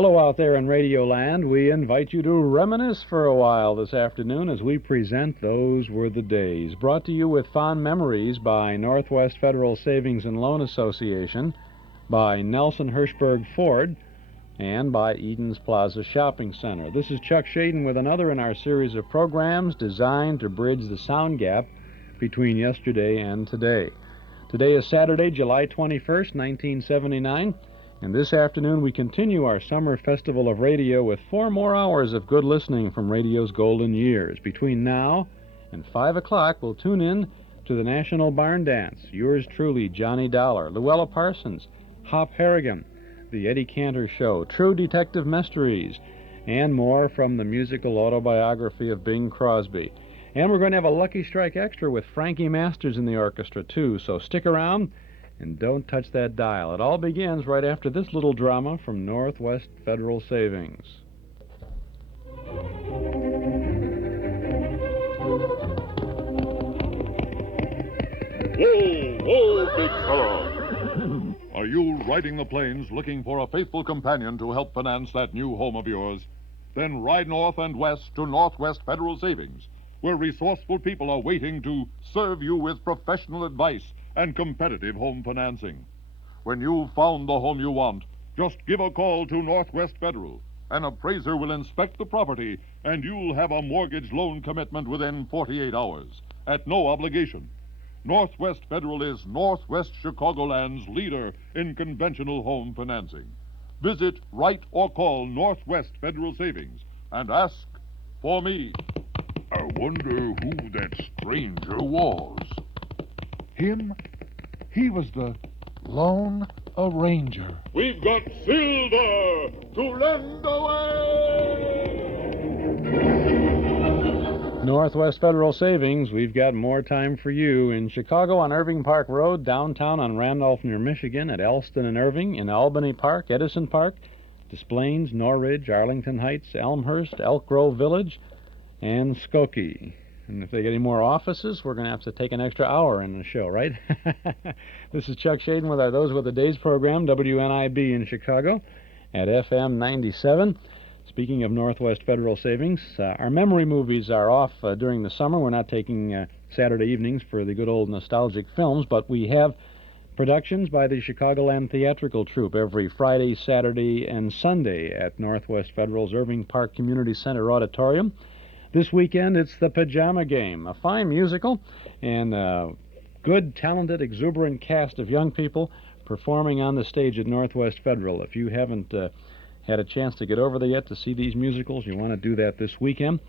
Hello out there in Radio Land. We invite you to reminisce for a while this afternoon as we present Those Were the Days, brought to you with fond memories by Northwest Federal Savings and Loan Association, by Nelson Hirschberg Ford, and by Eden's Plaza Shopping Center. This is Chuck Shaden with another in our series of programs designed to bridge the sound gap between yesterday and today. Today is Saturday, July 21st, 1979. And this afternoon we continue our Summer Festival of Radio with 4 more hours of good listening from radio's golden years. Between now and 5 o'clock, we'll tune in to the National Barn Dance, yours truly, Johnny Dollar, Luella Parsons, Hop Harrigan, the Eddie Cantor Show, True Detective Mysteries, and more from the musical autobiography of Bing Crosby. And we're going to have a Lucky Strike Extra with Frankie Masters in the orchestra, too, so stick around. And don't touch that dial. It all begins right after this little drama from Northwest Federal Savings. Whoa, whoa, big fella. Are you riding the plains looking for a faithful companion to help finance that new home of yours? Then ride north and west to Northwest Federal Savings, where resourceful people are waiting to serve you with professional advice and competitive home financing. When you've found the home you want, just give a call to Northwest Federal. An appraiser will inspect the property, and you'll have a mortgage loan commitment within 48 hours, at no obligation. Northwest Federal is Northwest Chicagoland's leader in conventional home financing. Visit, write, or call Northwest Federal Savings and ask for me. I wonder who that stranger was. Him? He was the Lone Arranger. We've got silver to lend away! Northwest Federal Savings, we've got more time for you in Chicago on Irving Park Road, downtown on Randolph near Michigan, at Elston and Irving, in Albany Park, Edison Park, Des Plaines, Norridge, Arlington Heights, Elmhurst, Elk Grove Village, and Skokie. And if they get any more offices, we're going to have to take an extra hour in the show, right? This is Chuck Shaden with our Those Were the Days program, WNIB in Chicago, at FM 97. Speaking of Northwest Federal Savings, our memory movies are off during the summer. We're not taking Saturday evenings for the good old nostalgic films, but we have productions by the Chicagoland Theatrical Troupe every Friday, Saturday, and Sunday at Northwest Federal's Irving Park Community Center Auditorium. This weekend, it's The Pajama Game, a fine musical and a good, talented, exuberant cast of young people performing on the stage at Northwest Federal. If you haven't had a chance to get over there yet to see these musicals, you want to do that this weekend,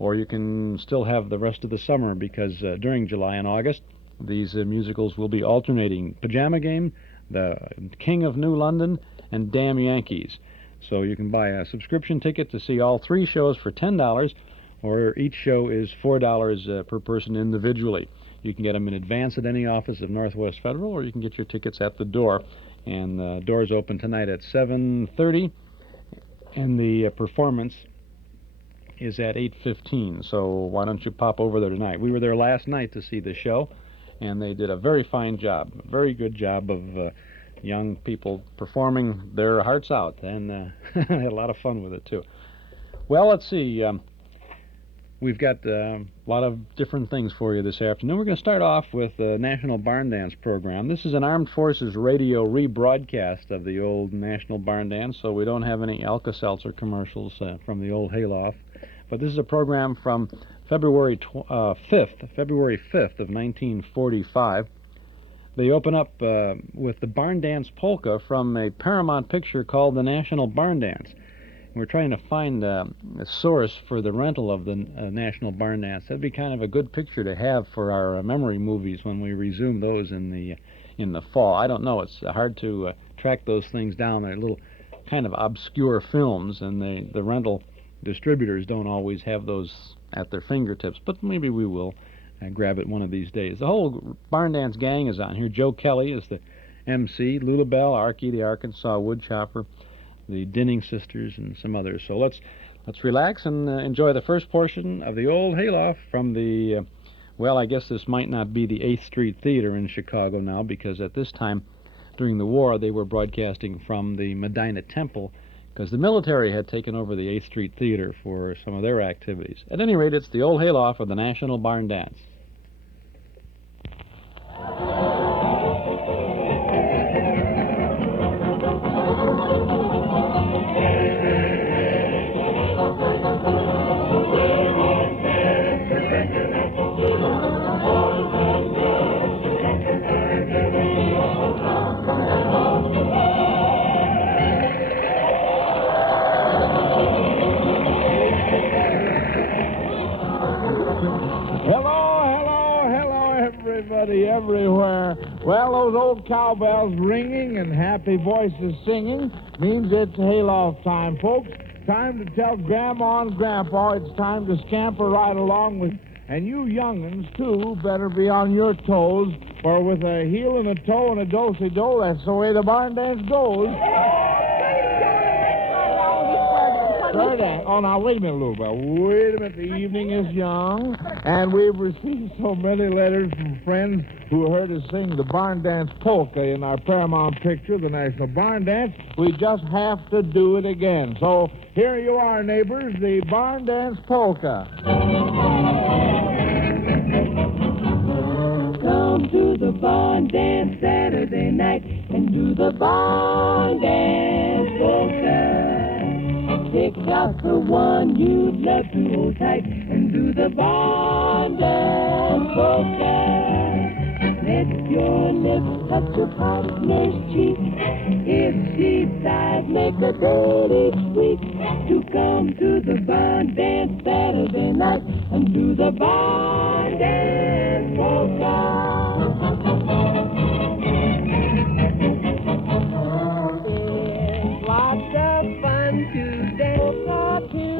or you can still have the rest of the summer because during July and August, these musicals will be alternating. Pajama Game, The King of New London, and Damn Yankees. So you can buy a subscription ticket to see all 3 shows for $10, or each show is $4 per person individually. You can get them in advance at any office of Northwest Federal, or you can get your tickets at the door. And the doors open tonight at 7:30, and the performance is at 8:15. So why don't you pop over there tonight? We were there last night to see the show, and they did a very fine job, a very good job of young people performing their hearts out, and had a lot of fun with it, too. Well, let's see. We've got a lot of different things for you this afternoon. We're going to start off with the National Barn Dance program. this is an Armed Forces radio rebroadcast of the old National Barn Dance, so we don't have any Alka-Seltzer commercials from the old hayloft. But this is a program from February 5th of 1945. They open up with the Barn Dance Polka from a Paramount picture called The National Barn Dance. We're trying to find a source for the rental of the National Barn Dance. That'd be kind of a good picture to have for our memory movies when we resume those in the fall. I don't know. It's hard to track those things down. They're little kind of obscure films, and the rental distributors don't always have those at their fingertips. But maybe we will grab it one of these days. The whole Barn Dance gang is on here. Joe Kelly is the MC. Lulu, Belle, Arkie, the Arkansas Woodchopper, the Dinning Sisters, and some others. So let's relax and enjoy the first portion of the old hayloft from the, well, I guess this might not be the 8th Street Theater in Chicago now, because at this time during the war they were broadcasting from the Medina Temple because the military had taken over the 8th Street Theater for some of their activities. At any rate, it's the old hayloft of the National Barn Dance. Everywhere. Well, those old cowbells ringing and happy voices singing means it's hayloft time, folks. Time to tell Grandma and Grandpa it's time to scamper right along with... And you young'uns, too, better be on your toes, for with a heel and a toe and a do-si-do, that's the way the barn dance goes. Oh, now, wait a minute, Lou Belle. Wait a minute. The evening is young, and we've received so many letters from friends who heard us sing the barn dance polka in our Paramount picture, the National Barn Dance. We just have to do it again. So here you are, neighbors, the barn dance polka. Come to the barn dance Saturday night and do the barn dance polka. Pick out the one you'd love to hold tight and do the barn dance polka. Let your lips touch your partner's cheek. If she sighs, make a date each week to come to the barn dance Saturday night and do the barn dance polka. There's lots of fun to dance to,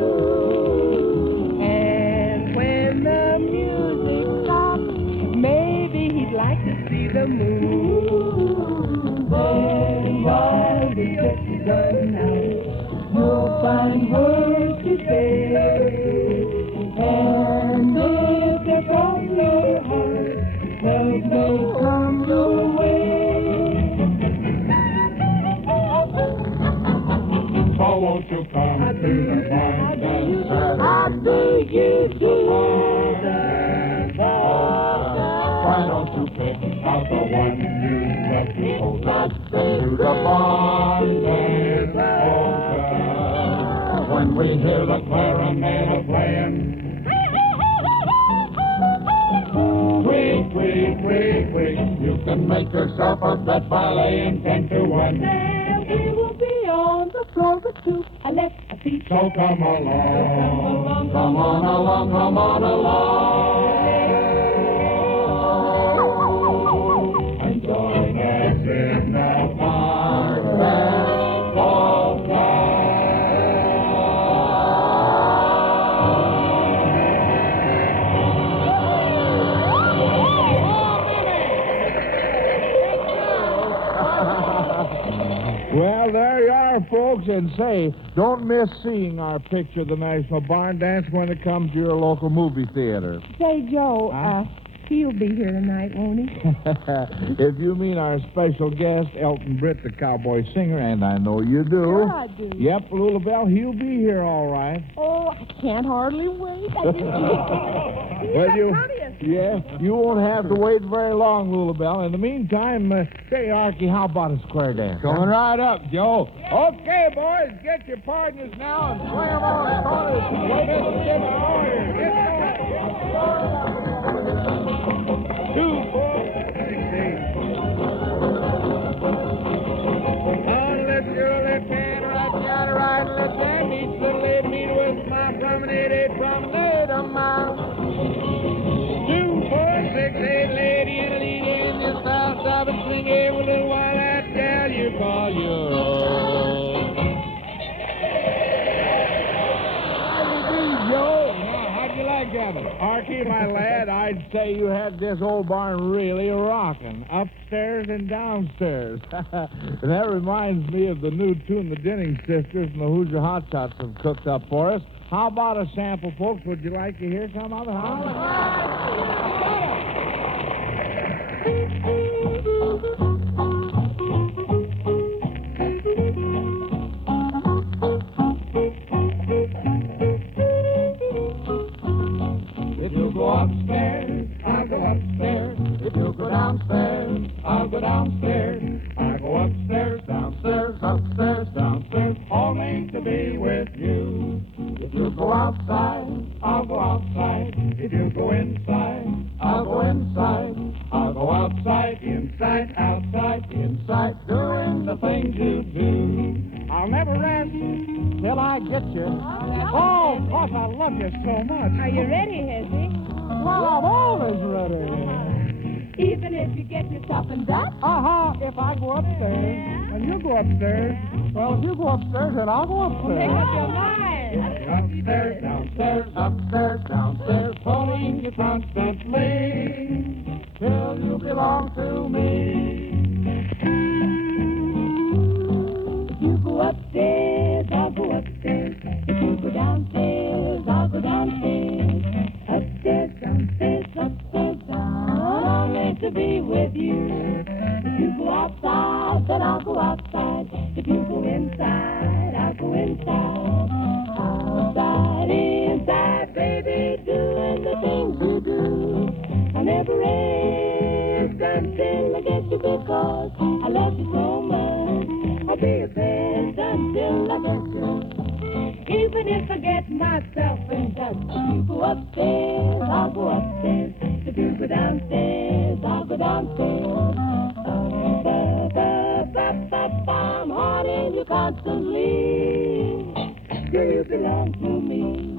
and when the music stops, maybe he'd like to see the moon. Then while the curtain's done out, you'll find words to say, and if they're from your heart, love may come your way. So won't you come to the barn dance? How do you do? Why don't you pick out the one you love to hold tight to the barn dance polka? When we hear the clarinet a-playing, tweet, tweet, tweet, tweet, you can make yourself a bet by laying 10 to 1. There we will be on the floor with two and left a feet. So come along, come on along, come on along, and join us in the barn dance polka. Well, there you are, folks, and say, don't miss seeing our picture of the National Barn Dance when it comes to your local movie theater. Say, Joe, Huh? he'll be here tonight, won't he? If you mean our special guest, Elton Britt, the cowboy singer, and I know you do. Sure I do. Yep, Lulu Belle, he'll be here all right. Oh, I can't hardly wait. I just... Well, you won't have to wait very long, Lulu Belle. In the meantime, say, Arkie, how about a square dance? Coming right up, Joe. Okay, boys, get your partners now and play them on the corners. Wait till the give an order. Get going. 2, 4, 16. On, lift your left hand, right down, right left hand. Each little lady meet with my promenade, 8 promenade a mile. 2, 4, 6, 8, lady in a lead in this style. Stop and swing here with a little while that gal you call your own. How'd you like that? Arkie, my lad, I'd say you had this old barn really rocking, upstairs and downstairs. And that reminds me of the new tune the Jennings sisters and the Hoosier Hot Shots have cooked up for us. How about a sample, folks? Would you like to hear some of it, huh? downstairs, I'll go downstairs. I go upstairs, downstairs, upstairs, downstairs, only to be with you. If you go outside, I'll go outside. If you go inside, I'll go inside. I'll go outside, inside, outside, inside, doing the things you do. I'll never rest till I get you. Oh, cause I love you so much. Are you ready, Hezzy? Well, I'm always ready. Even if you get yourself in that? If I go upstairs and you go upstairs, well, if you go upstairs, then I'll go upstairs. Make up your mind. Upstairs, downstairs, upstairs, downstairs, pulling you constantly till you belong to me. If you go upstairs, I'll go upstairs. If you go downstairs, I'll go downstairs. Upstairs, downstairs, upstairs, down, only to be with you. If you go outside, then I'll go outside. If you go inside, I'll go inside. Outside, inside, baby, doing the things you do. I never rest until I get you because I love you so much. I'll be your best until I get you. Even if I get myself in touch. If you go upstairs, I'll go upstairs. If you go downstairs, I'll go downstairs. I'm haunting you constantly. Do you belong to me?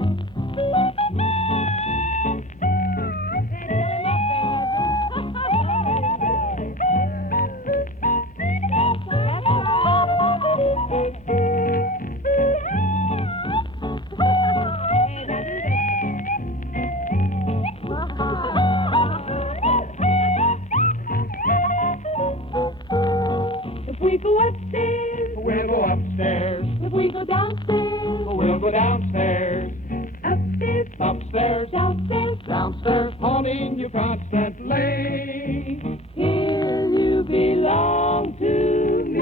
If we go upstairs, We'll go upstairs. if we go downstairs, We'll go downstairs. upstairs, Upstairs, downstairs, downstairs, haunting you constantly. here you belong to me.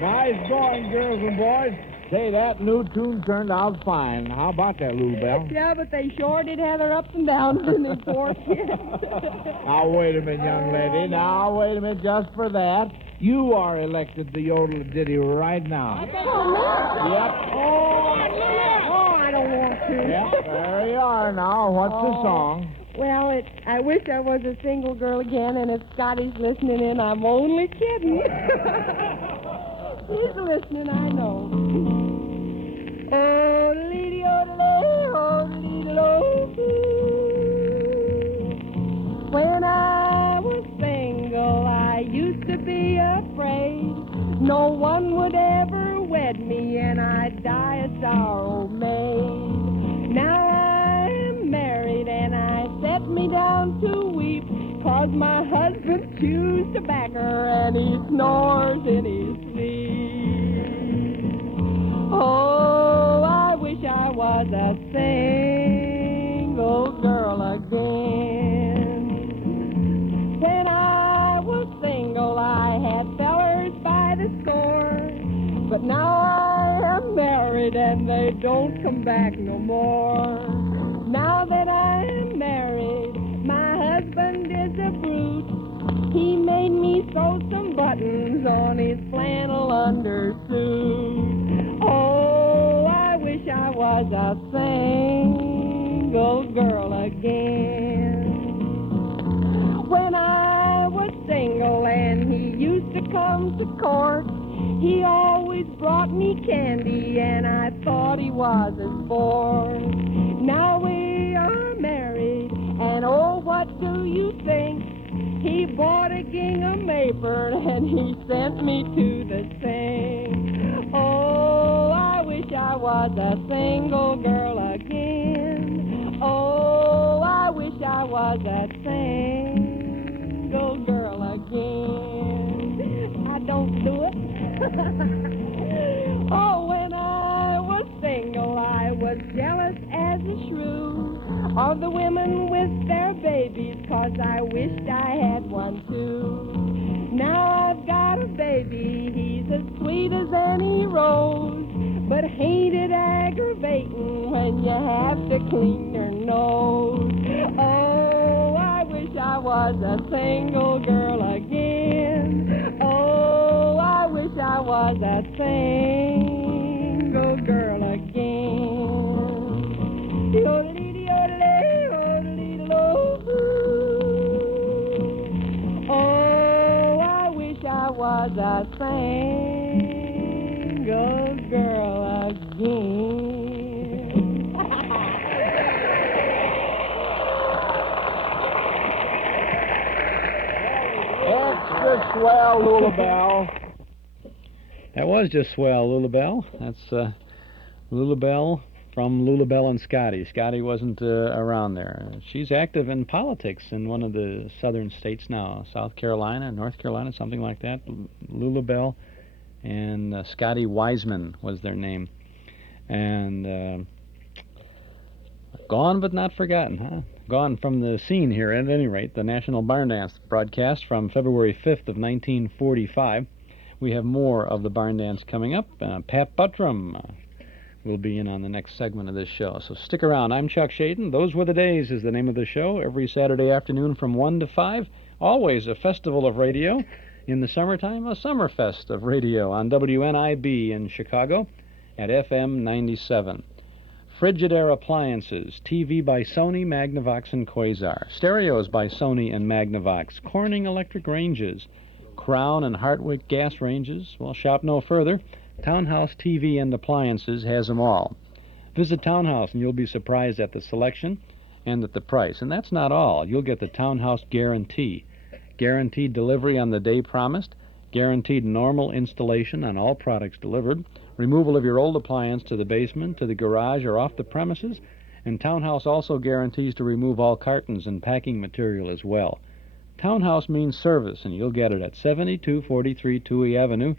Nice going, girls and boys. Say, that new tune turned out fine. How about that, Lou Belle? Yeah, but they sure did have their ups and downs, didn't they, poor kids? Now, wait a minute, young lady. Now, wait a minute, just for that. You are elected to yodel a ditty right now. Yep. Oh, I don't want to. Yep, there you are now. What's the song? Well, I wish I was a single girl again, and if Scotty's listening in, I'm only kidding. He's listening, I know. Oh, leedy, oh, when I was single, I used to be afraid no one would ever wed me, and I'd die a sorrow maid. Now I'm married, and I set me down to weep, 'cause my husband chews tobacco, and he snores in his sleep. Oh, I wish I was a single girl again. When I was single, I had fellers by the score, but now I am married and they don't come back no more. Now that I am married, my husband is a brute. He made me sew some buttons on his flannel undersuit. Oh, I wish I was a single girl again. When I was single and he used to come to court, he always brought me candy and I thought he was a sport. Now we are married and oh, what do you think? He bought a gingham apron and he sent me to the sink. Oh, I wish I was a single girl again. Oh, I wish I was a single girl again. I don't do it. Oh, when I was single, I was jealous as a shrew of the women with their babies, 'cause I wished I had one too. Now I've got a baby, he aggravating when you have to clean your nose. Oh, I wish I was a single girl again. Oh, I wish I was a single girl again. Oh, I wish I was a single girl again. Extra swell, Lulu. That was just swell, Lulu. That's Lulu from Lulu and Scotty. Scotty wasn't around there. She's active in politics in one of the southern states now, South Carolina, North Carolina, something like that. Lulu and Scotty Wiseman was their name. And gone but not forgotten, huh? Gone from the scene here, at any rate. The National Barn Dance broadcast from February 5th of 1945. We have more of the barn dance coming up. Pat Buttram will be in on the next segment of this show. So stick around. I'm Chuck Shaden. Those Were the Days is the name of the show. Every Saturday afternoon from 1 to 5. Always a festival of radio. In the summertime, a summer fest of radio on WNIB in Chicago at FM 97. Frigidaire appliances. TV by Sony, Magnavox, and Quasar. Stereos by Sony and Magnavox. Corning electric ranges. Crown and Hartwick gas ranges. Well, shop no further. Townhouse TV and Appliances has them all. Visit Townhouse and you'll be surprised at the selection and at the price. And that's not all. You'll get the Townhouse Guarantee. Guaranteed delivery on the day promised. Guaranteed normal installation on all products delivered. Removal of your old appliance to the basement, to the garage, or off the premises. And Townhouse also guarantees to remove all cartons and packing material as well. Townhouse means service, and you'll get it at 7243 Touhy Avenue,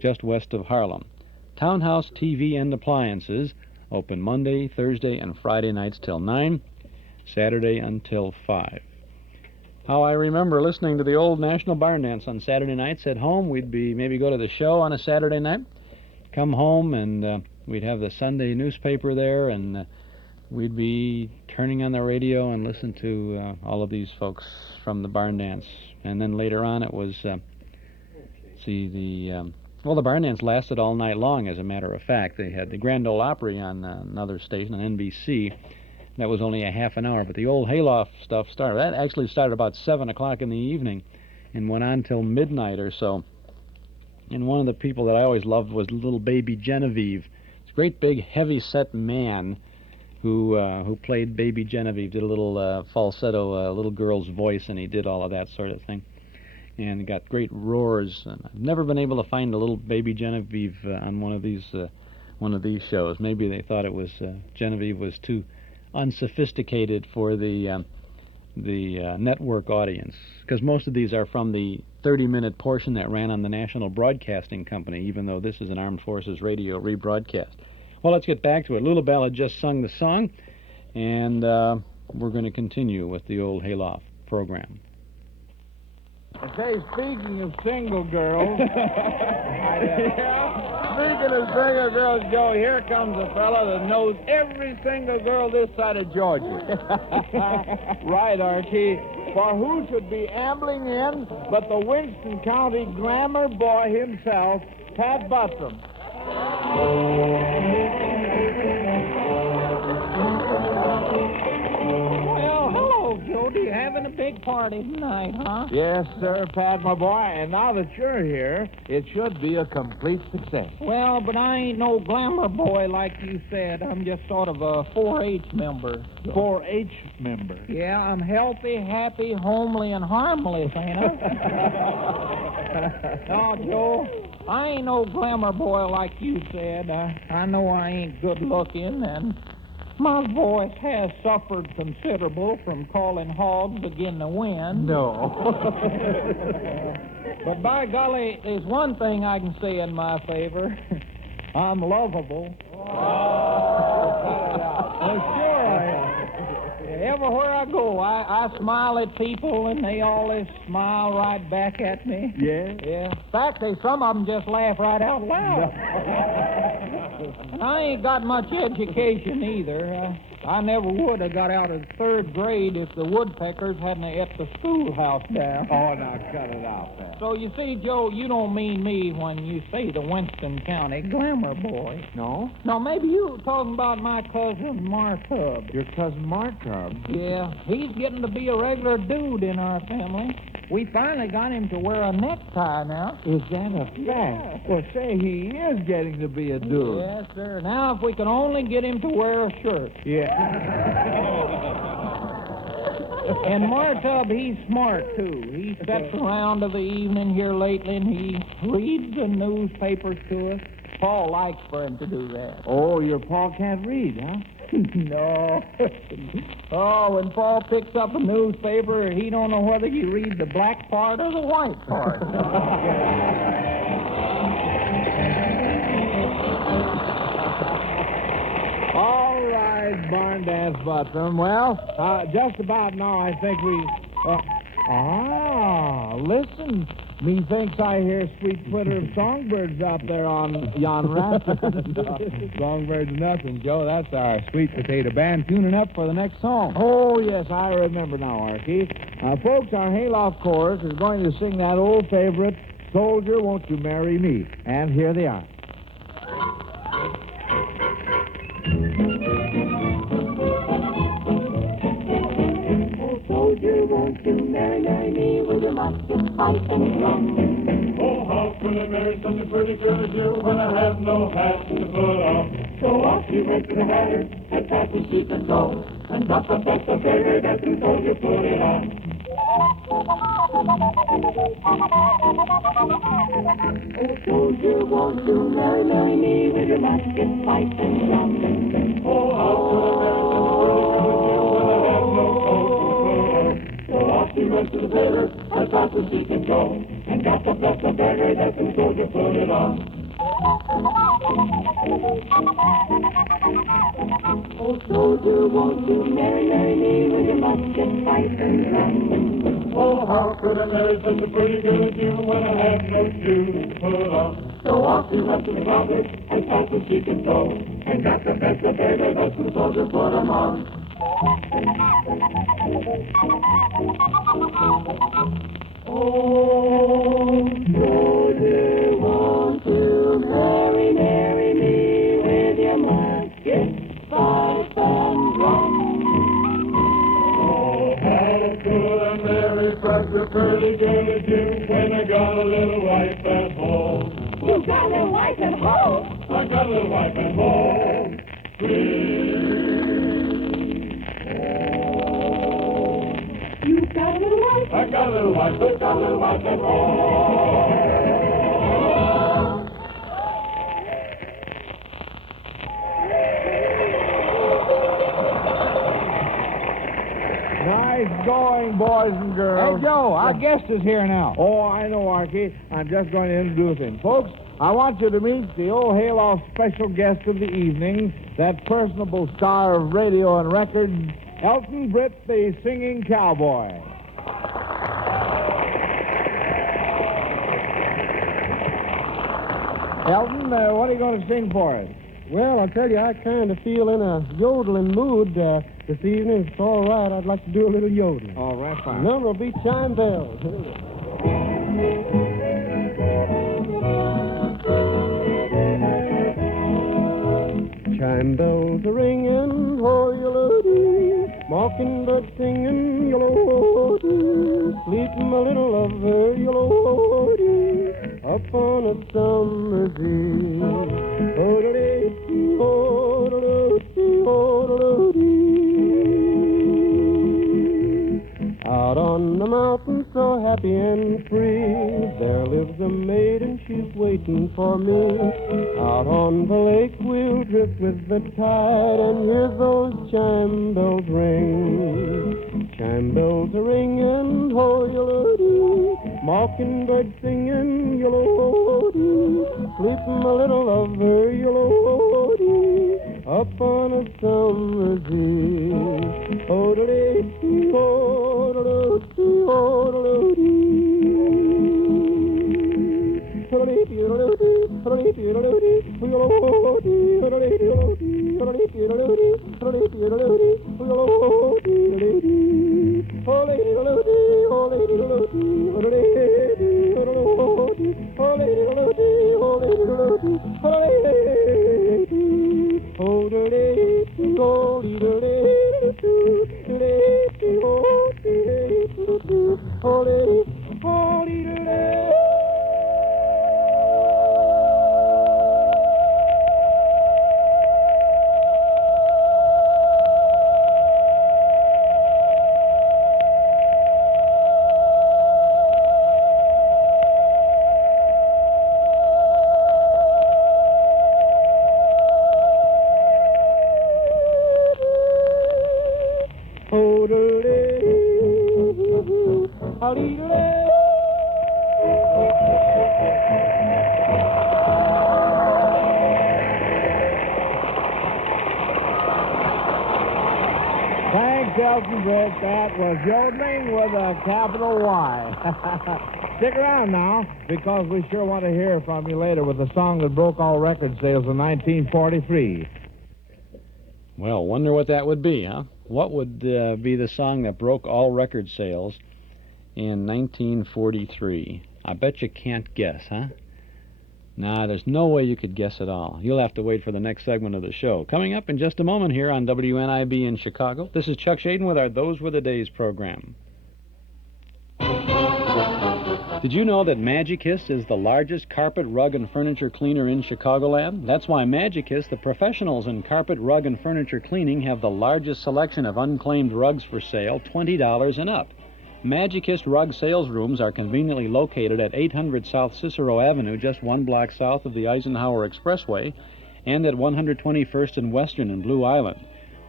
just west of Harlem. Townhouse TV and Appliances, open Monday, Thursday, and Friday nights till 9, Saturday until 5. How I remember listening to the old National Barn Dance on Saturday nights at home. We'd maybe go to the show on a Saturday night, come home, and we'd have the Sunday newspaper there, and we'd be turning on the radio and listen to all of these folks from the barn dance. And then later on it was, the barn dance lasted all night long, as a matter of fact. They had the Grand Ole Opry on another station, on NBC. That was only a half an hour, but the old hayloft stuff started. That actually started about 7 o'clock in the evening and went on till midnight or so. And one of the people that I always loved was little baby Genevieve. This great big heavy-set man who played baby Genevieve, did a little falsetto, little girl's voice, and he did all of that sort of thing. And got great roars. And I've never been able to find a little baby Genevieve on one of these shows. Maybe they thought it was Genevieve was too unsophisticated for the network audience, because most of these are from the 30-minute portion that ran on the National Broadcasting Company, even though this is an Armed Forces Radio rebroadcast. Well, let's get back to it. Lulu Belle had just sung the song, and we're going to continue with the old hayloft program. Okay, speaking of single girls, speaking of single girls, Joe, here comes a fella that knows every single girl this side of Georgia. Right, Arkie. For who should be ambling in but the Winston County grammar boy himself, Pat Buttram. You're having a big party tonight, huh? Yes, sir, Pat, my boy. And now that you're here, it should be a complete success. Well, but I ain't no glamour boy like you said. I'm just sort of a 4-H member. 4-H member? Yeah, I'm healthy, happy, homely, and harmless, ain't I? No, Joe, I ain't no glamour boy like you said. I know I ain't good looking, and my voice has suffered considerable from calling hogs agin the wind. No. But by golly, there's one thing I can say in my favor. I'm lovable. Well, sure I am. Everywhere I go, I smile at people, and they always smile right back at me. Yeah? Yeah. In fact, some of them just laugh right out loud. And I ain't got much education either. I never would have got out of the 3rd grade if the woodpeckers hadn't ate the schoolhouse down. Oh, now cut it out, pal. So you see, Joe, you don't mean me when you say the Winston County glamour boy. No? No, maybe you were talking about my cousin Martub. Your cousin Martub? Yeah, he's getting to be a regular dude in our family. We finally got him to wear a necktie now. Is that a fact? Yeah. Well, say, he is getting to be a dude. Yes, sir. Now, if we can only get him to wear a shirt. Yeah. And Martub, he's smart, too. He sits around of the evening here lately, and he reads the newspapers to us. Paul likes for him to do that. Oh, your Paul can't read, huh? No. Oh, when Paul picks up a newspaper, he don't know whether he reads the black part or the white part. All right, Barn Dance Buttram. Well, just about now, I think we... listen. Methinks I hear sweet twitter of songbirds out there on yon rafters. Songbirds nothing, Joe. That's our sweet potato band tuning up for the next song. Oh, yes, I remember now, Arkie. Folks, our hayloft chorus is going to sing that old favorite, Soldier, Won't You Marry Me? And here they are. Soldier, won't you marry me with your musket, pipe, and drum? Oh, how could I marry such a pretty girl as you when I have no hat to put on? So off he went to the hatter, and past the sheep and go, and got the best of baby that the soldier put it on. Oh, soldier, won't you marry me with your musket, pipe, and drum? Oh, how could I marry such a pretty girl as you when I have no coat to put on? So off he went to the tailor, as fast as he could go, and got the best of baby that the soldier put it on. Oh, soldier, won't you marry me with your musket, pipe, and drum? Oh, how could I marry such a pretty girl as you when I have no shoes to put on? So off he went to the closet, as fast as he could go, and got the best of baby that the soldier put him on. Oh, soldier, won't you marry me with your musket, pipe, and drum? Oh, how could I marry such a pretty girl as you when I got a little wife at home? You got a little wife at home? I got a little wife at home. You got a little wife? I got a little wife, I got a little wife at home. Nice going, boys and girls. Hey, Joe, our guest is here now. Oh, I know, Arkie. I'm just going to introduce him. Folks, I want you to meet the old hayloft special guest of the evening, that personable star of radio and records, Elton Britt, the singing cowboy. Elton, what are you going to sing for us? Well, I tell you, I kind of feel in a yodeling mood this evening. If it's all right, I'd like to do a little yodeling. All right, The fine. number will be Chime Bells. Chime bells are ringing, ho-yo-lo-dee, mockingbird singing, yo-lo-dee, sleep my little lover, yo-lo-dee, up on a summer's eve. Oh-do-dee, oh-do-do-dee, oh-do-do-dee. Out on the mountain so happy and free, there lives a maiden, she's waiting for me. Out on the lake we'll drift with the tide and hear those chime bells ring. Chime bells are ringing, ho-yo-lo-dee, mockingbird singing, yo-lo-dee, sleep my little lover, yo-lo-dee, up on a summer's eve. Oh-do-dee, oh-do-do-dee, oh-do-do-dee. Oh-do-dee, oh-do-do-dee, oh-do-do-dee. Thanks, Elton Britt. That was yodeling with a capital Y. Stick around now, because we sure want to hear from you later with the song that broke all record sales in 1943. Well, wonder what that would be, huh? What would be the song that broke all record sales in 1943? I bet you can't guess, huh? Nah, there's no way you could guess at all. You'll have to wait for the next segment of the show. Coming up in just a moment here on WNIB in Chicago, this is Chuck Shaden with our Those Were the Days program. Did you know that Magicist is the largest carpet, rug, and furniture cleaner in Chicagoland? That's why Magicist, the professionals in carpet, rug, and furniture cleaning, have the largest selection of unclaimed rugs for sale, $20 and up. Magicist rug sales rooms are conveniently located at 800 South Cicero Avenue, just 1 block south of the Eisenhower Expressway, and at 121st and Western in Blue Island.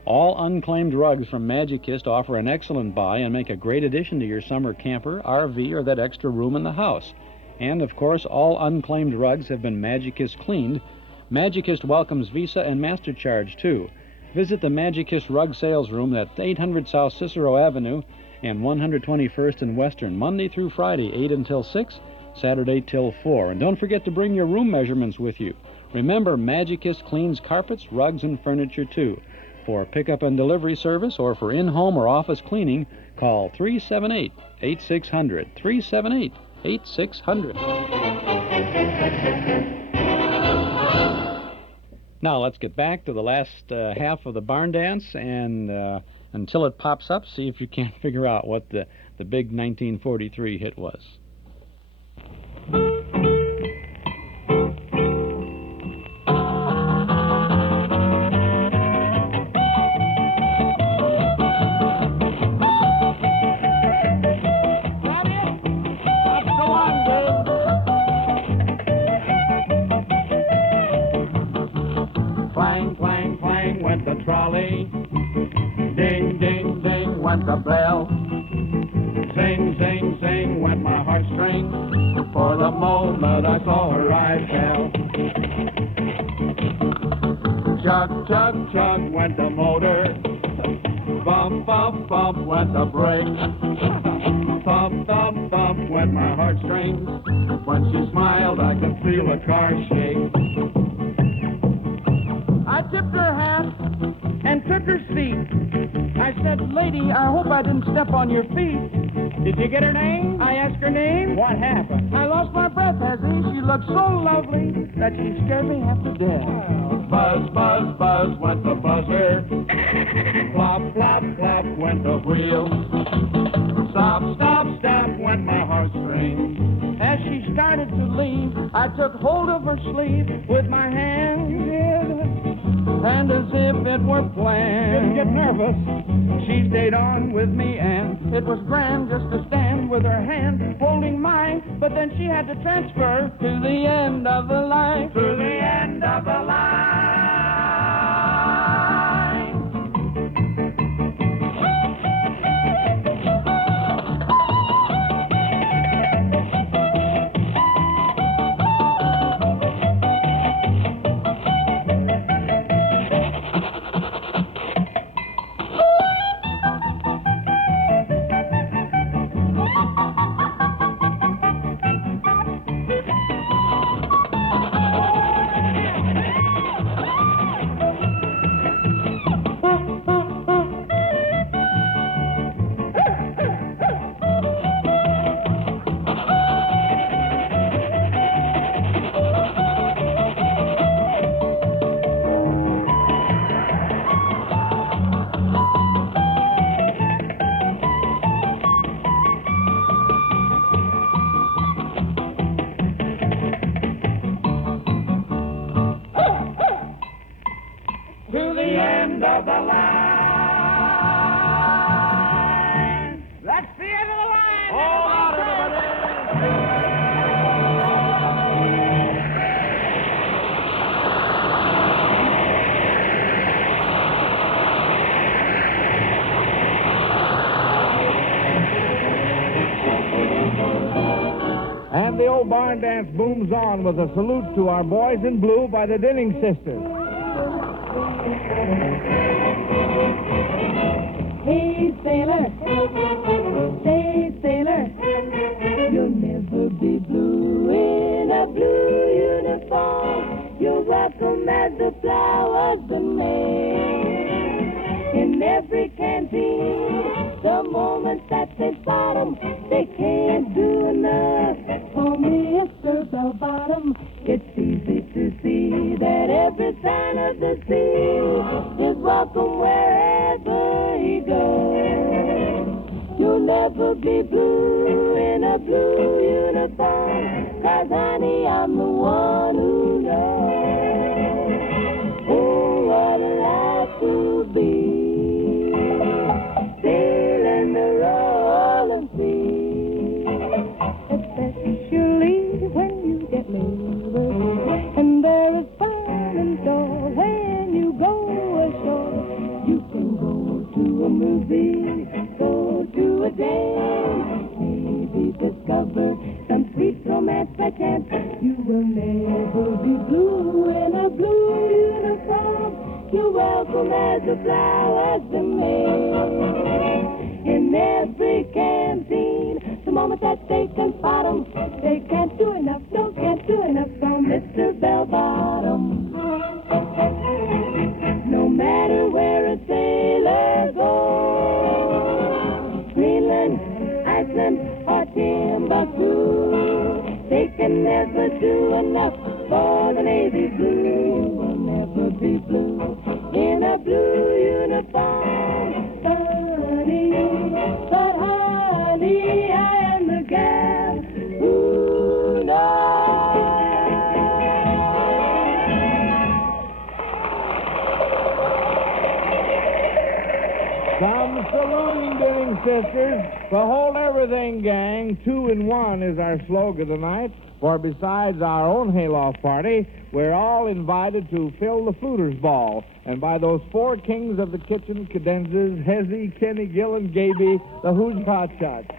All unclaimed rugs from Magicist offer an excellent buy and make a great addition to your summer camper, RV, or that extra room in the house. And, of course, all unclaimed rugs have been Magicist cleaned. Magicist welcomes Visa and MasterCharge, too. Visit the Magicist rug sales room at 800 South Cicero Avenue and 121st and Western, Monday through Friday, 8 until 6, Saturday till 4. And don't forget to bring your room measurements with you. Remember, Magicist cleans carpets, rugs, and furniture, too. For pickup and delivery service or for in-home or office cleaning, call 378-8600. 378-8600. Now, let's get back to the last half of the barn dance, and until it pops up, see if you can't figure out what the big 1943 hit was. Clang, clang, clang went the trolley. Ding, ding, ding went the bell. Sing, sing, sing went my heartstrings. For the moment I saw her eyes fell. Chug, chug, chug went the motor. Bump, bump, bump went the brake. Thump, thump, thump went my heartstrings. When she smiled I could feel the car shake. I tipped her hat and took her seat. I said, "Lady, I hope I didn't step on your feet." "Did you get her name?" I asked her name. "What happened?" "I lost my breath, Ezzy. She looked so lovely that she scared me half to death." Buzz, buzz, buzz went the buzzer. Plop, plop, plop went the wheel. Stop, stop, stop went my heartstrings. As she started to leave, I took hold of her sleeve with my hand, and as if it were planned. Didn't get nervous. She stayed on with me, and it was grand just to stand with her hand holding mine. But then she had to transfer to the end of the line. To the end of the line. of the line. That's the end of the line. Hold on, And the old barn dance booms on with a salute to our boys in blue by the Dinning sisters. Hey, sailor, say, sailor, you'll never be blue in a blue uniform. You're welcome as the flowers are made. In every canteen, the moment that they bottom, they can't do enough for Mr. Bell Bottom. It's easy to see that every sign of the sea is welcome wherever he goes. You'll never be blue in a blue uniform, 'cause honey, I'm the one who knows. Oh, what a life will be, sailing the rolling sea, especially when you get labor, and there is fun in store when you go ashore. You can go to a movie, go to a dance, maybe discover some sweet romance by chance. You will never be blue in a blue uniform. You're welcome as the flowers are made. In every canteen, the moment that they can spot 'em, they can't do enough, no, can't do enough from Mr. Bell Bottom. No matter where a sailor goes, Greenland, Iceland, or Timbuktu, they can never do enough for the Navy blue. Will never be blue in a blue uniform. Honey, but honey, I am the gal who knows. Some saluting Dinning sisters. Behold everything, gang. 2 in 1 is our slogan tonight. For besides our own hayloft party, we're all invited to fill the Fluters' Ball. And by those 4 kings of the kitchen cadenzas, Hezzy, Kenny, Gill, and Gaby, the Hoosier Hotshots.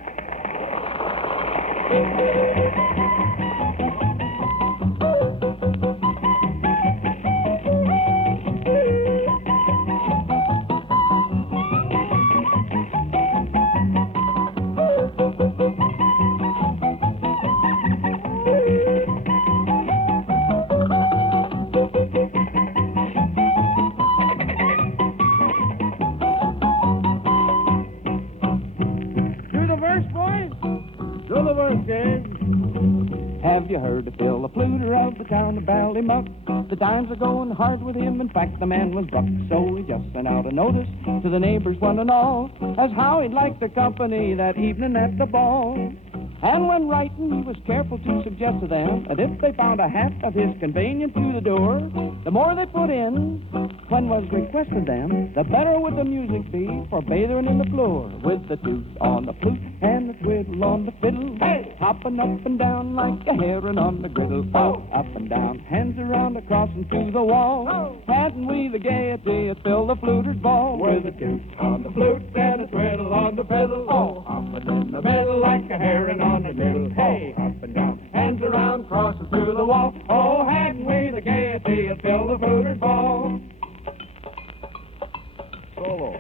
Have you heard of Phil, the fluter of the town of Ballymuck? The times are going hard with him. In fact, the man was bucked, so he just sent out a notice to the neighbors, one and all, as how he'd like the company that evening at the ball. And when writing, he was careful to suggest to them that if they found a hat of his convenient to the door, the more they put in, when was requested them, the better would the music be for bathing in the floor, with the toot on the flute and the twiddle on the fiddle, hey, hopping up and down like a heron on the griddle. Oh, up and down, hands around across and to the wall. Oh, hadn't we the gaiety at Phil the Fluter's Ball, with a toot on the flute and a twiddle on the fiddle. Oh, hopping in the middle like a heron on the griddle. Hey, up and down, hands around, crossing to the wall. Oh, hadn't we the gaiety at Phil the Fluter's Ball. Solo.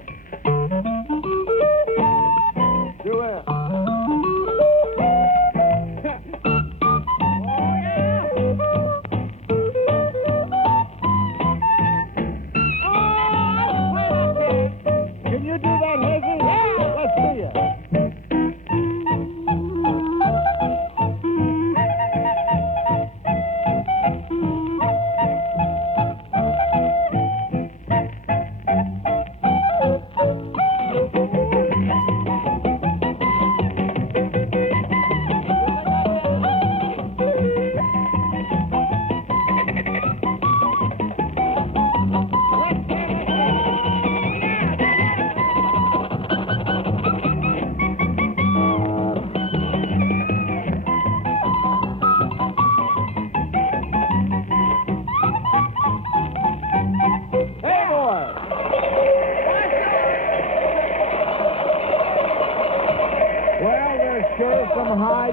Do it. Can you do that, Hezzy? Yeah, let's see you.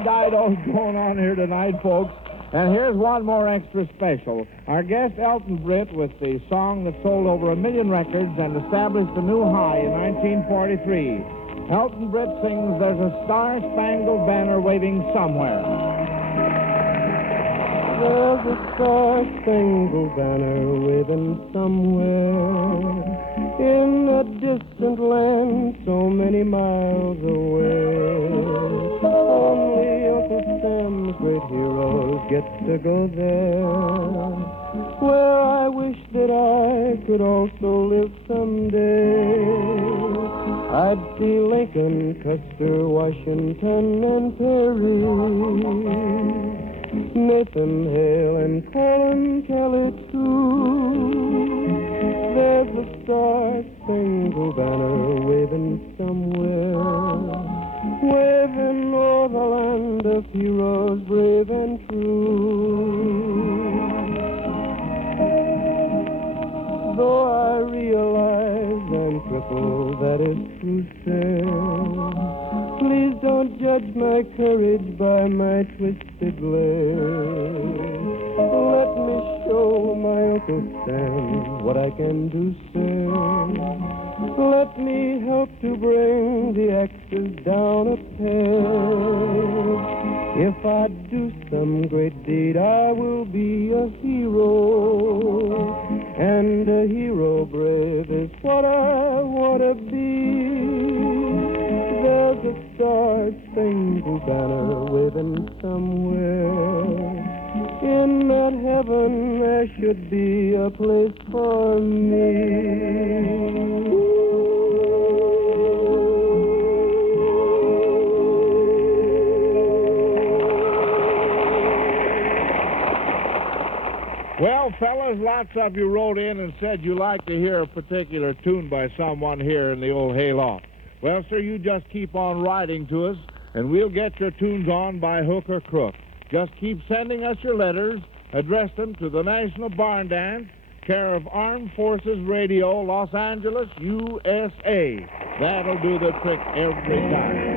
die-do's going on here tonight, folks. And here's one more extra special. Our guest, Elton Britt, with the song that sold over 1 million records and established a new high in 1943. Elton Britt sings There's a Star-Spangled Banner Waving Somewhere. There's a star-spangled banner waving somewhere in a distant land so many miles away. Only Uncle Sam's great heroes get to go there, where I wish that I could also live someday. I'd see Lincoln, Custer, Washington, and Perry, Nathan Hale and Colin Kelly too. There's a star-spangled banner waving somewhere, waving o'er the land of heroes brave and true. Though I realize I'm crippled, that is to say, please don't judge my courage by my twisted leg. Let me show my Uncle Sam what I can do, sir. Let me help to bring the axes down a peg. If I do some great deed, I will be a hero. And a hero brave is what I want to be. There's a star-spangled banner waving somewhere. In that heaven there should be a place for me. Well, fellas, lots of you wrote in and said you like to hear a particular tune by someone here in the old hayloft. Well, sir, you just keep on writing to us, and we'll get your tunes on by hook or crook. Just keep sending us your letters. Address them to the National Barn Dance, care of Armed Forces Radio, Los Angeles, USA. That'll do the trick every time.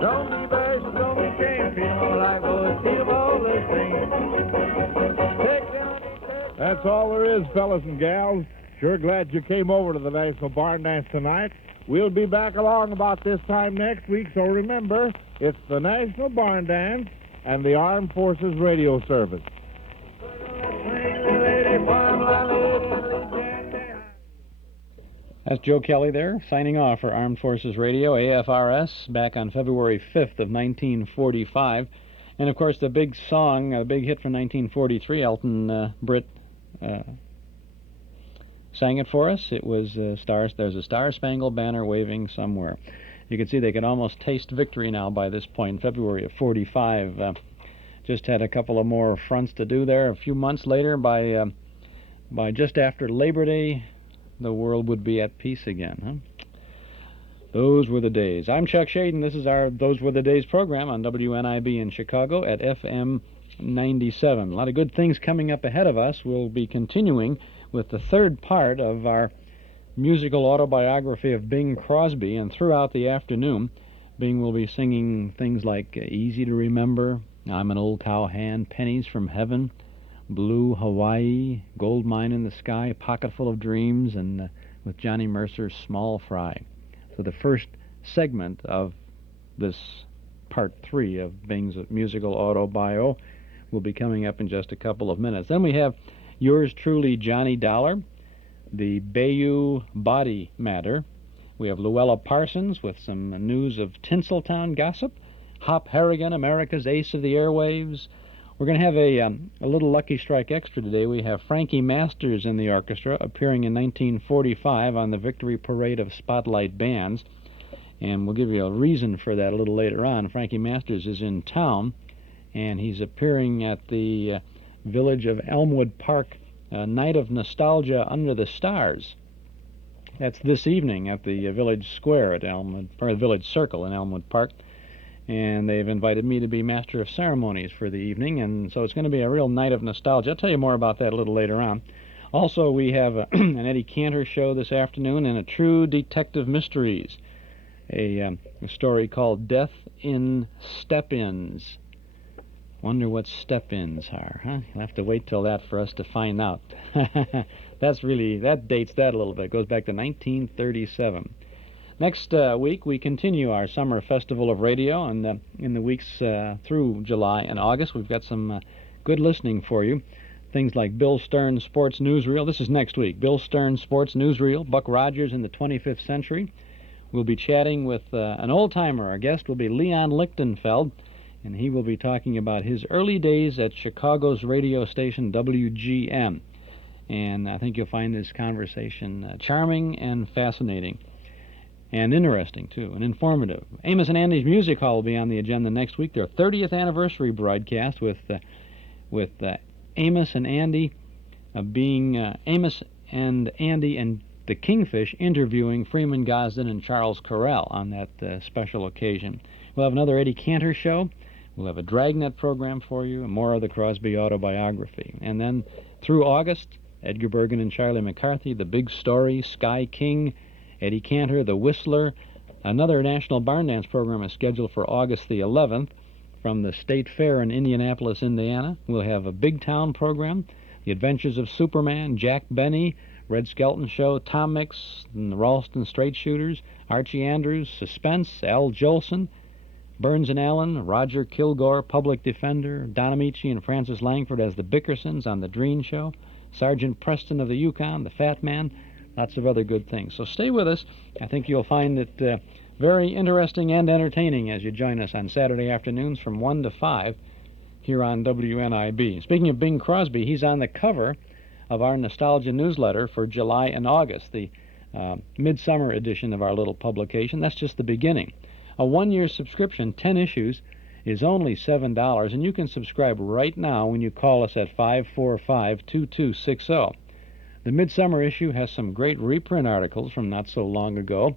Don't be bashful, don't be ashamed, feel more like boys, see them all this thing. that's all there is, fellas and gals. Sure glad you came over to the National Barn Dance tonight. We'll be back along about this time next week, so remember, it's the National Barn Dance and the Armed Forces Radio Service. That's Joe Kelly there, signing off for Armed Forces Radio, AFRS, back on February 5th of 1945. And, of course, the big song, a big hit from 1943, Alton, Britt sang it for us. It was There's a Star-Spangled Banner Waving Somewhere. You can see they can almost taste victory now by this point, February of 45. Just had a couple of more fronts to do there. A few months later, by just after Labor Day, the world would be at peace again, huh? Those were the days. I'm Chuck Shaden. This is our Those Were the Days program on WNIB in Chicago at FM 97. A lot of good things coming up ahead of us. We'll be continuing with the third part of our musical autobiography of Bing Crosby, and throughout the afternoon, Bing will be singing things like Easy to Remember, I'm an Old Cowhand, Pennies from Heaven, Blue Hawaii, Gold Mine in the Sky, Pocket Full of Dreams, and with Johnny Mercer's Small Fry. So the first segment of this part 3 of Bing's musical autobio will be coming up in just a couple of minutes. Then we have yours truly, Johnny Dollar, the Bayou Body Matter. We have Luella Parsons with some news of Tinsel Town gossip, Hop Harrigan, America's Ace of the Airwaves. We're going to have a little Lucky Strike extra today. We have Frankie Masters in the orchestra, appearing in 1945 on the Victory Parade of Spotlight Bands. And we'll give you a reason for that a little later on. Frankie Masters is in town, and he's appearing at the Village of Elmwood Park Night of Nostalgia Under the Stars. That's this evening at the Village Square at Elmwood, or the Village Circle in Elmwood Park. And they've invited me to be Master of Ceremonies for the evening, and so it's going to be a real night of nostalgia. I'll tell you more about that a little later on. Also, we have an Eddie Cantor show this afternoon and a True Detective Mysteries, a story called Death in Step-Ins. Wonder what step-ins are, huh? You'll have to wait till that for us to find out. That dates that a little bit. It goes back to 1937. Next week, we continue our Summer Festival of Radio, and in the weeks through July and August, we've got some good listening for you. Things like Bill Stern's Sports Newsreel. This is next week. Bill Stern's Sports Newsreel, Buck Rogers in the 25th Century. We'll be chatting with an old-timer. Our guest will be Leon Lichtenfeld, and he will be talking about his early days at Chicago's radio station WGM. And I think you'll find this conversation charming and fascinating. And interesting, too, and informative. Amos and Andy's Music Hall will be on the agenda next week. Their 30th anniversary broadcast with Amos and Andy Amos and Andy and the Kingfish interviewing Freeman Gosden and Charles Correll on that special occasion. We'll have another Eddie Cantor show. We'll have a Dragnet program for you, and more of the Crosby autobiography. And then through August, Edgar Bergen and Charlie McCarthy, The Big Story, Sky King, Eddie Cantor, The Whistler. Another National Barn Dance program is scheduled for August the 11th from the State Fair in Indianapolis, Indiana. We'll have a Big Town program, The Adventures of Superman, Jack Benny, Red Skelton Show, Tom Mix, and the Ralston Straight Shooters, Archie Andrews, Suspense, Al Jolson, Burns and Allen, Roger Kilgore, Public Defender, Don Amici and Francis Langford as the Bickersons on The Dreen Show, Sergeant Preston of the Yukon, The Fat Man, lots of other good things. So stay with us. I think you'll find it very interesting and entertaining as you join us on Saturday afternoons from 1 to 5 here on WNIB. Speaking of Bing Crosby, he's on the cover of our Nostalgia newsletter for July and August, the midsummer edition of our little publication. That's just the beginning. A one-year subscription, 10 issues, is only $7, and you can subscribe right now when you call us at 545-2260. The midsummer issue has some great reprint articles from not so long ago.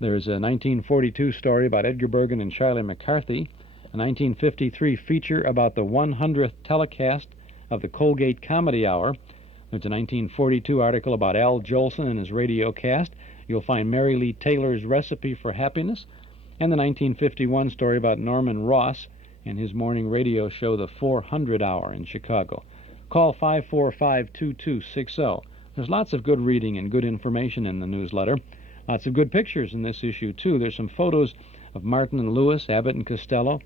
There's a 1942 story about Edgar Bergen and Charlie McCarthy, a 1953 feature about the 100th telecast of the Colgate Comedy Hour. There's a 1942 article about Al Jolson and his radio cast. You'll find Mary Lee Taylor's Recipe for Happiness, and the 1951 story about Norman Ross and his morning radio show, The 400 Hour in Chicago. Call 545-2260. There's lots of good reading and good information in the newsletter. Lots of good pictures in this issue, too. There's some photos of Martin and Lewis, Abbott and Costello,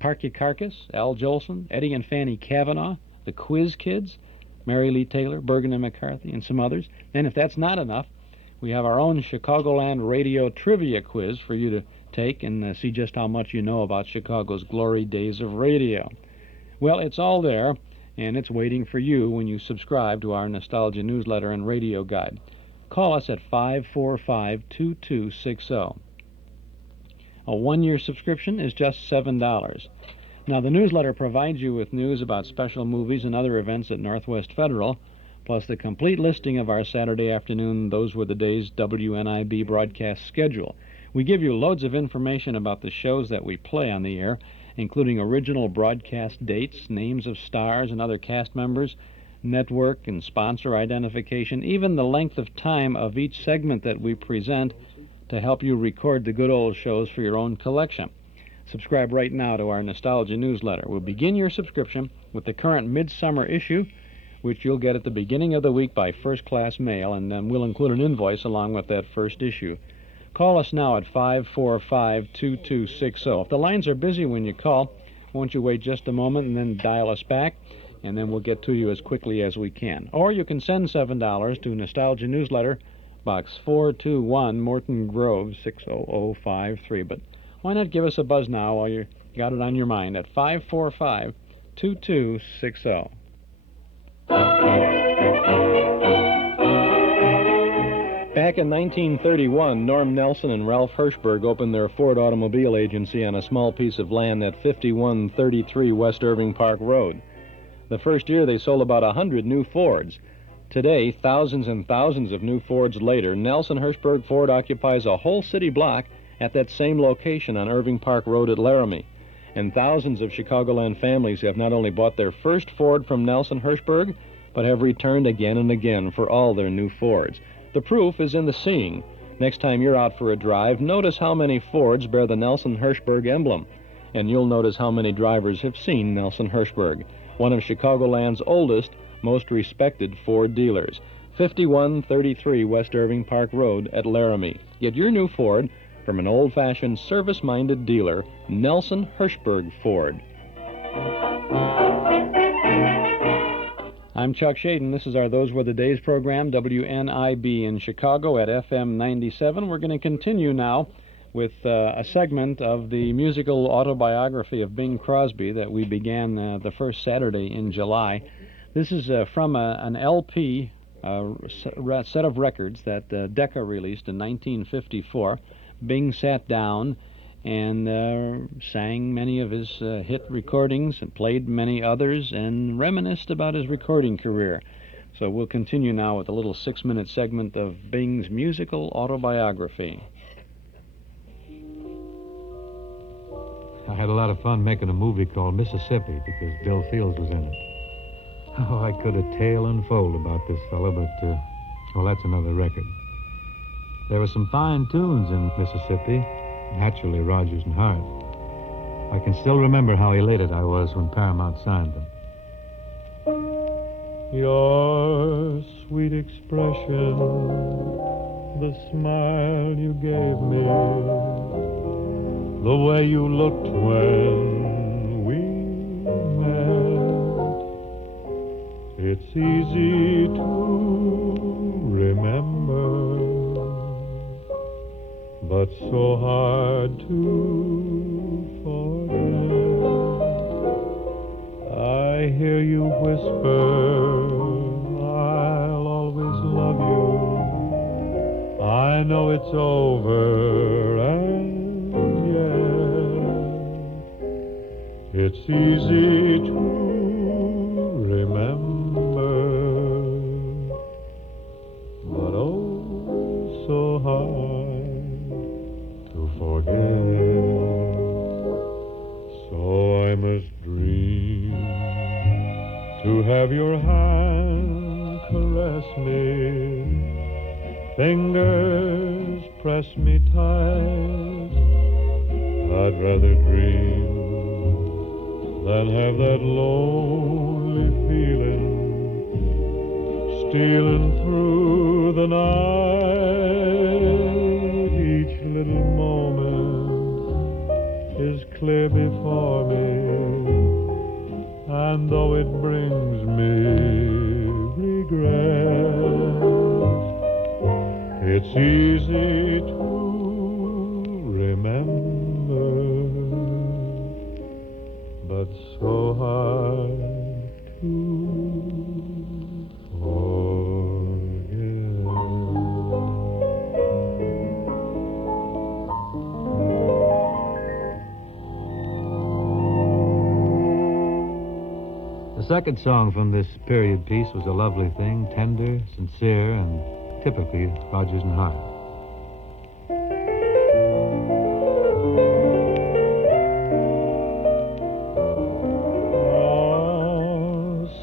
Parky Carcass, Al Jolson, Eddie and Fanny Cavanaugh, the Quiz Kids, Mary Lee Taylor, Bergen and McCarthy, and some others. And if that's not enough, we have our own Chicagoland radio trivia quiz for you to take and see just how much you know about Chicago's glory days of radio. Well, it's all there, and it's waiting for you when you subscribe to our Nostalgia newsletter and radio guide. Call us at 545-2260. A one-year subscription is just $7. Now, the newsletter provides you with news about special movies and other events at Northwest Federal, plus the complete listing of our Saturday afternoon Those Were the Days WNIB broadcast schedule. We give you loads of information about the shows that we play on the air, including original broadcast dates, names of stars and other cast members, network and sponsor identification, even the length of time of each segment that we present to help you record the good old shows for your own collection. Subscribe right now to our Nostalgia newsletter. We'll begin your subscription with the current midsummer issue, which you'll get at the beginning of the week by first-class mail, and then we'll include an invoice along with that first issue. Call us now at 545-2260. If the lines are busy when you call, won't you wait just a moment and then dial us back, and then we'll get to you as quickly as we can. Or you can send $7 to Nostalgia Newsletter, Box 421, Morton Grove, 60053. But why not give us a buzz now while you got it on your mind at 545-2260. Back in 1931, Norm Nelson and Ralph Hirschberg opened their Ford automobile agency on a small piece of land at 5133 West Irving Park Road. The first year they sold about 100 new Fords. Today, thousands and thousands of new Fords later, Nelson Hirschberg Ford occupies a whole city block at that same location on Irving Park Road at Laramie. And thousands of Chicagoland families have not only bought their first Ford from Nelson Hirschberg, but have returned again and again for all their new Fords. The proof is in the seeing. Next time you're out for a drive, notice how many Fords bear the Nelson Hirschberg emblem. And you'll notice how many drivers have seen Nelson Hirschberg, one of Chicagoland's oldest, most respected Ford dealers. 5133 West Irving Park Road at Laramie. Get your new Ford from an old-fashioned, service-minded dealer, Nelson Hirschberg Ford. I'm Chuck Shaden. This is our Those Were the Days program, WNIB in Chicago at FM 97. We're going to continue now with a segment of the musical autobiography of Bing Crosby that we began the first Saturday in July. This is from an LP set of records that Decca released in 1954. Bing sat down and sang many of his hit recordings and played many others and reminisced about his recording career. So we'll continue now with a little 6-minute segment of Bing's musical autobiography. I had a lot of fun making a movie called Mississippi because Bill Fields was in it. Oh, I could have tale unfold about this fella, but, well, that's another record. There were some fine tunes in Mississippi, naturally Rogers and Hart. I can still remember how elated I was when Paramount signed them. Your sweet expression, the smile you gave me, the way you looked when we met, it's easy to remember, but so hard to forget. I hear you whisper, I'll always love you. I know it's over, and yet it's easy to remember, but oh, so hard to forget. So I must dream to have your hand caress me, fingers press me tight. I'd rather dream than have that lonely feeling stealing through the night. Each little moment is clear before me, and though it brings me regret, it's easy to remember, but so hard to The second song from this period piece was a lovely thing, tender, sincere, and typically Rodgers and Hart.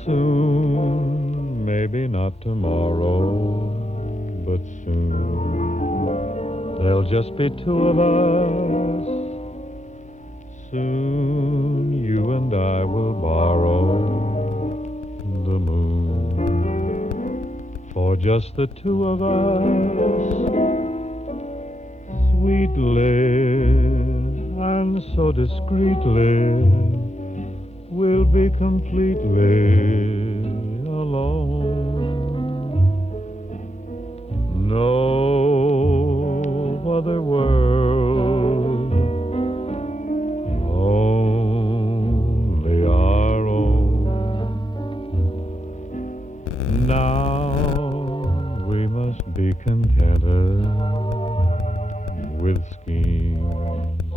Soon, maybe not tomorrow, but soon, there'll just be two of us. Soon you and I will borrow the moon for just the two of us. Sweetly and so discreetly, we'll be completely alone. No other world, only our own. Now we must be contented with schemes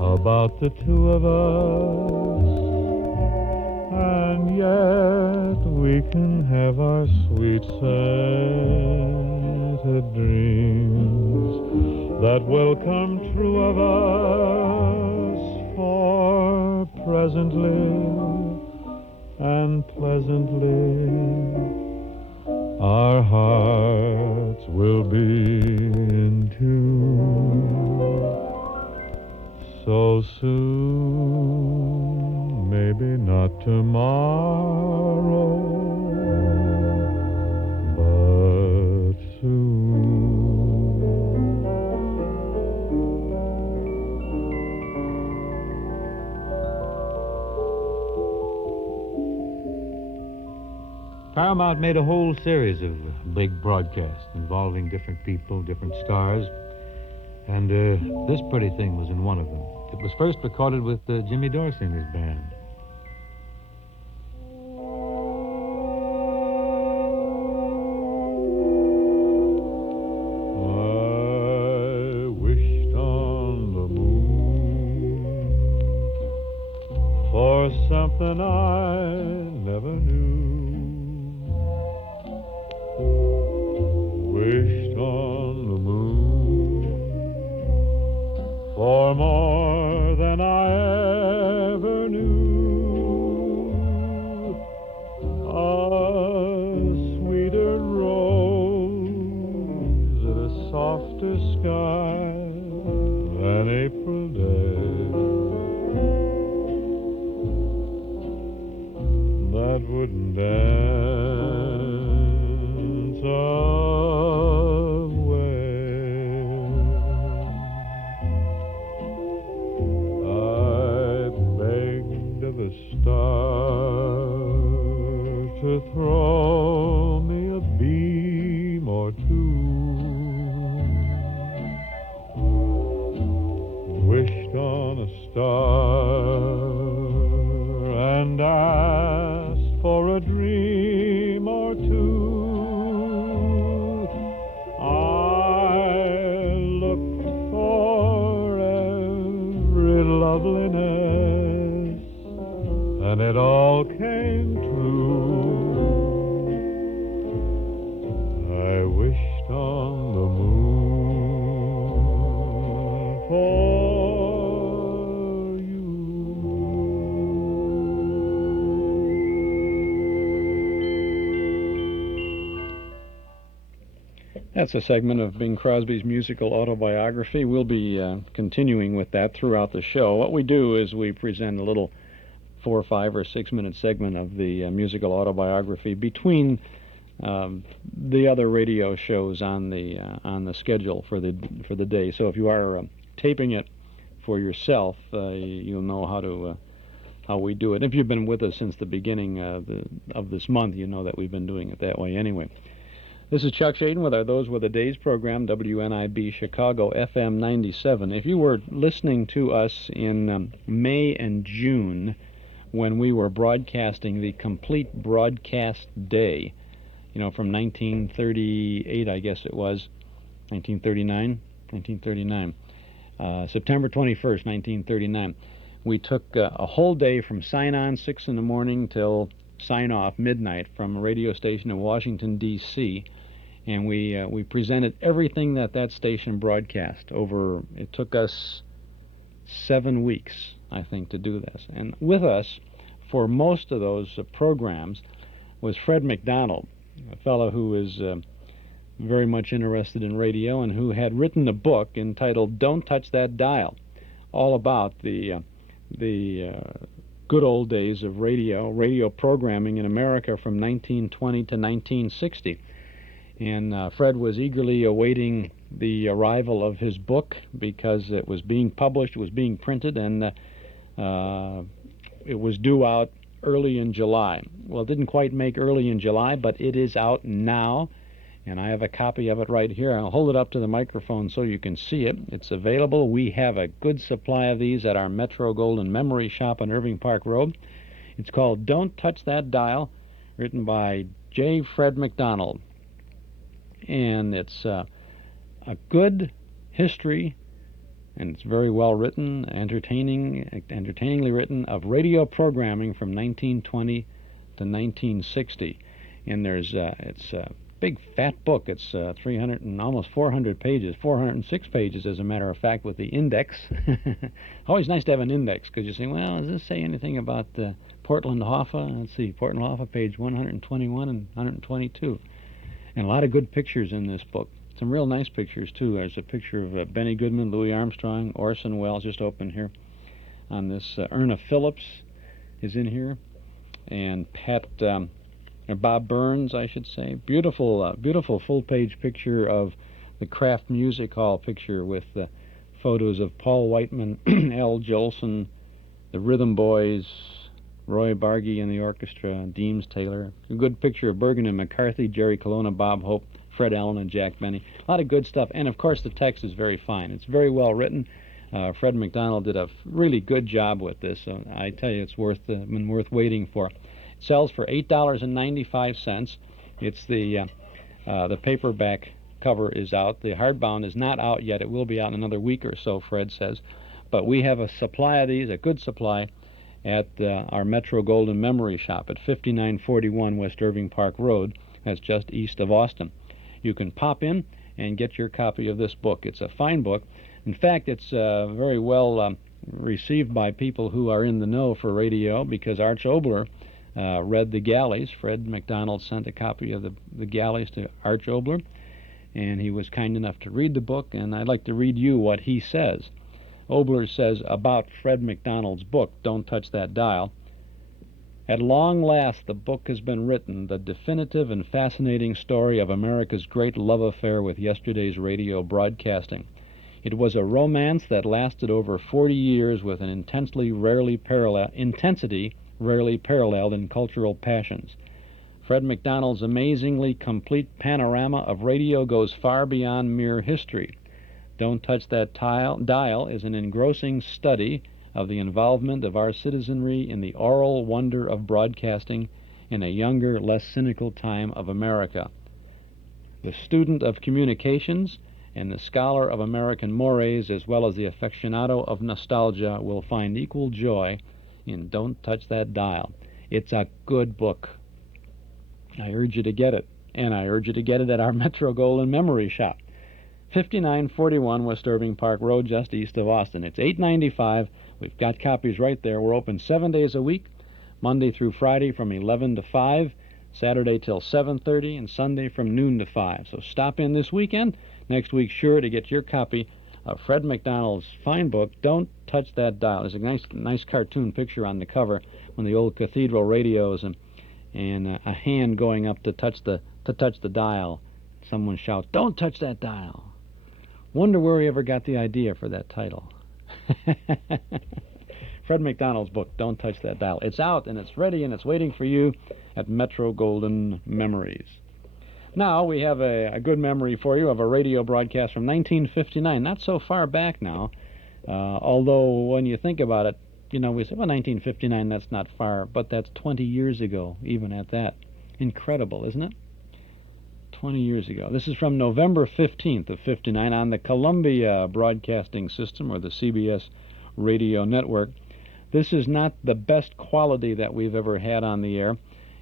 about the two of us, and yet we can have our sweet scented dreams that will come true of us, for presently and pleasantly our hearts will be in tune. So soon, maybe not tomorrow, but soon. Paramount made a whole series of big broadcasts involving different people, different stars, and this pretty thing was in one of them. It was first recorded with Jimmy Dorsey and his band. I wished on the moon for something I never knew. Wished on the moon for more than I ever knew. A sweeter rose in a softer sky than April day, that wouldn't dance away. I begged of a star to throw me a beam or two. Wished on a star and asked for a dream or two. I looked for every loveliness, and it all came true. I wished on the moon for That's a segment of Bing Crosby's musical autobiography. We'll be continuing with that throughout the show. What we do is we present a little 4 or 5 or 6 minute segment of the musical autobiography between the other radio shows on the schedule for the day. So if you are taping it for yourself, you'll know how we do it. If you've been with us since the beginning of this month, you know that we've been doing it that way anyway. This is Chuck Shaden with our Those Were the Days program, WNIB Chicago FM 97. If you were listening to us in May and June when we were broadcasting the complete broadcast day, you know, from 1938, I guess it was, 1939, September 21st, 1939. We took a whole day from sign-on, 6 in the morning, till sign-off, midnight, from a radio station in Washington, D.C., and we presented everything that station broadcast over. It took us 7 weeks, I think, to do this. And with us for most of those programs was Fred McDonald, a fellow who is very much interested in radio and who had written a book entitled Don't Touch That Dial, all about the good old days of radio programming in America from 1920 to 1960. And Fred was eagerly awaiting the arrival of his book because it was being published, it was being printed, and it was due out early in July. Well, it didn't quite make early in July, but it is out now, and I have a copy of it right here. I'll hold it up to the microphone so you can see it. It's available. We have a good supply of these at our Metro Golden Memory Shop on Irving Park Road. It's called Don't Touch That Dial, written by J. Fred McDonald. And it's a good history, and it's very well written, entertainingly written, of radio programming from 1920 to 1960. And there's it's a big fat book. It's 300 and almost 400 pages, 406 pages as a matter of fact, with the index. Always nice to have an index, because you say, well, does this say anything about Portland Hoffa? Let's see, Portland Hoffa, page 121 and 122. And a lot of good pictures in this book. Some real nice pictures, too. There's a picture of Benny Goodman, Louis Armstrong, Orson Welles, just open here on this. Erna Phillips is in here, and Bob Burns, I should say. Beautiful, beautiful full-page picture of the Kraft Music Hall picture with photos of Paul Whiteman, Al Jolson, the Rhythm Boys, Roy Bargy in the orchestra, Deems Taylor. A good picture of Bergen and McCarthy, Jerry Colonna, Bob Hope, Fred Allen, and Jack Benny. A lot of good stuff. And, of course, the text is very fine. It's very well written. Fred McDonald did a really good job with this. So I tell you, it's been worth waiting for. It sells for $8.95. It's the paperback cover is out. The hardbound is not out yet. It will be out in another week or so, Fred says. But we have a supply of these, a good supply, at our Metro Golden Memory Shop at 5941 West Irving Park Road. That's just east of Austin. You can pop in and get your copy of this book. It's a fine book. In fact, it's very well received by people who are in the know for radio, because Arch Obler read The Galleys. Fred McDonald sent a copy of the Galleys to Arch Obler, and he was kind enough to read the book, and I'd like to read you what he says. Obler says about Fred McDonald's book, Don't Touch That Dial, "At long last the book has been written, the definitive and fascinating story of America's great love affair with yesterday's radio broadcasting. It was a romance that lasted over 40 years with an intensity rarely paralleled in cultural passions. Fred McDonald's amazingly complete panorama of radio goes far beyond mere history. Don't Touch That Dial is an engrossing study of the involvement of our citizenry in the oral wonder of broadcasting in a younger, less cynical time of America. The student of communications and the scholar of American mores, as well as the aficionado of nostalgia, will find equal joy in Don't Touch That Dial. It's a good book. I urge you to get it, and I urge you to get it at our Metro Golden Memory Shop. 5941 West Irving Park Road, just east of Austin. It's $8.95. We've got copies right there. We're open 7 days a week, Monday through Friday from 11 to 5, Saturday till 7:30, and Sunday from noon to 5. So stop in this weekend. Next week, sure to get your copy of Fred McDonald's fine book, Don't Touch That Dial. There's a nice cartoon picture on the cover, one of the old cathedral radios, and a hand going up to touch the to touch the dial. Someone shouts, "Don't touch that dial." Wonder where he ever got the idea for that title. Fred McDonald's book, Don't Touch That Dial. It's out, and it's ready, and it's waiting for you at Metro Golden Memories. Now, we have a good memory for you of a radio broadcast from 1959. Not so far back now, although when you think about it, you know, we say, well, 1959, that's not far, but that's 20 years ago, even at that. Incredible, isn't it? 20 years ago. This is from November 15th of 59 on the Columbia Broadcasting System, or the CBS radio network. This is not the best quality that we've ever had on the air.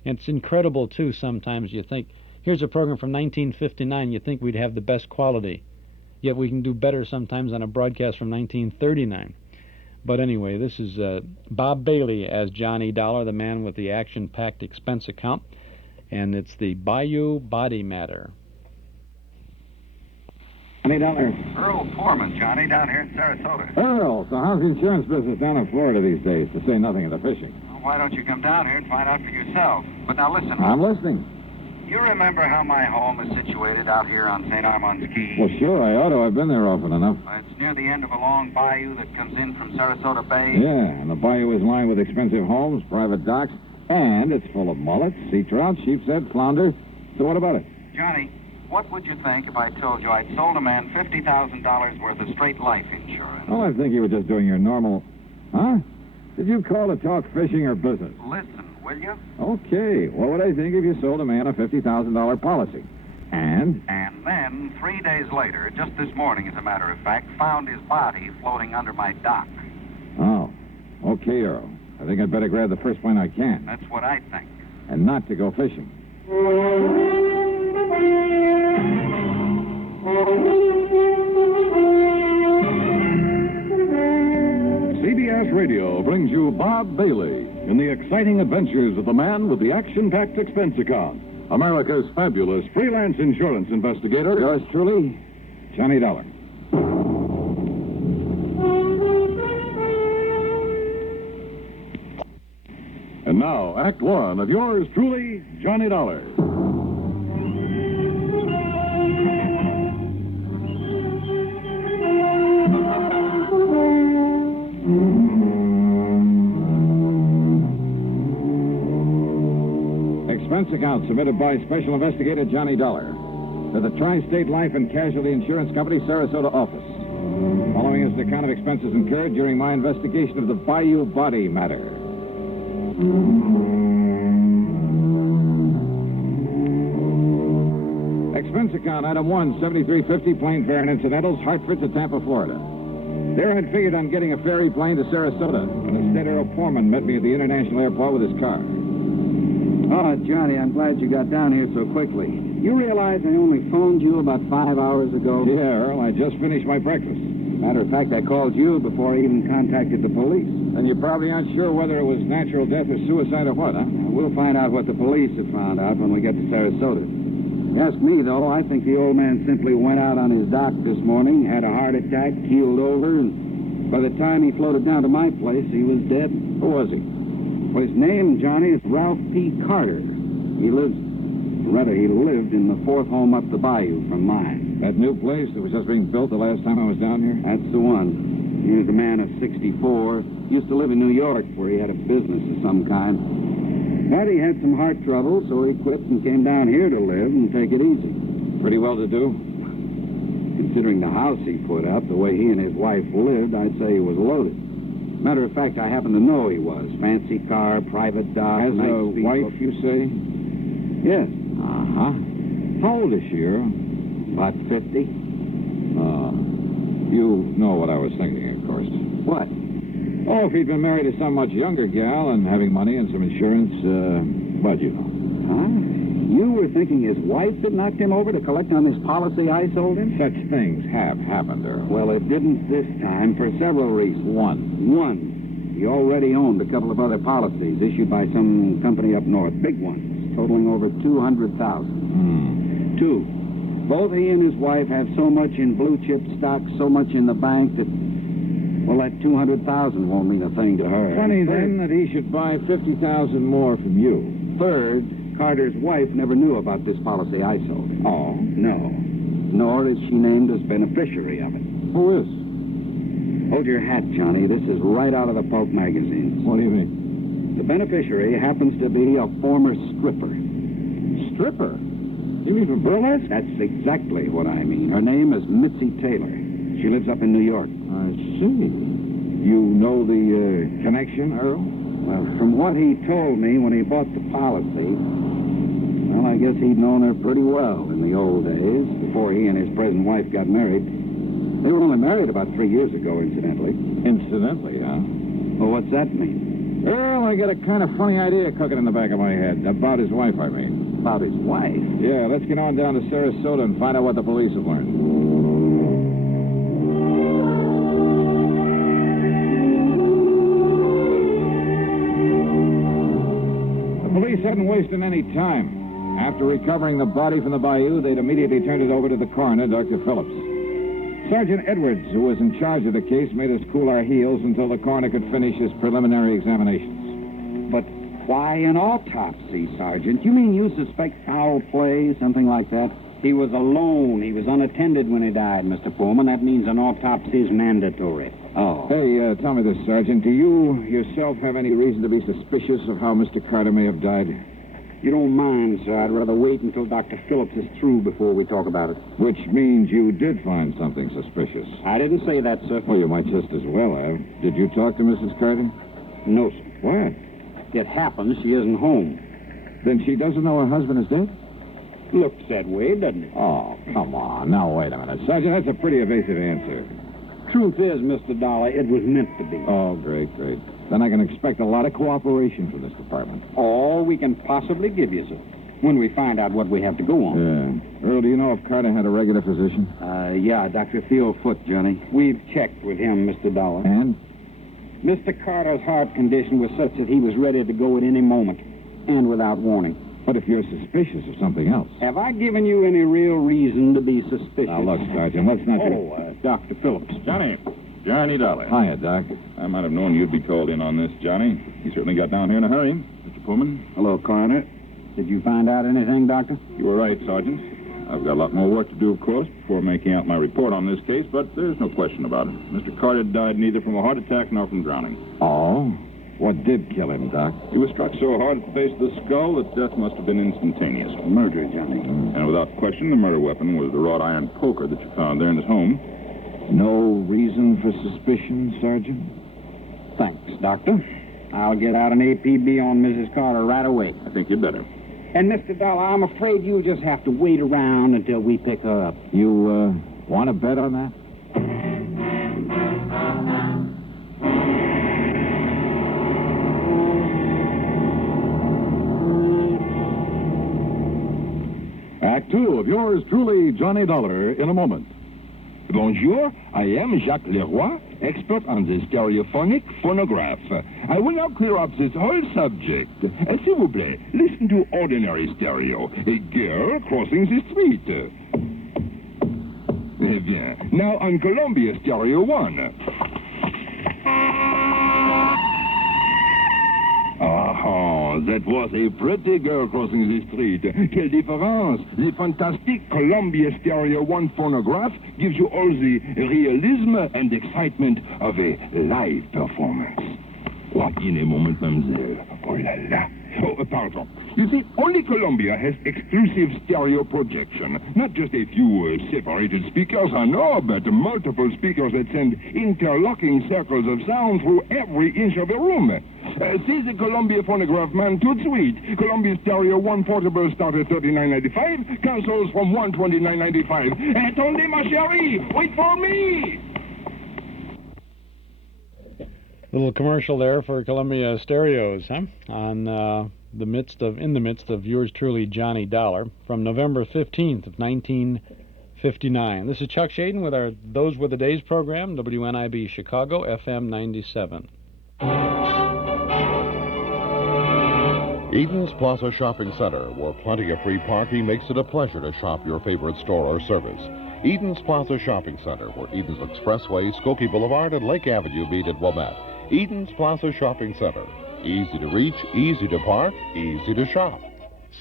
It's incredible, too, sometimes you think, here's a program from 1959, you think we'd have the best quality. Yet we can do better sometimes on a broadcast from 1939. But anyway, this is Bob Bailey as Johnny Dollar, the man with the action-packed expense account. And it's the Bayou Body Matter. $20. Earl Foreman, Johnny, down here in Sarasota. Earl, so how's the insurance business down in Florida these days, to say nothing of the fishing? Well, why don't you come down here and find out for yourself? But now listen. I'm listening. You remember how my home is situated out here on St. Armand's Key? Well, sure, I ought to. I've been there often enough. It's near the end of a long bayou that comes in from Sarasota Bay. Yeah, and the bayou is lined with expensive homes, private docks, and it's full of mullets, sea trout, sheepshead, flounder. So what about it? Johnny, what would you think if I told you I'd sold a man $50,000 worth of straight life insurance? Oh, I think you were just doing your normal... Huh? Did you call to talk fishing or business? Listen, will you? Okay. What would I think if you sold a man a $50,000 policy? And? And then, 3 days later, just this morning, as a matter of fact, found his body floating under my dock. Oh. Okay, Earl. I think I'd better grab the first plane I can. That's what I think. And not to go fishing. CBS Radio brings you Bob Bailey in the exciting adventures of the man with the action-packed expense account, America's fabulous freelance insurance investigator. Yours truly, Johnny Dollar. And now, Act One of yours truly, Johnny Dollar. Expense account submitted by Special Investigator Johnny Dollar to the Tri-State Life and Casualty Insurance Company, Sarasota office. Following is the account of expenses incurred during my investigation of the Bayou Body Matter. Expense account, item 1, $73.50, plane fare and incidentals, Hartford to Tampa, Florida. There I'd figured on getting a ferry plane to Sarasota, but instead Earl Foreman met me at the international airport with his car. Oh, Johnny, I'm glad you got down here so quickly. You realize I only phoned you about 5 hours ago? Yeah, Earl, I just finished my breakfast. Matter of fact, I called you before I even contacted the police. Then you probably aren't sure whether it was natural death or suicide or what, huh? We'll find out what the police have found out when we get to Sarasota. Ask me, though, I think the old man simply went out on his dock this morning, had a heart attack, keeled over, and by the time he floated down to my place, he was dead. Who was he? Well, his name, Johnny, is Ralph P. Carter. He lived in the fourth home up the bayou from mine. That new place that was just being built the last time I was down here? That's the one. He was a man of 64. Used to live in New York, where he had a business of some kind. But he had some heart trouble, so he quit and came down here to live and take it easy. Pretty well to do? Considering the house he put up, the way he and his wife lived, I'd say he was loaded. Matter of fact, I happen to know he was. Fancy car, private dock, Has nice a wife, you say? Yes. Uh-huh. How old is she, Earl? About 50. You know what I was thinking, of course. What? Oh, if he'd been married to some much younger gal and having money and some insurance, but you know. Huh? You were thinking his wife had knocked him over to collect on this policy I sold him? Such things have happened, Earl. Well, it didn't this time for several reasons. One. He already owned a couple of other policies issued by some company up north, big ones, totaling over $200,000. Two, both he and his wife have so much in blue chip stock, so much in the bank that, well, that $200,000 won't mean a thing to her. Funny, then, that he should buy $50,000 more from you. Third, Carter's wife never knew about this policy I sold her. Oh? No. Nor is she named as beneficiary of it. Who is? Hold your hat, Johnny. This is right out of the pulp magazines. What do you mean? The beneficiary happens to be a former stripper. Stripper? You mean from burlesque? That's exactly what I mean. Her name is Mitzi Taylor. She lives up in New York. I see. You know the connection, Earl? Well, from what he told me when he bought the policy, well, I guess he'd known her pretty well in the old days, before he and his present wife got married. They were only married about 3 years ago, incidentally. Incidentally, huh? Well, what's that mean? Earl, I got a kind of funny idea cooking in the back of my head. About his wife, I mean. About his wife? Yeah, let's get on down to Sarasota and find out what the police have learned. The police hadn't wasted any time. After recovering the body from the Bayou, they'd immediately turned it over to the coroner, Dr. Phillips. Sergeant Edwards, who was in charge of the case, made us cool our heels until the coroner could finish his preliminary examinations. But why an autopsy, Sergeant? You mean you suspect foul play, something like that? He was alone. He was unattended when he died, Mr. Pullman. That means an autopsy is mandatory. Oh. Hey, tell me this, Sergeant. Do you yourself have any reason to be suspicious of how Mr. Carter may have died? You don't mind, sir. I'd rather wait until Dr. Phillips is through before we talk about it. Which means you did find something suspicious. I didn't say that, sir. Well, you might just as well have. Did you talk to Mrs. Carter? No, sir. What? It happens she isn't home. Then she doesn't know her husband is dead? Looks that way, doesn't it? Oh, come on. Now, wait a minute. Sergeant, that's a pretty evasive answer. Truth is, Mr. Dollar, it was meant to be. Oh, great, great. Then I can expect a lot of cooperation from this department. All we can possibly give you, sir, when we find out what we have to go on. Yeah. Earl, do you know if Carter had a regular physician? Yeah, Dr. Theo Foote, Johnny. We've checked with him, Mr. Dollar. And? Mr. Carter's heart condition was such that he was ready to go at any moment, and without warning. But if you're suspicious of something else... Have I given you any real reason to be suspicious? Now, look, Sergeant, let's not... Dr. Phillips. Johnny Dollar. Hiya, Doc. I might have known you'd be called in on this, Johnny. You certainly got down here in a hurry. Mr. Pullman. Hello, Coroner. Did you find out anything, Doctor? You were right, Sergeant. I've got a lot more work to do, of course, before making out my report on this case, but there's no question about it. Mr. Carter died neither from a heart attack nor from drowning. Oh? What did kill him, Doc? He was struck so hard at the base of the skull that death must have been instantaneous. Murder, Johnny. And without question, the murder weapon was the wrought iron poker that you found there in his home. No reason for suspicion, Sergeant? Thanks, Doctor. I'll get out an APB on Mrs. Carter right away. I think you'd better. And, Mr. Dollar, I'm afraid you'll just have to wait around until we pick her up. You, want to bet on that? Act 2 of yours truly, Johnny Dollar, in a moment. Bonjour, I am Jacques Leroy, expert on the stereophonic phonograph. I will now clear up this whole subject. S'il vous plaît, listen to ordinary stereo. A girl crossing the street. Eh bien, now on Columbia Stereo 1. Ah, that was a pretty girl crossing the street. Quelle différence! The fantastic Columbia Stereo 1 phonograph gives you all the realism and excitement of a live performance. What in a moment, mademoiselle? Oh la la. Oh, pardon. You see, only Columbia has exclusive stereo projection. Not just a few separated speakers, I know, but multiple speakers that send interlocking circles of sound through every inch of the room. See the Columbia phonograph, man, tout de suite. Columbia Stereo 1 portable start at $39.95. Consoles from $129.95. Attendez, ma chérie! Wait for me! Little commercial there for Columbia Stereos, huh? On in the midst of yours truly, Johnny Dollar, from November 15th of 1959. This is Chuck Shaden with our Those Were the Days program, WNIB Chicago, FM 97. Eden's Plaza Shopping Center, where plenty of free parking makes it a pleasure to shop your favorite store or service. Eden's Plaza Shopping Center, where Eden's Expressway, Skokie Boulevard, and Lake Avenue meet at Wilmette. Eden's Plaza Shopping Center. Easy to reach, easy to park, easy to shop.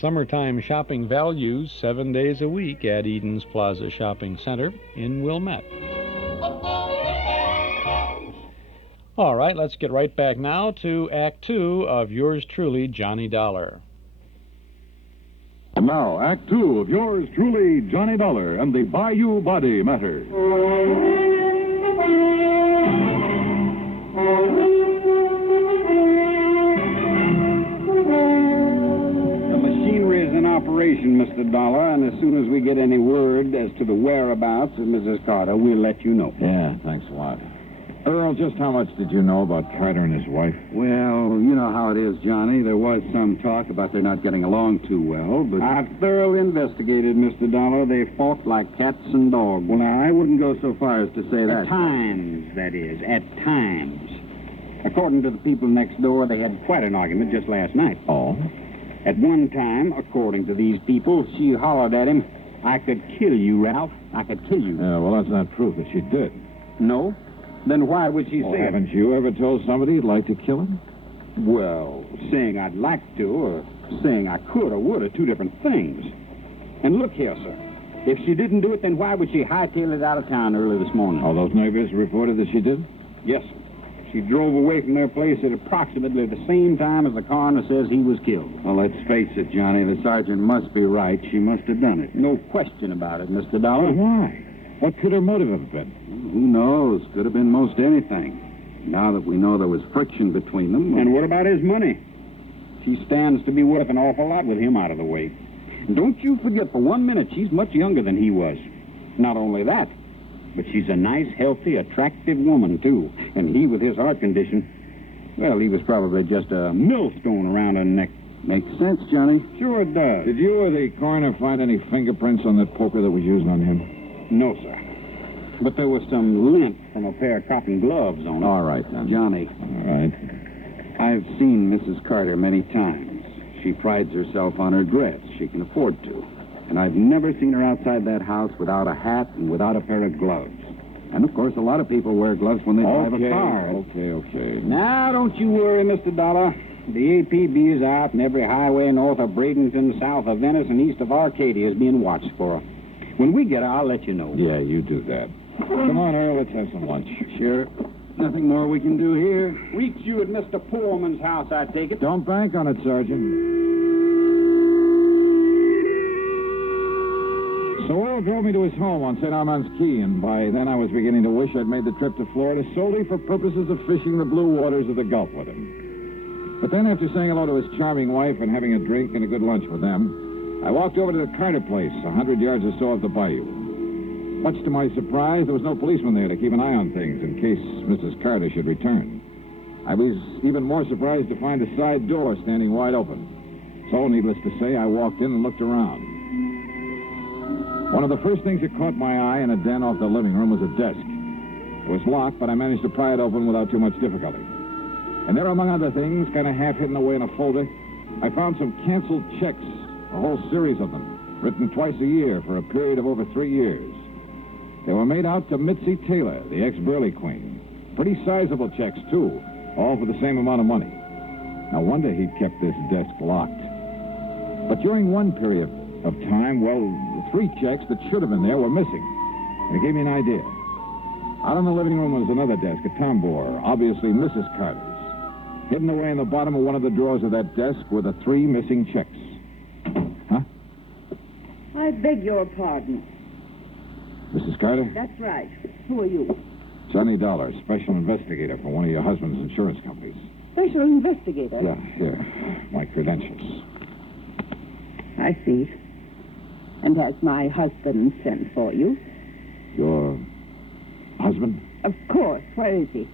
Summertime shopping values 7 days a week at Eden's Plaza Shopping Center in Wilmette. All right, let's get right back now to Act 2 of yours truly, Johnny Dollar. And now, Act 2 of yours truly, Johnny Dollar and the Bayou Body Matter. The machinery is in operation, Mr. Dollar, and as soon as we get any word as to the whereabouts of Mrs. Carter, we'll let you know. Yeah, thanks a lot. Earl, just how much did you know about Carter and his wife? Well, you know how it is, Johnny. There was some talk about their not getting along too well, but I've thoroughly investigated, Mr. Dollar. They fought like cats and dogs. Well, now, I wouldn't go so far as to say that. At times, that is. At times. According to the people next door, they had quite an argument just last night. Oh? At one time, according to these people, she hollered at him, "I could kill you, Ralph. I could kill you." Yeah, well, that's not proof that she did. No? Then why would she say it? Haven't you ever told somebody you'd like to kill him? Well, saying I'd like to or saying I could or would are two different things. And look here, sir. If she didn't do it, then why would she hightail it out of town early this morning? All those neighbors reported that she did? Yes, sir. She drove away from their place at approximately the same time as the coroner says he was killed. Well, let's face it, Johnny. The sergeant must be right. She must have done it. No question about it, Mr. Dollar. But why? What could her motive have been? Who knows? Could have been most anything. Now that we know there was friction between them. And what about his money? She stands to be worth an awful lot with him out of the way. And don't you forget for 1 minute she's much younger than he was. Not only that, but she's a nice, healthy, attractive woman, too. And he, with his heart condition, well, he was probably just a millstone around her neck. Makes sense, Johnny. Sure it does. Did you or the coroner find any fingerprints on that poker that was used on him? No, sir. But there was some lint from a pair of cotton gloves on it. All right, then. Johnny. All right. I've seen Mrs. Carter many times. She prides herself on her dress. She can afford to. And I've never seen her outside that house without a hat and without a pair of gloves. And, of course, a lot of people wear gloves when they drive a car. Okay. Now, don't you worry, Mr. Dollar. The APB is out, and every highway north of Bradenton, south of Venice, and east of Arcadia is being watched for her. When we get her, I'll let you know. Yeah, you do that. Come on, Earl, let's have some lunch. Sure. Nothing more we can do here. Reach you at Mr. Pullman's house, I take it. Don't bank on it, Sergeant. So Earl drove me to his home on St. Armand's Key, and by then I was beginning to wish I'd made the trip to Florida solely for purposes of fishing the blue waters of the Gulf with him. But then, after saying hello to his charming wife and having a drink and a good lunch with them, I walked over to the Carter place, 100 yards or so up the bayou. Much to my surprise, there was no policeman there to keep an eye on things in case Mrs. Carter should return. I was even more surprised to find the side door standing wide open. So, needless to say, I walked in and looked around. One of the first things that caught my eye in a den off the living room was a desk. It was locked, but I managed to pry it open without too much difficulty. And there, among other things, kind of half hidden away in a folder, I found some canceled checks, a whole series of them, written twice a year for a period of over 3 years. They were made out to Mitzi Taylor, the ex-Burley Queen. Pretty sizable checks, too, all for the same amount of money. No wonder he'd kept this desk locked. But during one period of time, well, the 3 checks that should have been there were missing. And it gave me an idea. Out in the living room was another desk, a tambour, obviously Mrs. Carter's. Hidden away in the bottom of one of the drawers of that desk were the 3 missing checks. Huh? I beg your pardon. Mrs. Carter? That's right. Who are you? Johnny Dollar, special investigator for one of your husband's insurance companies. Special investigator? Yeah, here. My credentials. I see. And has my husband sent for you? Your husband? Of course. Where is he?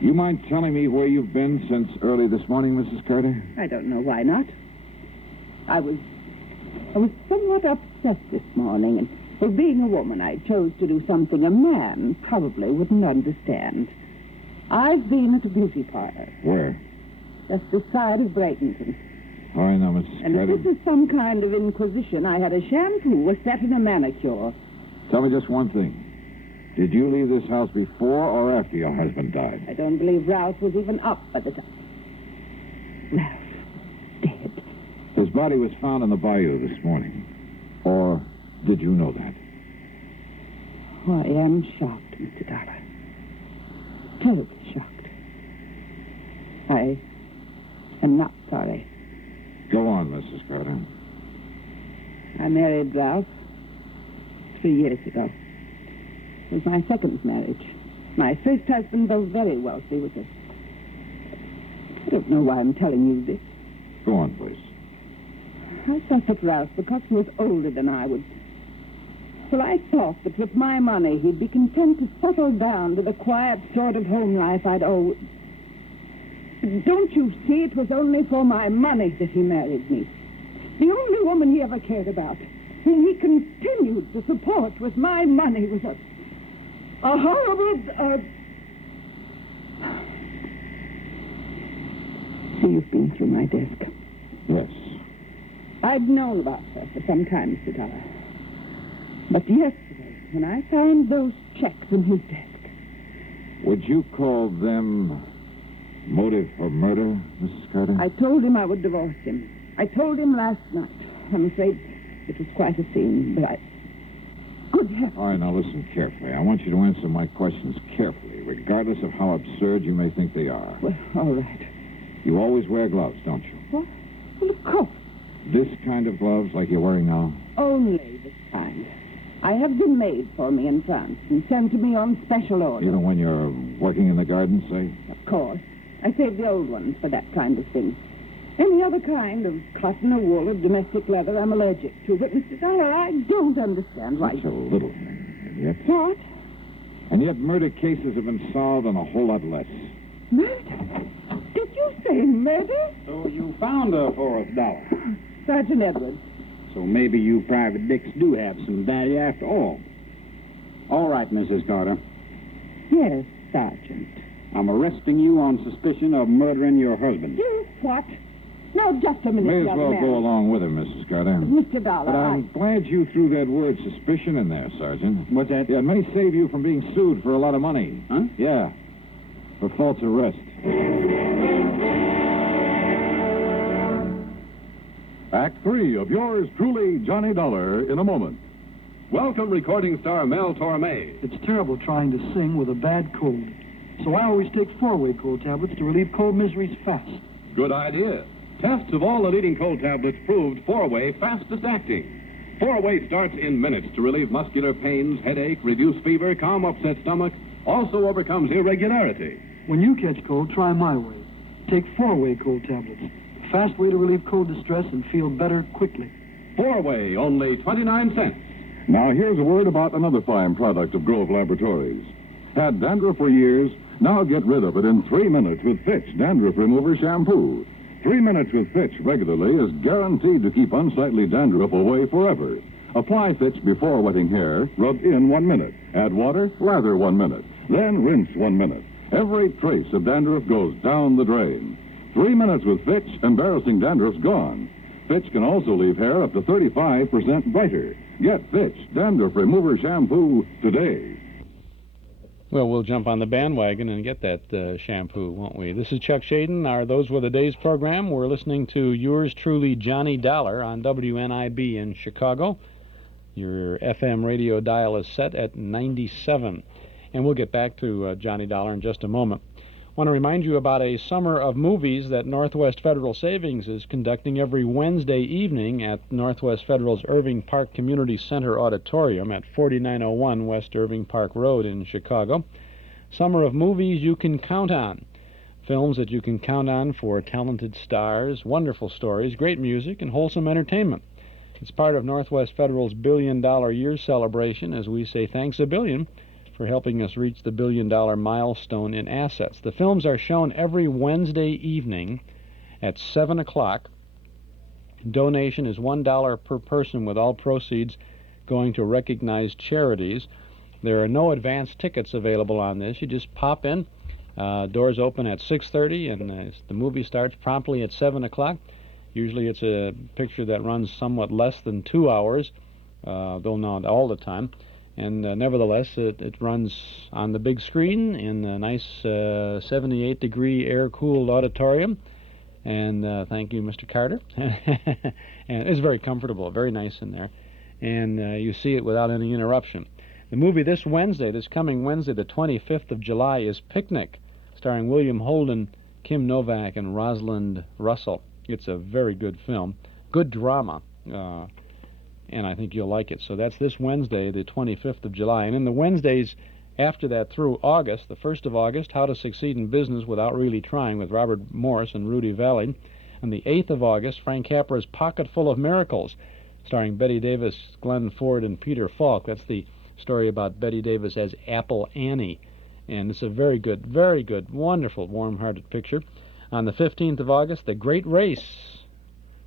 You mind telling me where you've been since early this morning, Mrs. Carter? I don't know why not. I was somewhat upset this morning, and for being a woman, I chose to do something a man probably wouldn't understand. I've been at a beauty parlor. Where? Just this side of Bradenton. Oh, I know, Mrs. And Carter. if this is some kind of inquisition, I had a shampoo, a set, and a manicure. Tell me just one thing. Did you leave this house before or after your husband died? I don't believe Ralph was even up by the time. Ralph, dead. His His body was found in the bayou this morning. Or did you know that? Oh, I am shocked, Mr. Dollar. Terribly shocked. I am not sorry. Go on, Mrs. Carter. I married Ralph 3 years ago. It was my second marriage. My first husband, though very wealthy, was I don't know why I'm telling you this. Go on, please. I thought that Ralph, because he was older than I would... Well, I thought that with my money, he'd be content to settle down to the quiet sort of home life I'd always... Don't you see, it was only for my money that he married me. The only woman he ever cared about, whom he continued to support with my money, was a horrible... So you've been through my desk. Yes. I've known about her for some time, Mr. Dollar. But yesterday, when I found those checks in his desk... Would you call them motive for murder, Mrs. Carter? I told him I would divorce him. I told him last night. I'm afraid it was quite a scene, but I... Good heavens. All right, now listen carefully. I want you to answer my questions carefully, regardless of how absurd you may think they are. Well, all right. You always wear gloves, don't you? What? Well, of course. This kind of gloves, like you're wearing now? Only this kind. I have been made for me in France and sent to me on special order. Even when you're working in the garden, say? Of course. I save the old ones for that kind of thing. Any other kind of cotton or wool or domestic leather I'm allergic to. But, Mr. Dollar, I don't understand why... Such a little thing, and yet... What? And yet murder cases have been solved and a whole lot less. Murder? Did you say murder? So you found her for us, Dollar. Sergeant Edwards. So maybe you private dicks do have some value after all. All right, Mrs. Carter. Yes, Sergeant. I'm arresting you on suspicion of murdering your husband. You what? Now, just a minute, May as young well man. go along with him, Mrs. Carter. Mr. Dollar, But I'm glad you threw that word suspicion in there, Sergeant. What's that? Yeah, it may save you from being sued for a lot of money. Huh? Yeah, for false arrest. Act 3 of yours truly, Johnny Dollar, in a moment. Welcome recording star Mel Torme. It's terrible trying to sing with a bad cold. So I always take 4-way cold tablets to relieve cold miseries fast. Good idea. Tests of all the leading cold tablets proved 4-way fastest acting. 4-way starts in minutes to relieve muscular pains, headache, reduce fever, calm upset stomach, also overcomes irregularity. When you catch cold, try my way. Take 4-way cold tablets. A fast way to relieve cold distress and feel better quickly. 4-way, only 29 cents. Now, here's a word about another fine product of Grove Laboratories. Had dandruff for years? Now get rid of it in 3 minutes with Fitch Dandruff Remover Shampoo. 3 minutes with Fitch regularly is guaranteed to keep unsightly dandruff away forever. Apply Fitch before wetting hair, rub in 1 minute. Add water, lather 1 minute. Then rinse 1 minute. Every trace of dandruff goes down the drain. 3 minutes with Fitch, embarrassing dandruff's gone. Fitch can also leave hair up to 35% brighter. Get Fitch Dandruff Remover Shampoo today. Well, we'll jump on the bandwagon and get that shampoo, won't we? This is Chuck Shaden. Those were the Days program. We're listening to yours truly, Johnny Dollar, on WNIB in Chicago. Your FM radio dial is set at 97. And we'll get back to Johnny Dollar in just a moment. I want to remind you about a summer of movies that Northwest Federal Savings is conducting every Wednesday evening at Northwest Federal's Irving Park Community Center Auditorium at 4901 West Irving Park Road in Chicago. Summer of movies you can count on. Films that you can count on for talented stars, wonderful stories, great music, and wholesome entertainment. It's part of Northwest Federal's $1 billion year celebration as we say thanks a billion for helping us reach the $1 billion milestone in assets. The films are shown every Wednesday evening at 7 o'clock. Donation is $1 per person, with all proceeds going to recognized charities. There are no advance tickets available on this. You just pop in. Doors open at 6:30, and the movie starts promptly at 7 o'clock. Usually it's a picture that runs somewhat less than 2 hours, though not all the time. And nevertheless, it runs on the big screen in a nice 78-degree air-cooled auditorium. And thank you, Mr. Carter. And it's very comfortable, very nice in there. And you see it without any interruption. The movie this coming Wednesday, the 25th of July, is Picnic, starring William Holden, Kim Novak, and Rosalind Russell. It's a very good film, good drama, and I think you'll like it. So that's this Wednesday, the 25th of July. And in the Wednesdays after that through August, the 1st of August, How to Succeed in Business Without Really Trying with Robert Morris and Rudy Valley. And the 8th of August, Frank Capra's Pocket Full of Miracles, starring Betty Davis, Glenn Ford, and Peter Falk. That's the story about Betty Davis as Apple Annie. And it's a very good, wonderful, warm-hearted picture. On the 15th of August, The Great Race.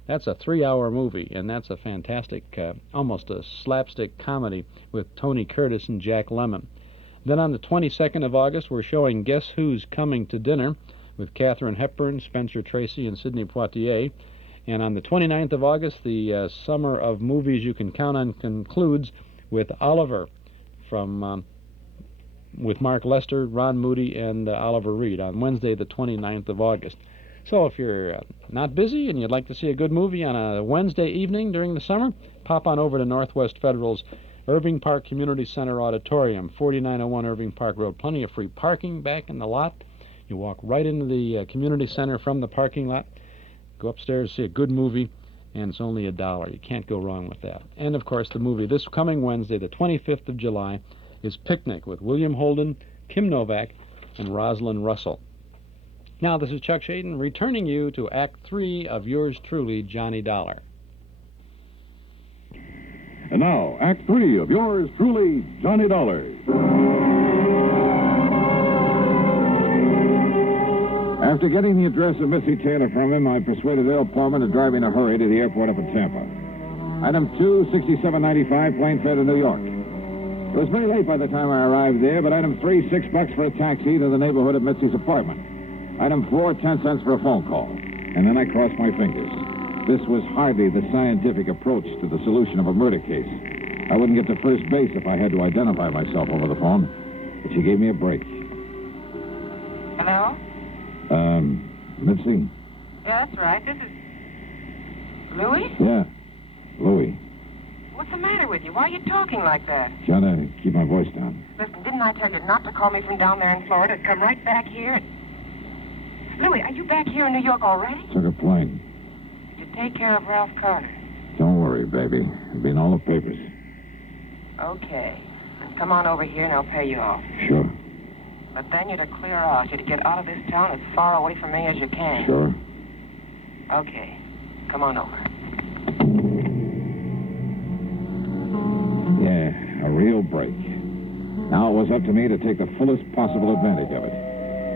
That's a 3-hour movie, and that's a fantastic, almost a slapstick comedy with Tony Curtis and Jack Lemmon. Then on the 22nd of August, we're showing Guess Who's Coming to Dinner with Katharine Hepburn, Spencer Tracy, and Sidney Poitier. And on the 29th of August, the Summer of Movies You Can Count On concludes with Oliver with Mark Lester, Ron Moody, and Oliver Reed on Wednesday, the 29th of August. So if you're not busy and you'd like to see a good movie on a Wednesday evening during the summer, pop on over to Northwest Federal's Irving Park Community Center Auditorium, 4901 Irving Park Road. Plenty of free parking back in the lot. You walk right into the community center from the parking lot, go upstairs, see a good movie, and it's only $1. You can't go wrong with that. And, of course, the movie this coming Wednesday, the 25th of July, is Picnic with William Holden, Kim Novak, and Rosalind Russell. Now, this is Chuck Shaden returning you to Act 3 of yours truly, Johnny Dollar. And now, Act 3 of yours truly, Johnny Dollar. After getting the address of Missy Taylor from him, I persuaded Earl Pullman to drive in a hurry to the airport up in Tampa. Item 2, 6795, plane fare to New York. It was very late by the time I arrived there, but item 3, $6 for a taxi to the neighborhood of Mitzi's apartment. Item 4, 10 cents for a phone call. And then I crossed my fingers. This was hardly the scientific approach to the solution of a murder case. I wouldn't get to first base if I had to identify myself over the phone, but she gave me a break. Hello? Mitzi? Yeah, that's right. This is... Louie? Yeah, Louie. What's the matter with you? Why are you talking like that? Trying to keep my voice down. Listen, didn't I tell you not to call me from down there in Florida? Come right back here. Louie, are you back here in New York already? Took a plane. Did you take care of Ralph Carter? Don't worry, baby. It'll be in all the papers. Okay. Then come on over here and I'll pay you off. Sure. But then you're to clear out. You're to get out of this town as far away from me as you can. Sure. Okay. Come on over. Yeah, a real break. Now it was up to me to take the fullest possible advantage of it.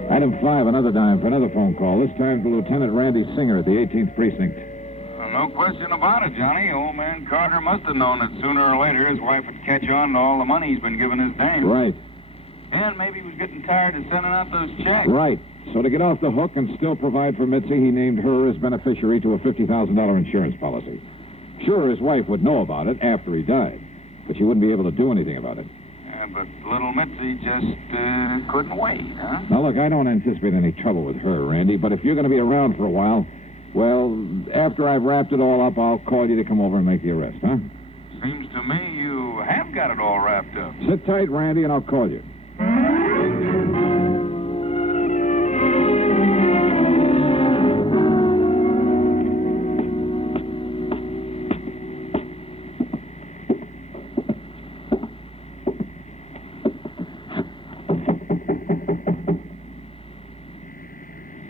Item 5, another dime for another phone call. This time to Lieutenant Randy Singer at the 18th Precinct. No question about it, Johnny. Old man Carter must have known that sooner or later his wife would catch on to all the money he's been giving his dame. Right. And maybe he was getting tired of sending out those checks. Right. So to get off the hook and still provide for Mitzi, he named her as beneficiary to a $50,000 insurance policy. Sure, his wife would know about it after he died, but she wouldn't be able to do anything about it. Yeah, but little Mitzi just couldn't wait, huh? Now, look, I don't anticipate any trouble with her, Randy, but if you're going to be around for a while, well, after I've wrapped it all up, I'll call you to come over and make the arrest, huh? Seems to me you have got it all wrapped up. Sit tight, Randy, and I'll call you.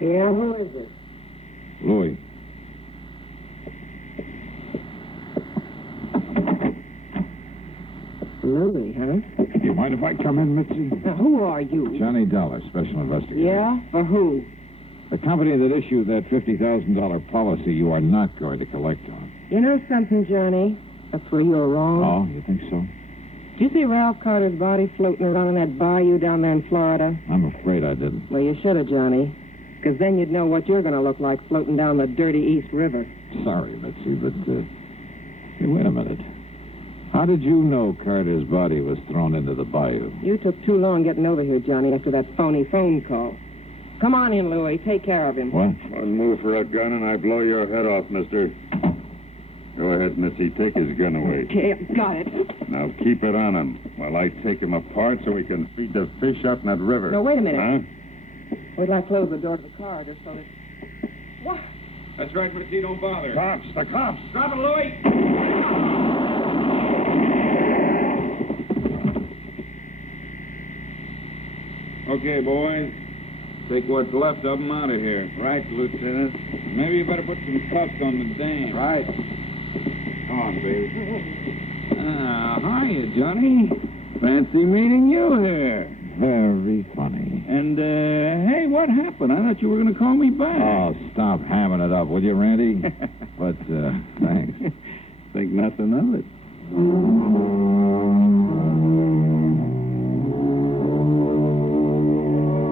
Yeah, who is it? Louie. Louie, huh? Do you mind if I come in, Mitzi? Now, who are you? Johnny Dollar, special investigator. Yeah? For who? The company that issued that $50,000 policy you are not going to collect on. You know something, Johnny? That's where you're wrong. Oh, you think so? Did you see Ralph Carter's body floating around in that bayou down there in Florida? I'm afraid I didn't. Well, you should have, Johnny. Because then you'd know what you're going to look like floating down the dirty East River. Sorry, Mitzi, but, hey, wait a minute. How did you know Carter's body was thrown into the bayou? You took too long getting over here, Johnny, after that phony phone call. Come on in, Louie. Take care of him. What? One move for a gun and I blow your head off, mister. Go ahead, Missy. Take his gun away. Okay, got it. Now keep it on him while I take him apart so we can feed the fish out in that river. No, wait a minute. Huh? We'd like to close the door to the corridor so that... What? That's right, Missy. Don't bother. Cops! The cops! Stop it, Louie! Okay, boys. Take what's left of them out of here. Right, Lieutenant. Maybe you better put some cuffs on the dame. Right. Come on, baby. Hiya, Johnny. Fancy meeting you here. Very funny. And, hey, what happened? I thought you were going to call me back. Oh, stop hamming it up, will you, Randy? But, thanks. Think nothing of it.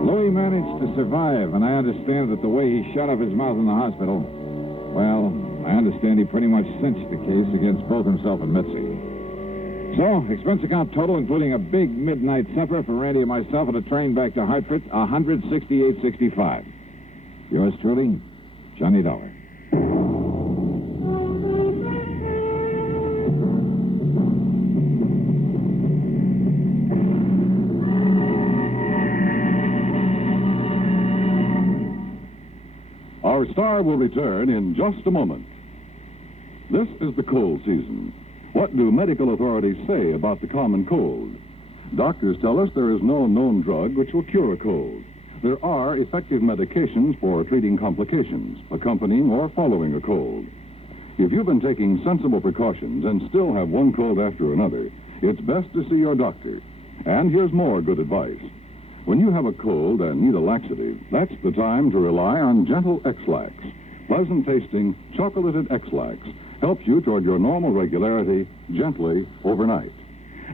Louis managed to survive, and I understand that the way he shut up his mouth in the hospital, well, I understand he pretty much cinched the case against both himself and Mitzi. So, expense account total, including a big midnight supper for Randy and myself and a train back to Hartford, $168.65. Yours truly, Johnny Dollar. Our star will return in just a moment. This is the cold season. What do medical authorities say about the common cold? Doctors tell us there is no known drug which will cure a cold. There are effective medications for treating complications, accompanying or following a cold. If you've been taking sensible precautions and still have one cold after another, it's best to see your doctor. And here's more good advice. When you have a cold and need a laxative, that's the time to rely on gentle X-Lax. Pleasant-tasting, chocolated X-Lax helps you toward your normal regularity gently overnight.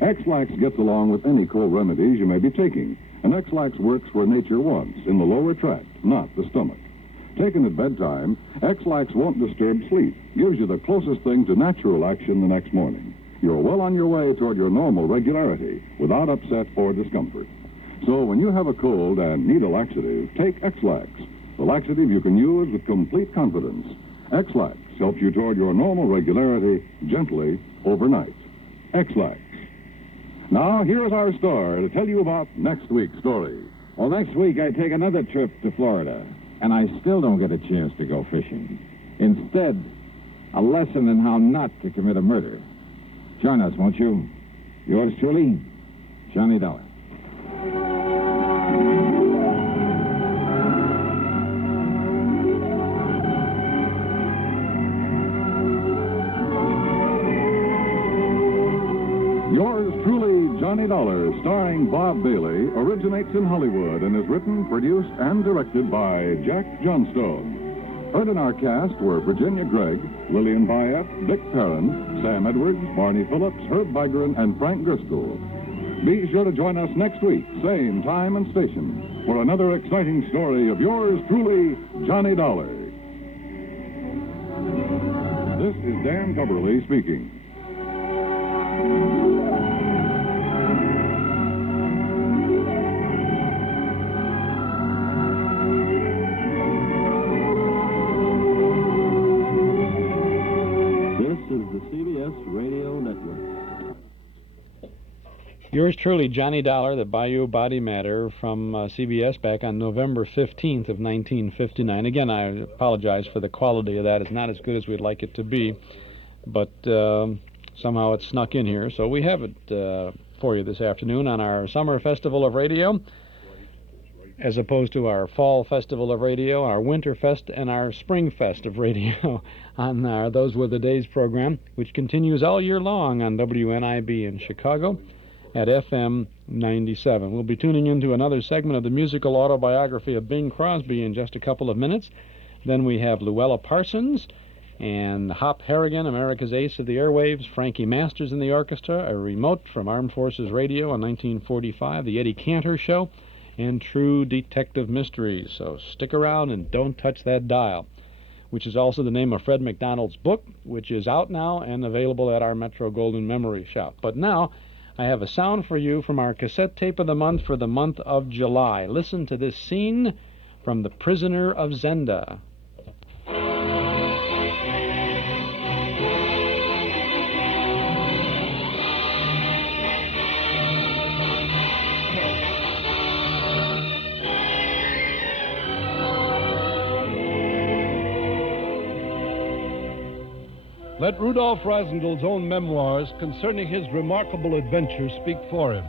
X-Lax gets along with any cold remedies you may be taking, and X-Lax works where nature wants, in the lower tract, not the stomach. Taken at bedtime, X-Lax won't disturb sleep, gives you the closest thing to natural action the next morning. You're well on your way toward your normal regularity, without upset or discomfort. So when you have a cold and need a laxative, take X-Lax, the laxative you can use with complete confidence. X-Lax helps you toward your normal regularity gently overnight. X-Lax. Now, here's our star to tell you about next week's story. Well, next week I take another trip to Florida, and I still don't get a chance to go fishing. Instead, a lesson in how not to commit a murder. Join us, won't you? Yours truly, Johnny Dollar. Yours truly, Johnny Dollar, starring Bob Bailey, originates in Hollywood and is written, produced, and directed by Jack Johnstone. Heard in our cast were Virginia Gregg, Lillian Bayette, Dick Perrin, Sam Edwards, Barney Phillips, Herb Vigran, and Frank Driscoll. Be sure to join us next week, same time and station, for another exciting story of yours truly, Johnny Dollar. This is Dan Cubberly speaking. Yours truly, Johnny Dollar, the Bayou Body Matter from CBS back on November 15th of 1959. Again, I apologize for the quality of that. It's not as good as we'd like it to be, but somehow it snuck in here. So we have it for you this afternoon on our Summer Festival of Radio, as opposed to our Fall Festival of Radio, our Winter Fest, and our Spring Fest of Radio on our Those Were the Days program, which continues all year long on WNIB in Chicago at FM 97. We'll be tuning into another segment of the musical autobiography of Bing Crosby in just a couple of minutes. Then we have Luella Parsons and Hop Harrigan, America's Ace of the Airwaves, Frankie Masters in the orchestra, a remote from Armed Forces Radio in 1945, the Eddie Cantor Show, and True Detective Mysteries. So stick around and don't touch that dial, which is also the name of Fred McDonald's book, which is out now and available at our Metro Golden Memory Shop. But now, I have a sound for you from our cassette tape of the month for the month of July. Listen to this scene from from The Prisoner of Zenda. Let Rudolph Rasendel's own memoirs concerning his remarkable adventures speak for him.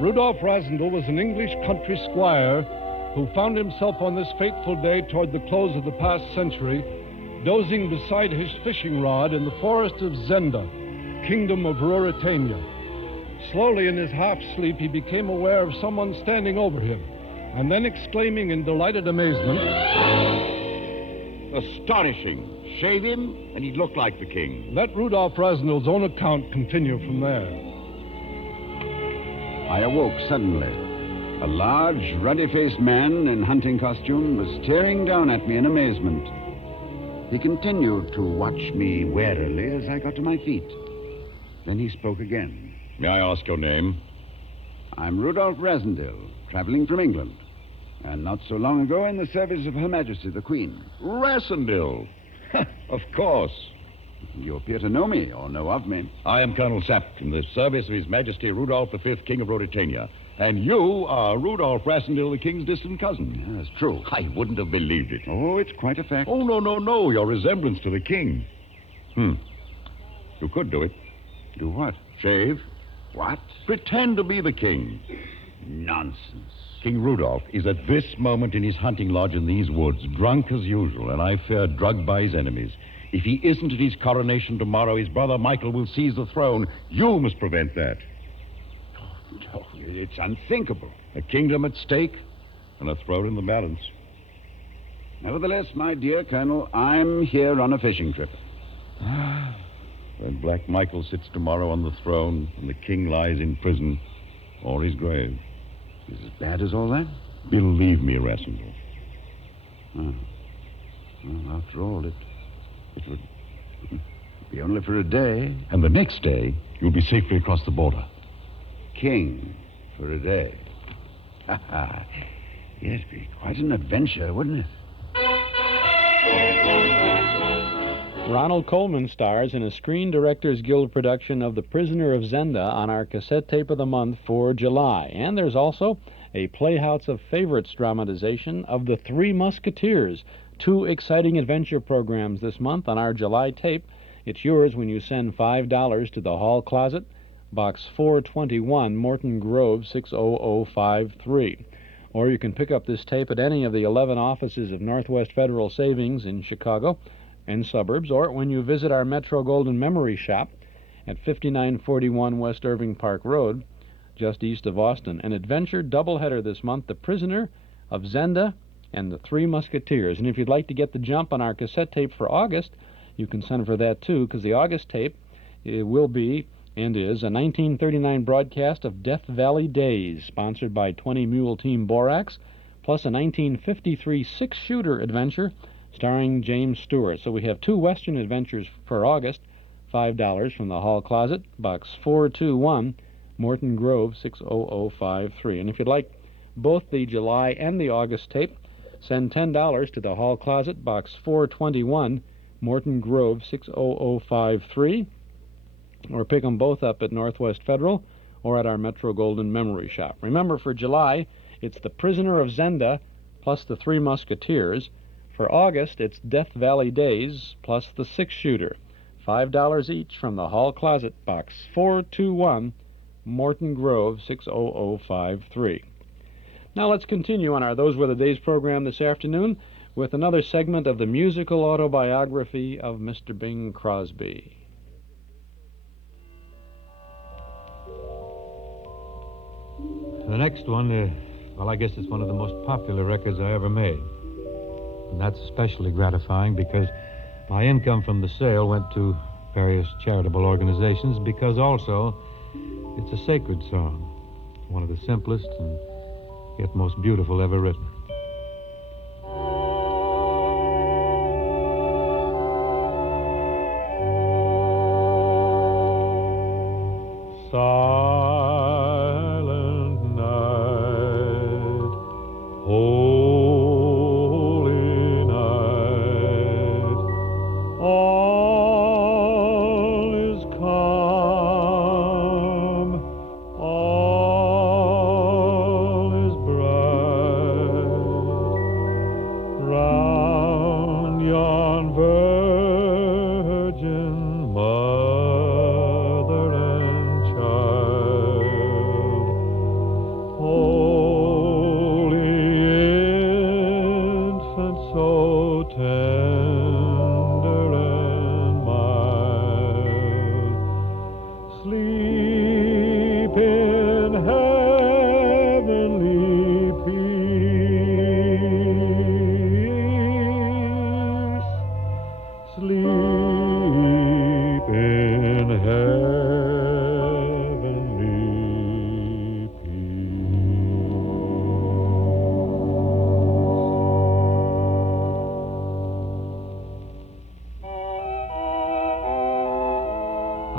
Rudolph Rasendel was an English country squire who found himself on this fateful day toward the close of the past century, dozing beside his fishing rod in the forest of Zenda, kingdom of Ruritania. Slowly in his half-sleep, he became aware of someone standing over him, and then exclaiming in delighted amazement, "Astonishing! Shave him, and he'd look like the king." Let Rudolph Rasendel's own account continue from there. I awoke suddenly. A large, ruddy-faced man in hunting costume was staring down at me in amazement. He continued to watch me warily as I got to my feet. Then he spoke again. May I ask your name? I'm Rudolph Rasendel, traveling from England, and not so long ago in the service of Her Majesty the Queen. Rasendel. Of course. You appear to know me, or know of me. I am Colonel Sapp, in the service of His Majesty Rudolph V, King of Ruritania. And you are Rudolph Rasendel, the king's distant cousin. That's true. I wouldn't have believed it. Oh, it's quite a fact. Oh, no. Your resemblance to the king. You could do it. Do what? Shave. What? Pretend to be the king. Nonsense. King Rudolph is at this moment in his hunting lodge in these woods, drunk as usual, and I fear drugged by his enemies. If he isn't at his coronation tomorrow, his brother Michael will seize the throne. You must prevent that. Oh, it's unthinkable. A kingdom at stake and a throne in the balance. Nevertheless, my dear Colonel, I'm here on a fishing trip. When Black Michael sits tomorrow on the throne and the king lies in prison or his grave. Is it as bad as all that? Believe me, Rasendel. Well, after all, it would be only for a day. And the next day, you'll be safely across the border. King for a day. It'd be quite an adventure, wouldn't it? Ronald Colman stars in a Screen Directors Guild production of The Prisoner of Zenda on our cassette tape of the month for July. And there's also a Playhouse of Favorites dramatization of The Three Musketeers, 2 exciting adventure programs this month on our July tape. It's yours when you send $5 to the Hall Closet, Box 421, Morton Grove, 60053. Or you can pick up this tape at any of the 11 offices of Northwest Federal Savings in Chicago and suburbs, or when you visit our Metro Golden Memory Shop at 5941 West Irving Park Road, just east of Austin. An adventure doubleheader this month, The Prisoner of Zenda and The Three Musketeers. And if you'd like to get the jump on our cassette tape for August, you can send for that too, because the August tape will be and is a 1939 broadcast of Death Valley Days, sponsored by 20 Mule Team Borax, plus a 1953 six-shooter adventure starring James Stewart. So we have 2 Western adventures for August, $5 from the Hall Closet, Box 421, Morton Grove, 60053. And if you'd like both the July and the August tape, send $10 to the Hall Closet, Box 421, Morton Grove, 60053. Or pick them both up at Northwest Federal or at our Metro Golden Memory Shop. Remember, for July, it's The Prisoner of Zenda plus The Three Musketeers. For August, it's Death Valley Days plus the six-shooter. $5 each from the Hall Closet, Box 421, Morton Grove, 60053. Now let's continue on our Those Were the Days program this afternoon with another segment of the musical autobiography of Mr. Bing Crosby. The next one, well, I guess it's one of the most popular records I ever made. And that's especially gratifying because my income from the sale went to various charitable organizations, because also it's a sacred song, one of the simplest and yet most beautiful ever written. Silent night, oh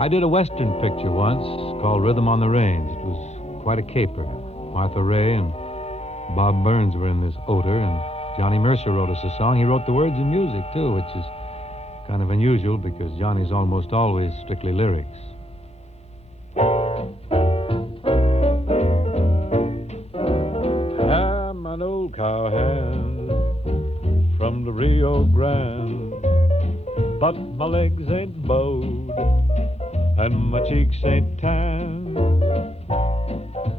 I did a Western picture once called Rhythm on the Range. It was quite a caper. Martha Ray and Bob Burns were in this odor, and Johnny Mercer wrote us a song. He wrote the words and music, too, which is kind of unusual because Johnny's almost always strictly lyrics. I'm an old cowhand from the Rio Grande, but my legs ain't bowed and my cheeks ain't tanned.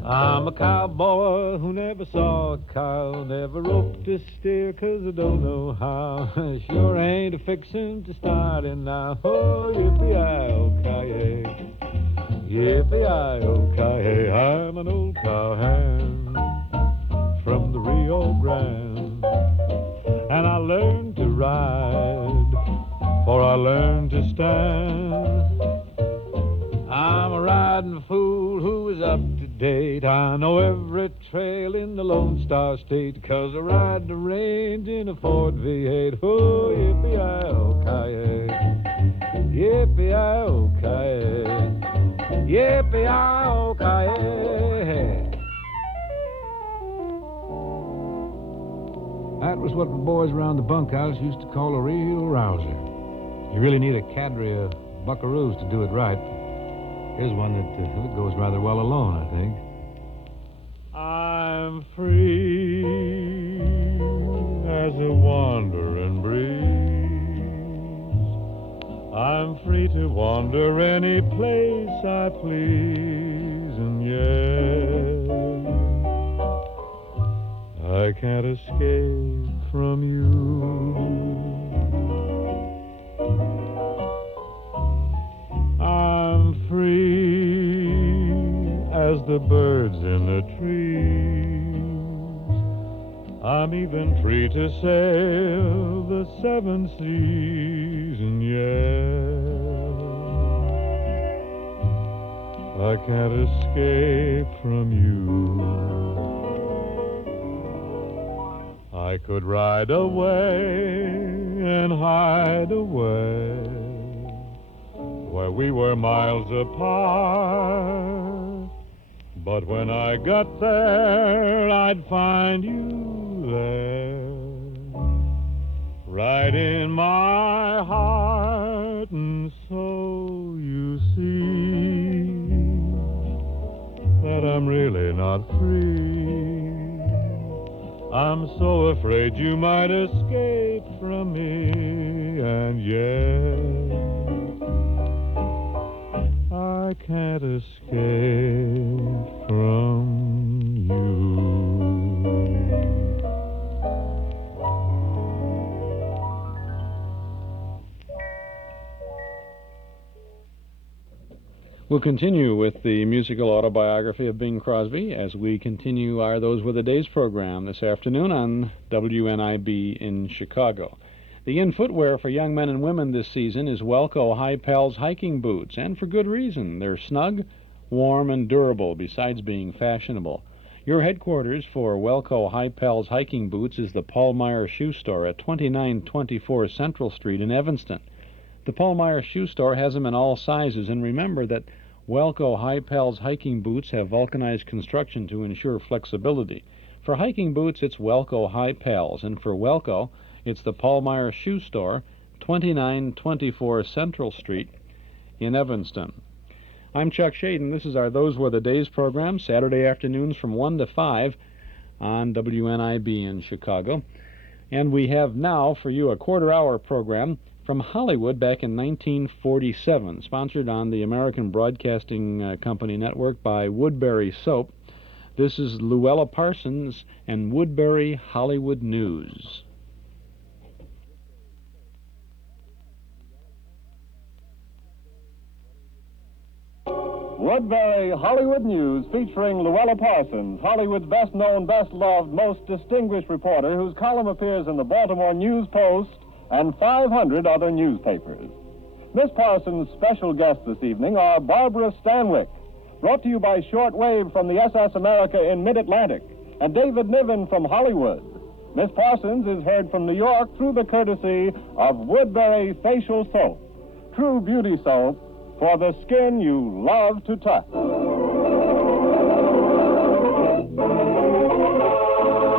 I'm a cowboy who never saw a cow, never roped a steer 'cause I don't know how. Sure ain't a fixin' to start in now. Oh, yippee-i-oh-ki-yay, yippee-i-oh-ki-yay. I'm an old cowhand from the Rio Grande, and I learned to ride, for I learned to stand. I'm a riding fool who is up to date. I know every trail in the Lone Star State, 'cause I ride the range in a Ford V8. Oh, yippee-i-oh-ki-yay, yippee-i-oh-ki-yay, yippee-i-oh-ki-yay. That was what the boys around the bunkhouse used to call a real rouser. You really need a cadre of buckaroos to do it right. Here's one that goes rather well alone, I think. I'm free as a wandering breeze. I'm free to wander any place I please, and yet I can't escape from you. I'm free as the birds in the trees. I'm even free to sail the 7 seas, and yet I can't escape from you. I could ride away and hide away where we were miles apart, but when I got there, I'd find you there, right in my heart, and so you see that I'm really not free. I'm so afraid you might escape from me, and yet I can't escape from you. We'll continue with the musical autobiography of Bing Crosby as we continue our Those Were the Days program this afternoon on WNIB in Chicago. The in-footwear for young men and women this season is Welco High Pals hiking boots, and for good reason. They're snug, warm, and durable, besides being fashionable. Your headquarters for Welco High Pals hiking boots is the Paul Meyer Shoe Store at 2924 Central Street in Evanston. The Paul Meyer Shoe Store has them in all sizes, and remember that Welco High Pals hiking boots have vulcanized construction to ensure flexibility. For hiking boots, it's Welco High Pals, and for Welco, it's the Paul Meyer Shoe Store, 2924 Central Street in Evanston. I'm Chuck Shaden. This is our Those Were the Days program, Saturday afternoons from 1 to 5 on WNIB in Chicago. And we have now for you a quarter-hour program from Hollywood back in 1947, sponsored on the American Broadcasting Company Network by Woodbury Soap. This is Louella Parsons and Woodbury Hollywood News. Woodbury Hollywood News, featuring Louella Parsons, Hollywood's best-known, best-loved, most distinguished reporter, whose column appears in the Baltimore News Post and 500 other newspapers. Miss Parsons' special guests this evening are Barbara Stanwyck, brought to you by shortwave from the SS America in mid-Atlantic, and David Niven from Hollywood. Miss Parsons is heard from New York through the courtesy of Woodbury Facial Soap. True beauty soap for the skin you love to touch.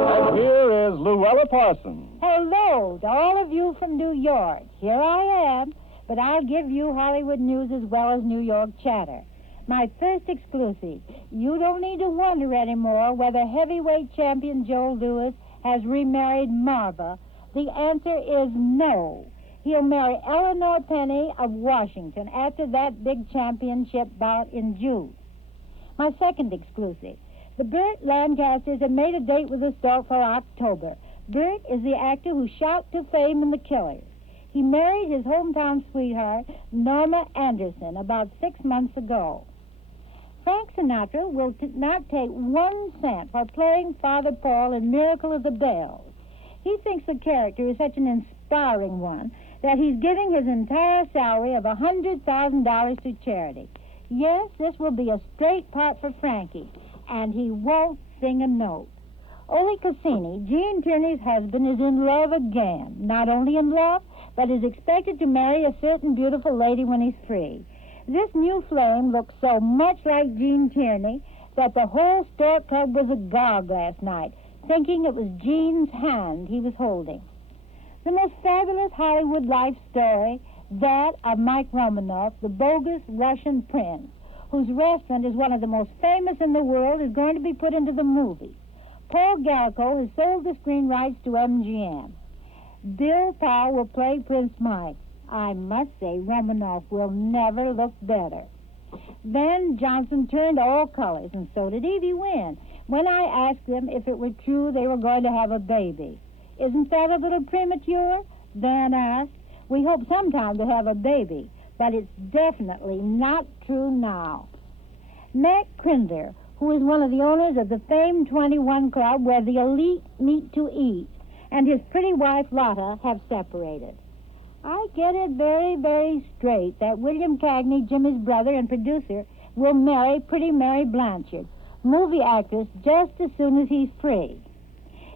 And here is Luella Parsons. Hello to all of you from New York. Here I am, but I'll give you Hollywood news as well as New York chatter. My first exclusive. You don't need to wonder anymore whether heavyweight champion Joe Louis has remarried Marva. The answer is no. He'll marry Eleanor Penny of Washington after that big championship bout in June. My second exclusive. The Britt Lancasters have made a date with the stork for October. Britt is the actor who shot to fame in The Killers. He married his hometown sweetheart, Norma Anderson, about 6 months ago. Frank Sinatra will not take 1 cent for playing Father Paul in Miracle of the Bells. He thinks the character is such an inspiring one that he's giving his entire salary of $100,000 to charity. Yes, this will be a straight part for Frankie, and he won't sing a note. Ole Cassini, Gene Tierney's husband, is in love again. Not only in love, but is expected to marry a certain beautiful lady when he's free. This new flame looks so much like Gene Tierney that the whole Stork Club was agog last night, thinking it was Gene's hand he was holding. The most fabulous Hollywood life story, that of Mike Romanoff, the bogus Russian prince, whose restaurant is one of the most famous in the world, is going to be put into the movie. Paul Gallico has sold the screen rights to MGM. Bill Powell will play Prince Mike. I must say, Romanoff will never look better. Then Johnson turned all colors, and so did Evie Wynn, when I asked them if it were true they were going to have a baby. Isn't that a little premature? Dan asked. We hope sometime to have a baby, but it's definitely not true now. Matt Crinder, who is one of the owners of the famed 21 Club where the elite meet to eat, and his pretty wife Lotta have separated. I get it very, very straight that William Cagney, Jimmy's brother and producer, will marry Pretty Mary Blanchard, movie actress, just as soon as he's free.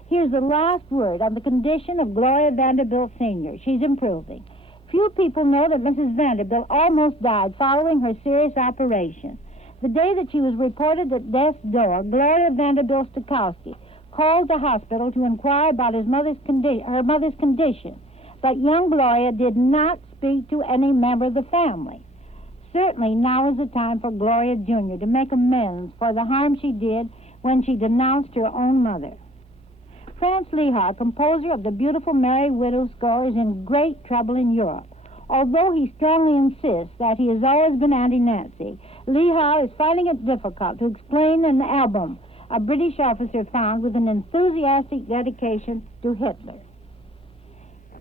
Here's the last word on the condition of Gloria Vanderbilt Sr. She's improving. Few people know that Mrs. Vanderbilt almost died following her serious operation. The day that she was reported at death's door, Gloria Vanderbilt Stokowski called the hospital to inquire about her mother's condition. But young Gloria did not speak to any member of the family. Certainly now is the time for Gloria Jr. to make amends for the harm she did when she denounced her own mother. Franz Lehar, composer of the beautiful Merry Widow score, is in great trouble in Europe. Although he strongly insists that he has always been anti-Nazi, Lehar is finding it difficult to explain an album a British officer found with an enthusiastic dedication to Hitler.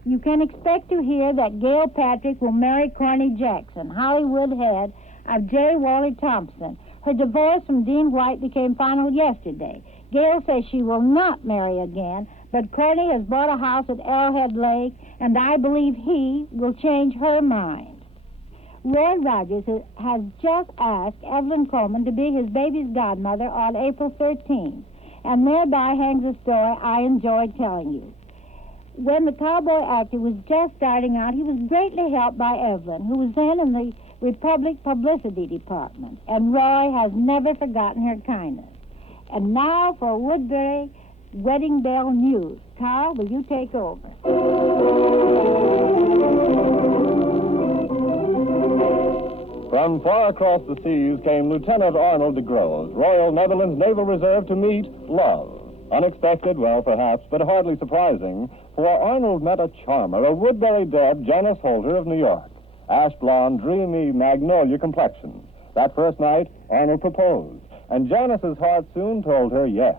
You can expect to hear that Gail Patrick will marry Corny Jackson, Hollywood head of J. Wally Thompson. Her divorce from Dean White became final yesterday. Gail says she will not marry again, but Corny has bought a house at Arrowhead Lake, and I believe he will change her mind. Roy Rogers has just asked Evelyn Coleman to be his baby's godmother on April 13th, and thereby hangs a story I enjoyed telling you. When the cowboy actor was just starting out, he was greatly helped by Evelyn, who was then in the Republic Publicity Department, and Roy has never forgotten her kindness. And now for Woodbury Wedding Bell News. Carl, will you take over? From far across the seas came Lieutenant Arnold de Groot, Royal Netherlands Naval Reserve, to meet love. Unexpected, well, perhaps, but hardly surprising, for Arnold met a charmer, a Woodbury deb, Janice Holter of New York. Ash blonde, dreamy, magnolia complexion. That first night, Arnold proposed, and Janice's heart soon told her yes.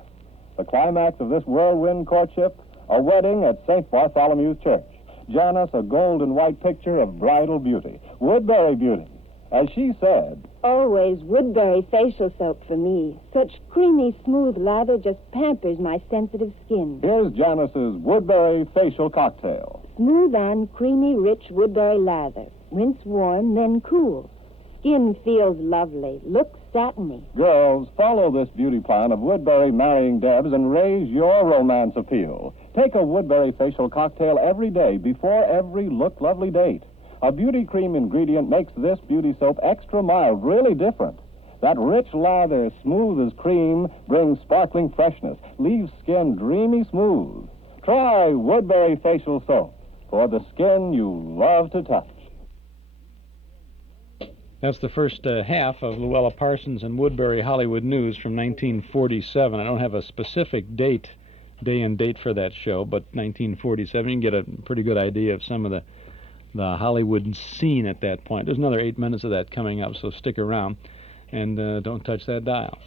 The climax of this whirlwind courtship, a wedding at St. Bartholomew's Church. Janice, a gold and white picture of bridal beauty, Woodbury beauty. As she said, always Woodbury facial soap for me. Such creamy, smooth lather just pampers my sensitive skin. Here's Janice's Woodbury facial cocktail. Smooth on, creamy, rich Woodbury lather. Rinse warm, then cool. Skin feels lovely, looks satiny. Girls, follow this beauty plan of Woodbury marrying Debs and raise your romance appeal. Take a Woodbury facial cocktail every day before every look lovely date. A beauty cream ingredient makes this beauty soap extra mild, really different. That rich lather, smooth as cream, brings sparkling freshness, leaves skin dreamy smooth. Try Woodbury Facial Soap for the skin you love to touch. That's the first half of Luella Parsons and Woodbury Hollywood News from 1947. I don't have a specific day and date for that show, but 1947. You can get a pretty good idea of some of the Hollywood scene at that point. There's another 8 minutes of that coming up, so stick around and don't touch that dial.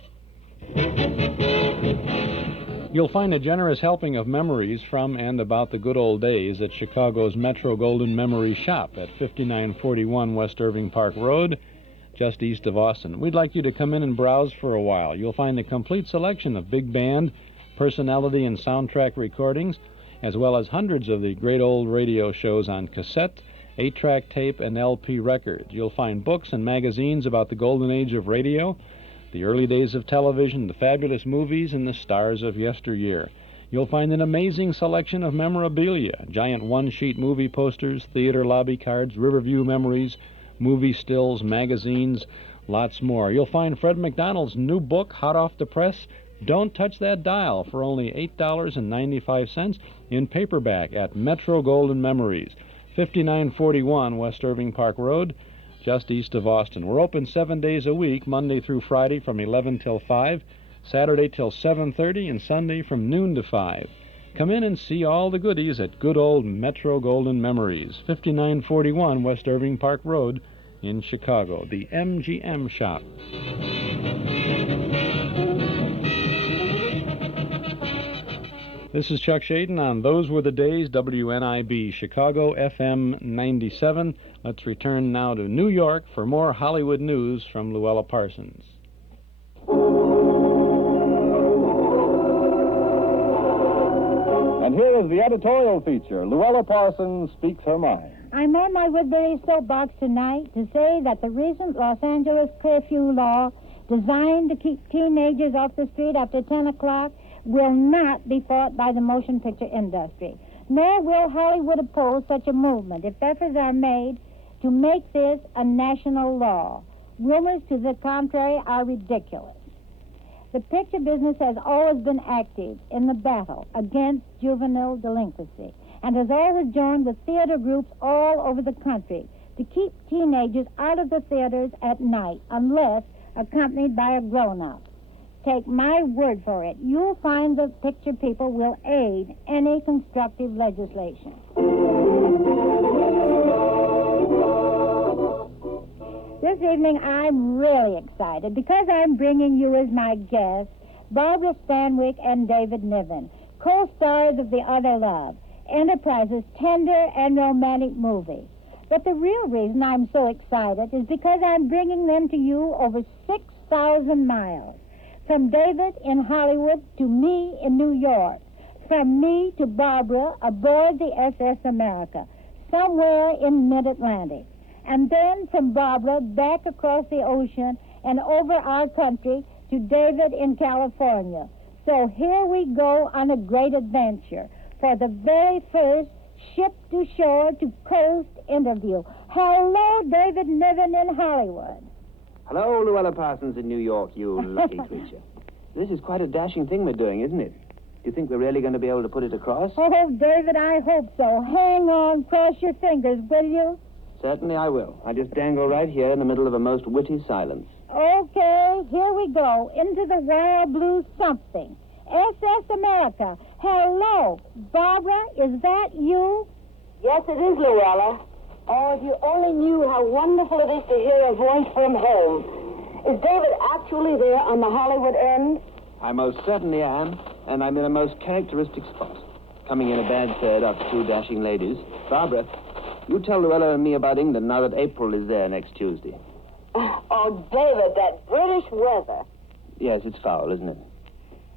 You'll find a generous helping of memories from and about the good old days at Chicago's Metro Golden Memory Shop at 5941 West Irving Park Road, just east of Austin. We'd like you to come in and browse for a while. You'll find a complete selection of big band, personality, and soundtrack recordings, as well as hundreds of the great old radio shows on cassette, 8-track tape, and LP records. You'll find books and magazines about the golden age of radio, the early days of television, the fabulous movies, and the stars of yesteryear. You'll find an amazing selection of memorabilia, giant one-sheet movie posters, theater lobby cards, Riverview memories, movie stills, magazines, lots more. You'll find Fred McDonald's new book, hot off the press, Don't Touch That Dial, for only $8.95 in paperback at Metro Golden Memories, 5941 West Irving Park Road, just east of Austin. We're open 7 days a week, Monday through Friday from 11 till 5, Saturday till 7:30, and Sunday from noon to 5. Come in and see all the goodies at good old Metro Golden Memories, 5941 West Irving Park Road in Chicago, the MGM Shop. This is Chuck Shaden on Those Were the Days, WNIB, Chicago, FM 97. Let's return now to New York for more Hollywood news from Luella Parsons. And here is the editorial feature. Luella Parsons speaks her mind. I'm on my Woodbury soapbox tonight to say that the recent Los Angeles curfew law designed to keep teenagers off the street after 10 o'clock will not be fought by the motion picture industry, nor will Hollywood oppose such a movement if efforts are made to make this a national law. Rumors to the contrary are ridiculous. The picture business has always been active in the battle against juvenile delinquency and has always joined with theater groups all over the country to keep teenagers out of the theaters at night unless accompanied by a grown-up. Take my word for it, you'll find the picture people will aid any constructive legislation. This evening, I'm really excited because I'm bringing you as my guests Barbara Stanwyck and David Niven, co-stars of The Other Love, Enterprise's tender and romantic movie. But the real reason I'm so excited is because I'm bringing them to you over 6,000 miles. From David in Hollywood to me in New York. From me to Barbara aboard the SS America, somewhere in mid-Atlantic. And then from Barbara back across the ocean and over our country to David in California. So here we go on a great adventure for the very first ship-to-shore to coast interview. Hello, David Niven in Hollywood. Hello, Luella Parsons in New York, you lucky creature. This is quite a dashing thing we're doing, isn't it? Do you think we're really going to be able to put it across? Oh, David, I hope so. Hang on, cross your fingers, will you? Certainly I will. I just dangle right here in the middle of a most witty silence. Okay, here we go. Into the wild blue something. SS America. Hello. Barbara, is that you? Yes, it is, Luella. Oh, if you only knew how wonderful it is to hear a voice from home. Is David actually there on the Hollywood end? I most certainly am, and I'm in a most characteristic spot. Coming in a bad third after two dashing ladies. Barbara, you tell Luella and me about England now that April is there next Tuesday. Oh, David, that British weather. Yes, it's foul, isn't it?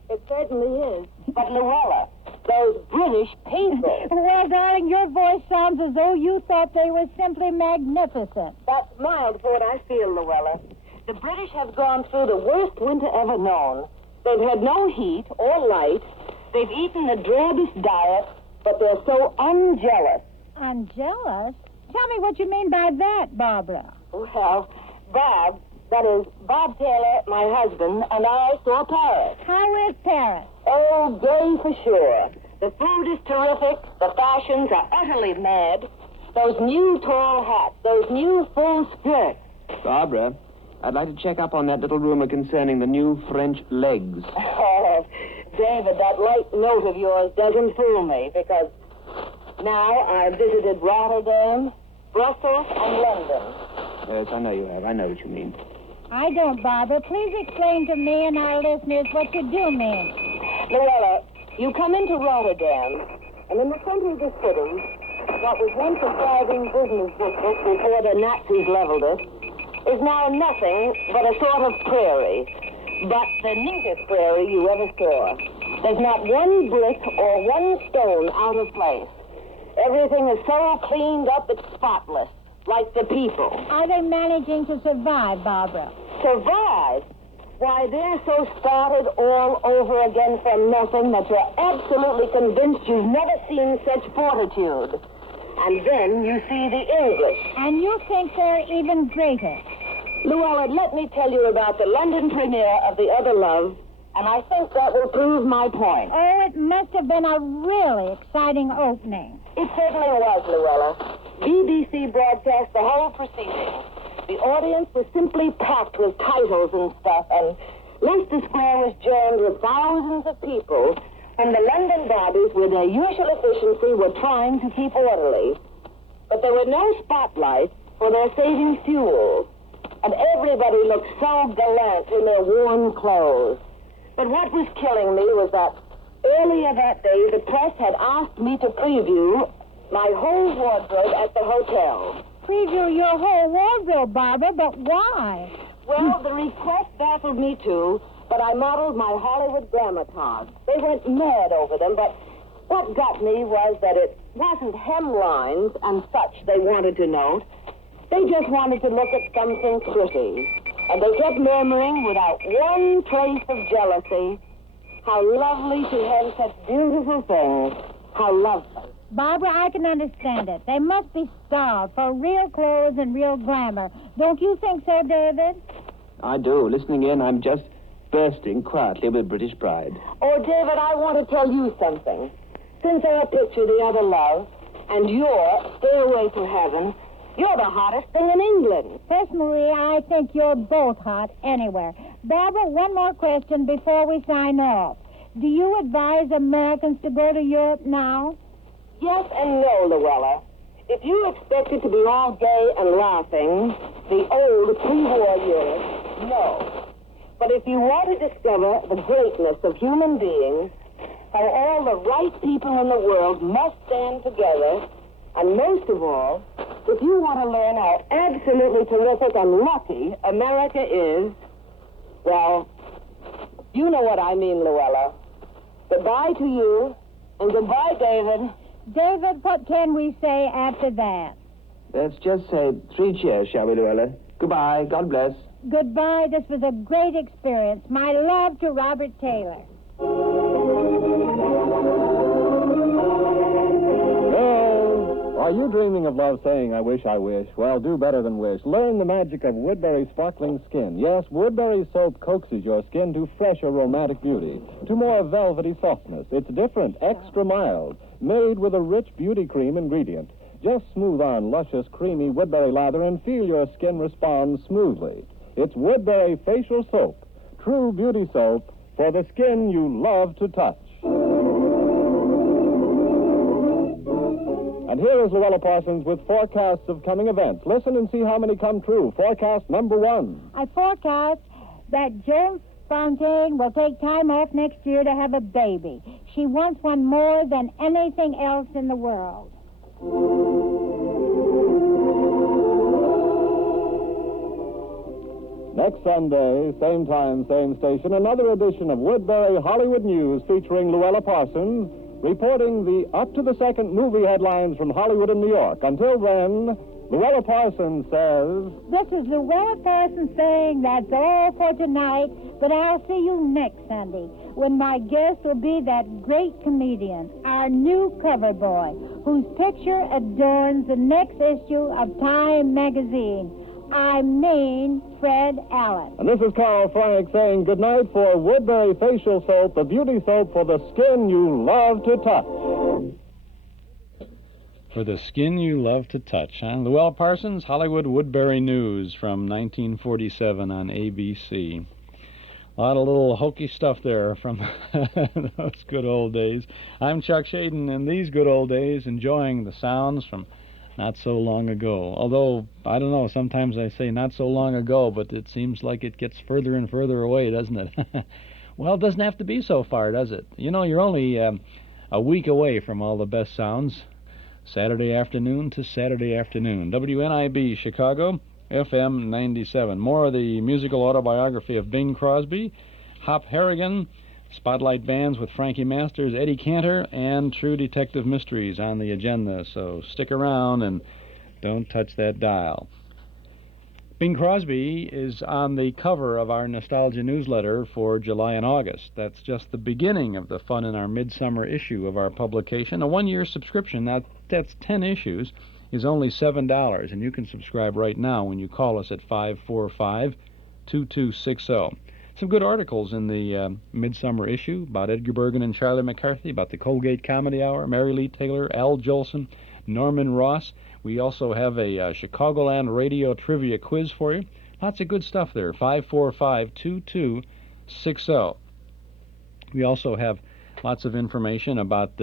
It certainly is. But, Luella, those British people. Well, darling, your voice sounds as though you thought they were simply magnificent. That's mild for what I feel, Luella. The British have gone through the worst winter ever known. They've had no heat or light. They've eaten the drabbest diet, but they're so unjealous. Unjealous? tell me what you mean by that, Barbara. Well, Bob, that is, Bob Taylor, my husband, and I saw Paris. How is Paris? Oh, gay for sure. The food is terrific. The fashions are utterly mad. Those new tall hats, those new full skirts. Barbara, I'd like to check up on that little rumor concerning the new French legs. Oh, David, that light note of yours doesn't fool me, because now I've visited Rotterdam, Brussels, and London. Yes, I know you have. I know what you mean. I don't, Barbara. Please explain to me and our listeners what you do mean. Luella, you come into Rotterdam, and in the center of the city, what was once a thriving business district before the Nazis leveled it, is now nothing but a sort of prairie. But the neatest prairie you ever saw. There's not one brick or one stone out of place. Everything is so cleaned up it's spotless, like the people. Are they managing to survive, Barbara? Survive? Why, they're so started all over again from nothing that you're absolutely convinced you've never seen such fortitude. And then you see the English. And you think they're even greater? Luella, let me tell you about the London premiere of The Other Love, and I think that will prove my point. Oh, it must have been a really exciting opening. It certainly was, Luella. BBC broadcast the whole proceeding. The audience was simply packed with titles and stuff, and Leicester Square was jammed with thousands of people, and the London bodies, with their usual efficiency, were trying to keep orderly. But there were no spotlights for their saving fuel, and everybody looked so gallant in their warm clothes. But what was killing me was that earlier that day, the press had asked me to preview my whole wardrobe at the hotel. Preview your whole wardrobe, Barbara, but why? Well, the request baffled me, too, but I modeled my Hollywood glamour cards. They went mad over them, but what got me was that it wasn't hemlines and such they wanted to note. They just wanted to look at something pretty. And they kept murmuring without one trace of jealousy, how lovely to have such beautiful things. How lovely. Barbara, I can understand it. They must be starved for real clothes and real glamour. Don't you think so, David? I do. Listening in, I'm just bursting quietly with British pride. Oh, David, I want to tell you something. Since our picture, The Other Love, and your Stairway to Heaven, you're the hottest thing in England. Personally, I think you're both hot anywhere. Barbara, one more question before we sign off. Do you advise Americans to go to Europe now? Yes and no, Luella. If you expect it to be all gay and laughing, the old pre-war Europe, no. But if you want to discover the greatness of human beings, how all the right people in the world must stand together, and most of all, if you want to learn how absolutely terrific and lucky America is, well, you know what I mean, Luella. Goodbye to you, and goodbye, David. David, what can we say after that? Let's just say 3 cheers, shall we, Luella? Goodbye. God bless. Goodbye. This was a great experience. My love to Robert Taylor. Are you dreaming of love saying, I wish, I wish? Well, do better than wish. Learn the magic of Woodbury Sparkling Skin. Yes, Woodbury soap coaxes your skin to fresher romantic beauty, to more velvety softness. It's different, extra mild, made with a rich beauty cream ingredient. Just smooth on luscious, creamy Woodbury lather and feel your skin respond smoothly. It's Woodbury Facial Soap, true beauty soap for the skin you love to touch. And here is Luella Parsons with forecasts of coming events. Listen and see how many come true. Forecast number 1. I forecast that Joan Fontaine will take time off next year to have a baby. She wants one more than anything else in the world. Next Sunday, same time, same station, another edition of Woodbury Hollywood News featuring Luella Parsons, reporting the up-to-the-second movie headlines from Hollywood and New York. Until then, Luella Parsons says, This is Luella Parsons saying that's all for tonight, but I'll see you next Sunday when my guest will be that great comedian, our new cover boy, whose picture adorns the next issue of Time magazine. I mean Fred Allen. and this is Carl Frank saying goodnight for Woodbury Facial Soap, the beauty soap for the skin you love to touch. For the skin you love to touch, huh? Luella Parsons, Hollywood Woodbury News from 1947 on ABC. A lot of little hokey stuff there from those good old days. I'm Chuck Shaden, in these good old days, enjoying the sounds from not so long ago. Although, I don't know, sometimes I say not so long ago, but it seems like it gets further and further away, doesn't it? Well, it doesn't have to be so far, does it? You know, you're only a week away from all the best sounds. Saturday afternoon to Saturday afternoon. WNIB Chicago, FM 97. More of the musical autobiography of Bing Crosby, Hop Harrigan, Spotlight Bands with Frankie Masters, Eddie Cantor, and True Detective Mysteries on the agenda. So stick around and don't touch that dial. Bing Crosby is on the cover of our Nostalgia newsletter for July and August. That's just the beginning of the fun in our midsummer issue of our publication. A one-year subscription, now that's 10 issues, is only $7, and you can subscribe right now when you call us at 545-2260. Some good articles in the midsummer issue about Edgar Bergen and Charlie McCarthy, about the Colgate Comedy Hour, Mary Lee Taylor, Al Jolson, Norman Ross. We also have a Chicagoland radio trivia quiz for you. Lots of good stuff there, 545-2260. We also have lots of information about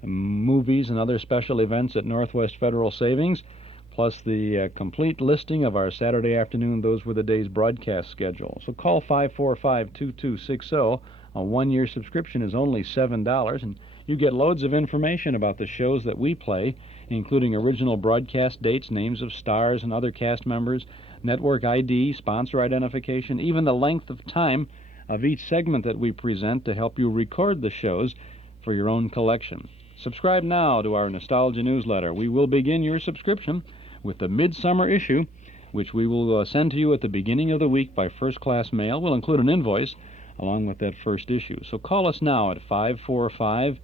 movies and other special events at Northwest Federal Savings, plus the complete listing of our Saturday afternoon Those Were the Days broadcast schedule. So call 545-2260. A one-year subscription is only $7, and you get loads of information about the shows that we play, including original broadcast dates, names of stars and other cast members, network ID, sponsor identification, even the length of time of each segment that we present to help you record the shows for your own collection. Subscribe now to our Nostalgia newsletter. We will begin your subscription with the midsummer issue, which we will send to you at the beginning of the week by first-class mail. We'll include an invoice along with that first issue. So call us now at 545-2260.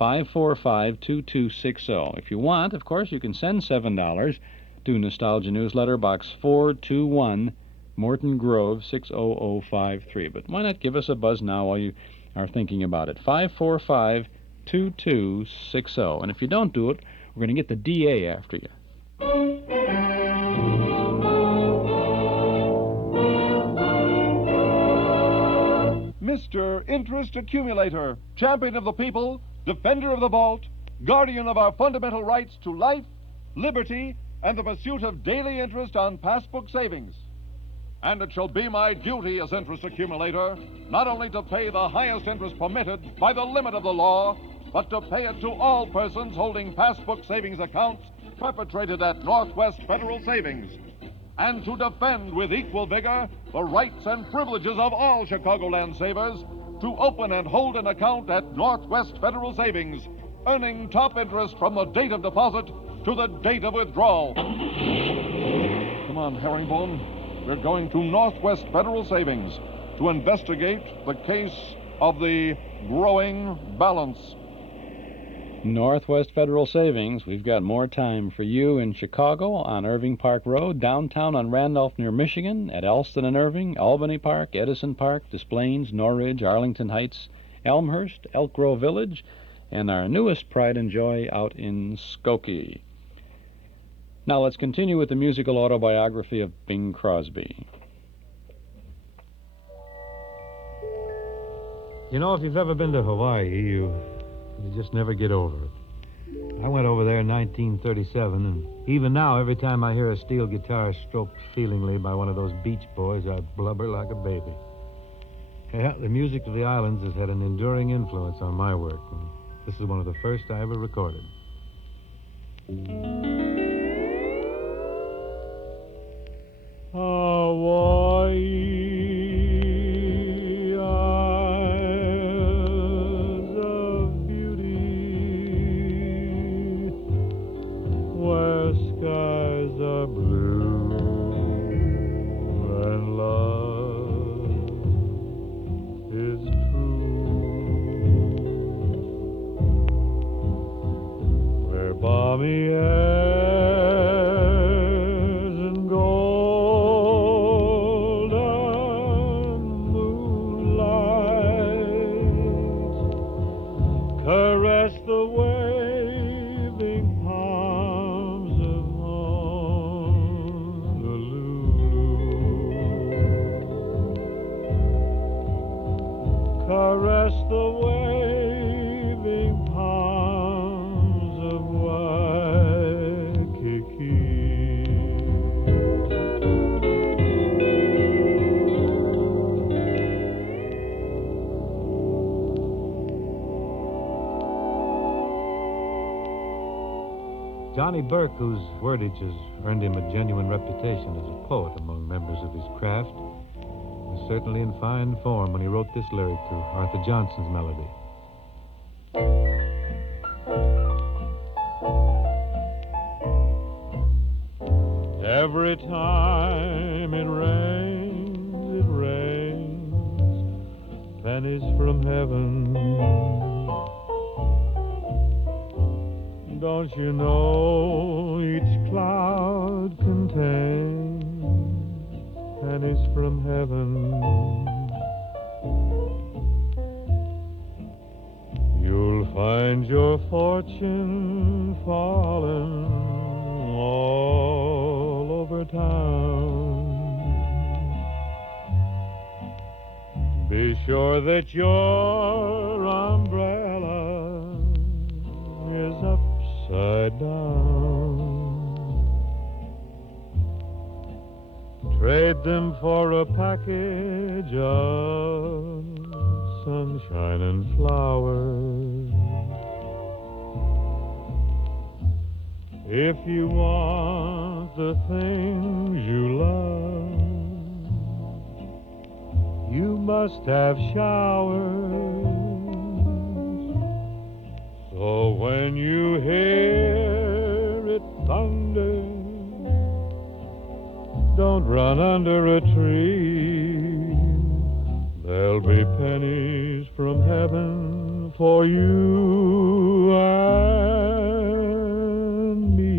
545-2260. If you want, of course, you can send $7 to Nostalgia Newsletter, Box 421, Morton Grove, 60053. But why not give us a buzz now while you are thinking about it? 545-2260. And if you don't do it, we're going to get the DA after you. Mr. Interest Accumulator, champion of the people, defender of the vault, guardian of our fundamental rights to life, liberty, and the pursuit of daily interest on passbook savings. And it shall be my duty as interest accumulator not only to pay the highest interest permitted by the limit of the law, but to pay it to all persons holding passbook savings accounts perpetrated at Northwest Federal Savings, and to defend with equal vigor the rights and privileges of all Chicagoland savers to open and hold an account at Northwest Federal Savings, earning top interest from the date of deposit to the date of withdrawal. Come on, Herringbone. We're going to Northwest Federal Savings to investigate the case of the growing balance. Northwest Federal Savings. We've got more time for you in Chicago on Irving Park Road, downtown on Randolph near Michigan, at Elston and Irving, Albany Park, Edison Park, Des Plaines, Norridge, Arlington Heights, Elmhurst, Elk Grove Village, and our newest pride and joy out in Skokie. Now let's continue with the musical autobiography of Bing Crosby. You know, if you've ever been to Hawaii, you just never get over it. I went over there in 1937, and even now, every time I hear a steel guitar stroked feelingly by one of those Beach Boys, I blubber like a baby. Yeah, the music of the islands has had an enduring influence on my work, and this is one of the first I ever recorded. Hawaii. caress the waving palms of Honolulu. Caress the waving palms of Waikiki. Johnny Burke, whose wordage has earned him a genuine reputation as a poet among members of his craft, was certainly in fine form when he wrote this lyric to Arthur Johnson's melody. Every time it rains pennies from heaven. Don't you know each cloud contains pennies from heaven? You'll find your fortune falling all over town. Be sure that your umbrella is upside down. Trade them for a package of sunshine and flowers. If you want the things you love, you must have showers. So when you hear it thunder, don't run under a tree. There'll be pennies from heaven for you and me.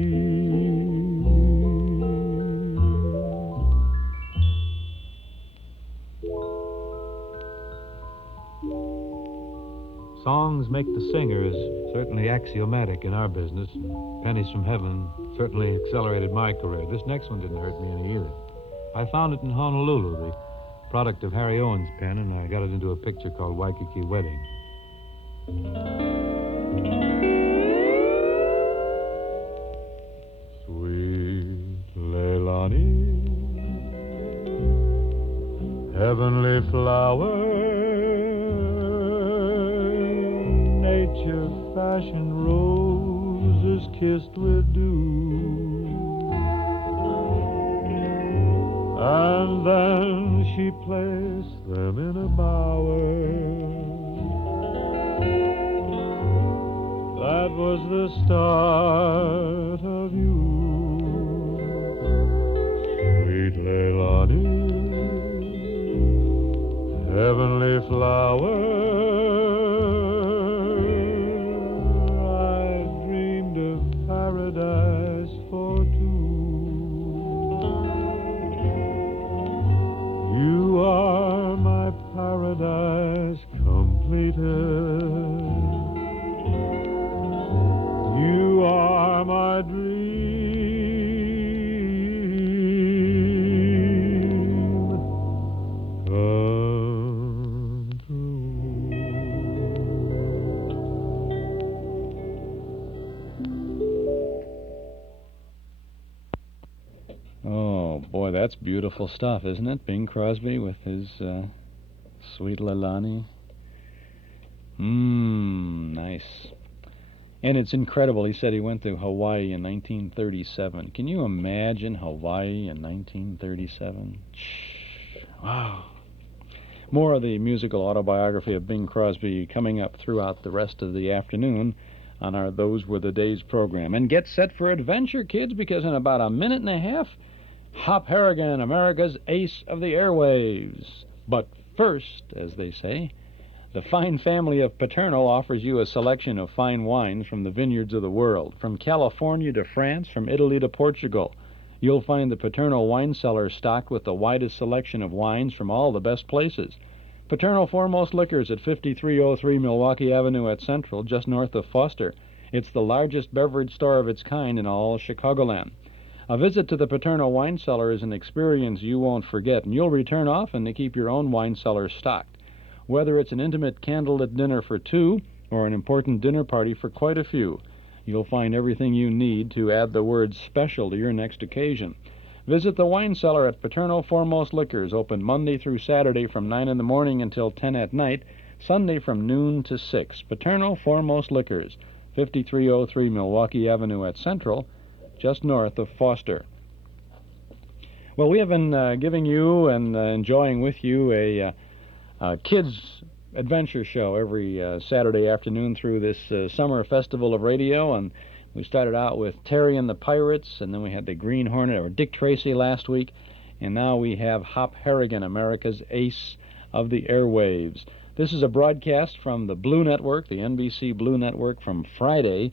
Songs make the singer is certainly axiomatic in our business. Pennies from Heaven certainly accelerated my career. This next one didn't hurt me any either. I found it in Honolulu, the product of Harry Owen's pen, and I got it into a picture called Waikiki Wedding. Sweet Leilani, heavenly flower, nature fashioned roses kissed with dew. And then she placed them in a bower. That was the start of you, sweet Leilani, heavenly flower. Paradise for two. You are my paradise completed. You are my dream come true. Oh, boy, that's beautiful stuff, isn't it? Bing Crosby with his Sweet Leilani. Nice. And it's incredible. He said he went to Hawaii in 1937. Can you imagine Hawaii in 1937? Wow. More of the musical autobiography of Bing Crosby coming up throughout the rest of the afternoon on our Those Were the Days program. And get set for adventure, kids, because in about a minute and a half, Hop Harrigan, America's ace of the airwaves. But first, as they say, the fine family of Paterno offers you a selection of fine wines from the vineyards of the world. From California to France, from Italy to Portugal, you'll find the Paterno wine cellar stocked with the widest selection of wines from all the best places. Paternal Foremost Liquors at 5303 Milwaukee Avenue at Central, just north of Foster. It's the largest beverage store of its kind in all Chicagoland. A visit to the Paternal Wine Cellar is an experience you won't forget, and you'll return often to keep your own wine cellar stocked. Whether it's an intimate candlelit dinner for two or an important dinner party for quite a few, you'll find everything you need to add the word special to your next occasion. Visit the wine cellar at Paternal Foremost Liquors, open Monday through Saturday from 9 in the morning until 10 at night, Sunday from noon to 6. Paternal Foremost Liquors, 5303 Milwaukee Avenue at Central, just north of Foster. Well, we have been giving you and enjoying with you a kids' adventure show every Saturday afternoon through this summer festival of radio, and we started out with Terry and the Pirates, and then we had the Green Hornet, or Dick Tracy, last week, and now we have Hop Harrigan, America's ace of the airwaves. This is a broadcast from the Blue Network, the NBC-BLUE Network, from Friday,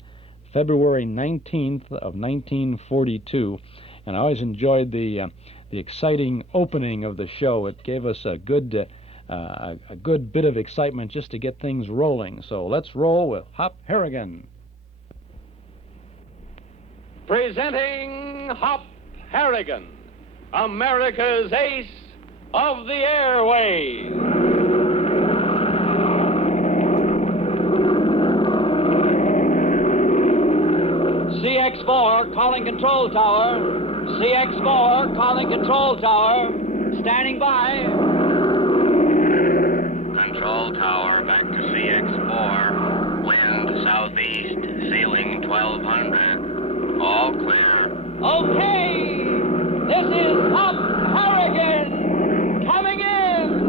February 19th of 1942, and I always enjoyed the exciting opening of the show. It gave us a good bit of excitement just to get things rolling. So let's roll with Hop Harrigan. Presenting Hop Harrigan, America's ace of the airways. CX-4 calling control tower. CX-4 calling control tower. Standing by. Control tower back to CX-4. Wind southeast, ceiling 1200. All clear. Okay, this is Hop Harrigan coming in.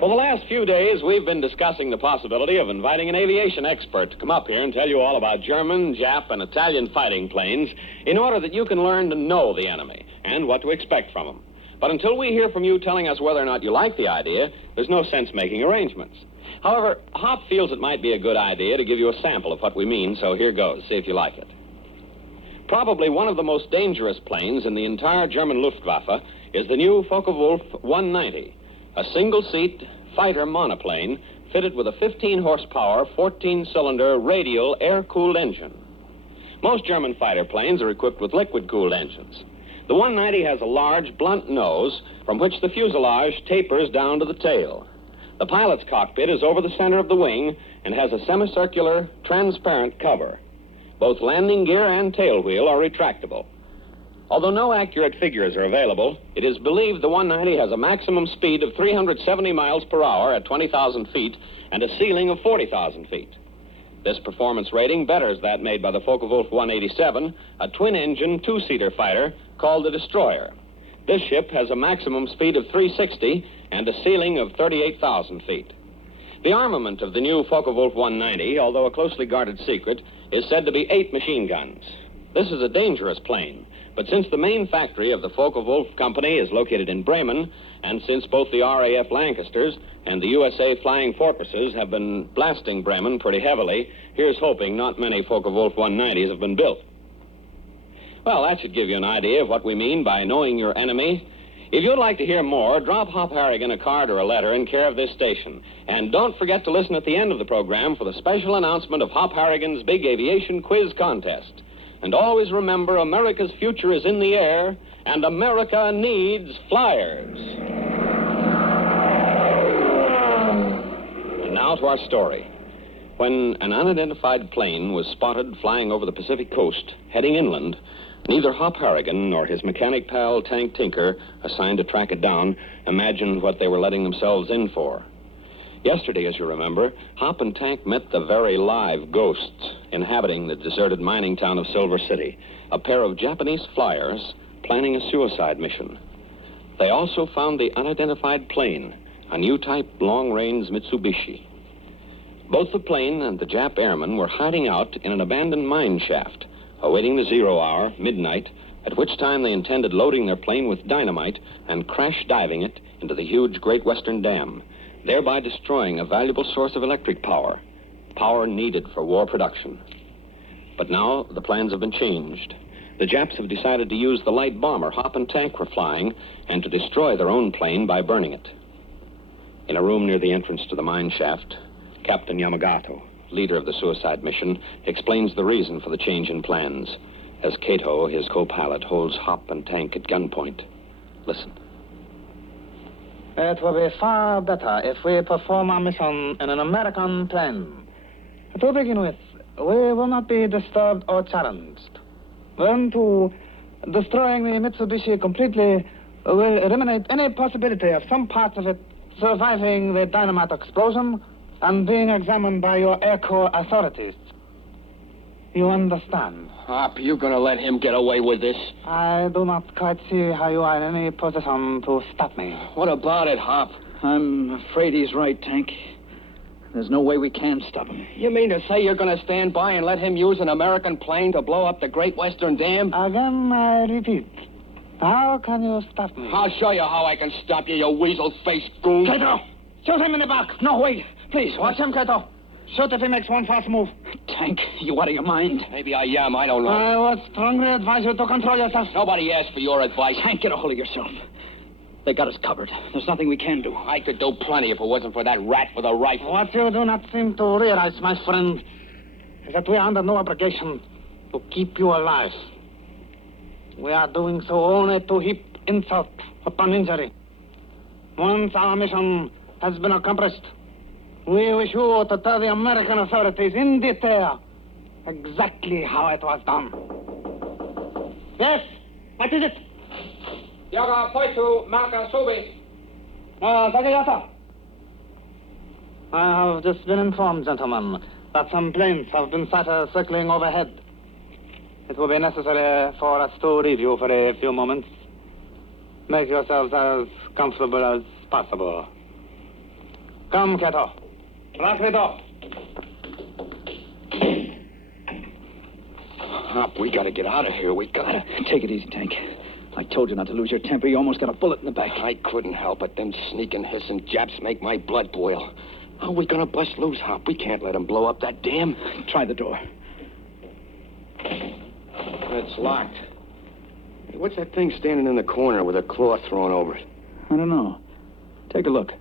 For the last few days, we've been discussing the possibility of inviting an aviation expert to come up here and tell you all about German, Jap, and Italian fighting planes in order that you can learn to know the enemy and what to expect from them. But until we hear from you telling us whether or not you like the idea, there's no sense making arrangements. However, Hop feels it might be a good idea to give you a sample of what we mean, so here goes. See if you like it. Probably one of the most dangerous planes in the entire German Luftwaffe is the new Focke-Wulf 190, a single-seat fighter monoplane fitted with a 15-horsepower, 14-cylinder radial air-cooled engine. Most German fighter planes are equipped with liquid-cooled engines. The 190 has a large, blunt nose from which the fuselage tapers down to the tail. The pilot's cockpit is over the center of the wing and has a semicircular, transparent cover. Both landing gear and tail wheel are retractable. Although no accurate figures are available, it is believed the 190 has a maximum speed of 370 miles per hour at 20,000 feet and a ceiling of 40,000 feet. This performance rating betters that made by the Focke-Wulf 187, a twin-engine, two-seater fighter called the Destroyer. This ship has a maximum speed of 360 and a ceiling of 38,000 feet. The armament of the new Focke-Wulf 190, although a closely guarded secret, is said to be 8 machine guns. This is a dangerous plane, but since the main factory of the Focke-Wulf Company is located in Bremen, and since both the RAF Lancasters and the USA Flying Fortresses have been blasting Bremen pretty heavily, here's hoping not many Focke-Wulf 190s have been built. Well, that should give you an idea of what we mean by knowing your enemy. If you'd like to hear more, drop Hop Harrigan a card or a letter in care of this station. And don't forget to listen at the end of the program for the special announcement of Hop Harrigan's big aviation quiz contest. And always remember, America's future is in the air, and America needs flyers. And now to our story. When an unidentified plane was spotted flying over the Pacific coast, heading inland, neither Hop Harrigan nor his mechanic pal, Tank Tinker, assigned to track it down, imagined what they were letting themselves in for. Yesterday, as you remember, Hop and Tank met the very live ghosts inhabiting the deserted mining town of Silver City, a pair of Japanese flyers planning a suicide mission. They also found the unidentified plane, a new type long-range Mitsubishi. Both the plane and the Jap airmen were hiding out in an abandoned mine shaft, awaiting the 0 hour, midnight, at which time they intended loading their plane with dynamite and crash diving it into the huge Great Western Dam, thereby destroying a valuable source of electric power, power needed for war production. But now the plans have been changed. The Japs have decided to use the light bomber Hop and Tank were flying and to destroy their own plane by burning it. In a room near the entrance to the mine shaft, Captain Yamagato, leader of the suicide mission, explains the reason for the change in plans as Kato, his co-pilot, holds Hop and Tank at gunpoint. Listen. It will be far better if we perform our mission in an American plane. To begin with, we will not be disturbed or challenged. Then, to destroying the Mitsubishi completely will eliminate any possibility of some parts of it surviving the dynamite explosion and being examined by your Air Corps authorities. You understand? Hop, you gonna let him get away with this? I do not quite see how you are in any position to stop me. What about it, Hop? I'm afraid he's right, Tank. There's no way we can stop him. You mean to say you're gonna stand by and let him use an American plane to blow up the Great Western Dam? Again, I repeat. How can you stop me? I'll show you how I can stop you, you weasel-faced goon. Kato! Shoot him in the back! No, wait! Please, watch him, Kato. Shoot if he makes one fast move. Tank, you out of your mind? Maybe I am, I don't know. I would strongly advise you to control yourself. Nobody asked for your advice. Tank, get a hold of yourself. They got us covered. There's nothing we can do. I could do plenty if it wasn't for that rat with a rifle. What you do not seem to realize, my friend, is that we are under no obligation to keep you alive. We are doing so only to heap insult upon injury. Once our mission has been accomplished, we wish you to tell the American authorities in detail exactly how it was done. Yes? What is it? Yoga Poitu Marka Subi. Tagayata. I have just been informed, gentlemen, that some planes have been sighted circling overhead. It will be necessary for us to leave you for a few moments. Make yourselves as comfortable as possible. Come, Kato. Lock the door. Hop, we gotta get out of here. We gotta. Take it easy, Tank. I told you not to lose your temper. You almost got a bullet in the back. I couldn't help it. Them sneaking, hissing Japs make my blood boil. How are we gonna bust loose, Hop? We can't let them blow up that dam. Try the door. It's locked. Hey, what's that thing standing in the corner with a cloth thrown over it? I don't know. Take a look.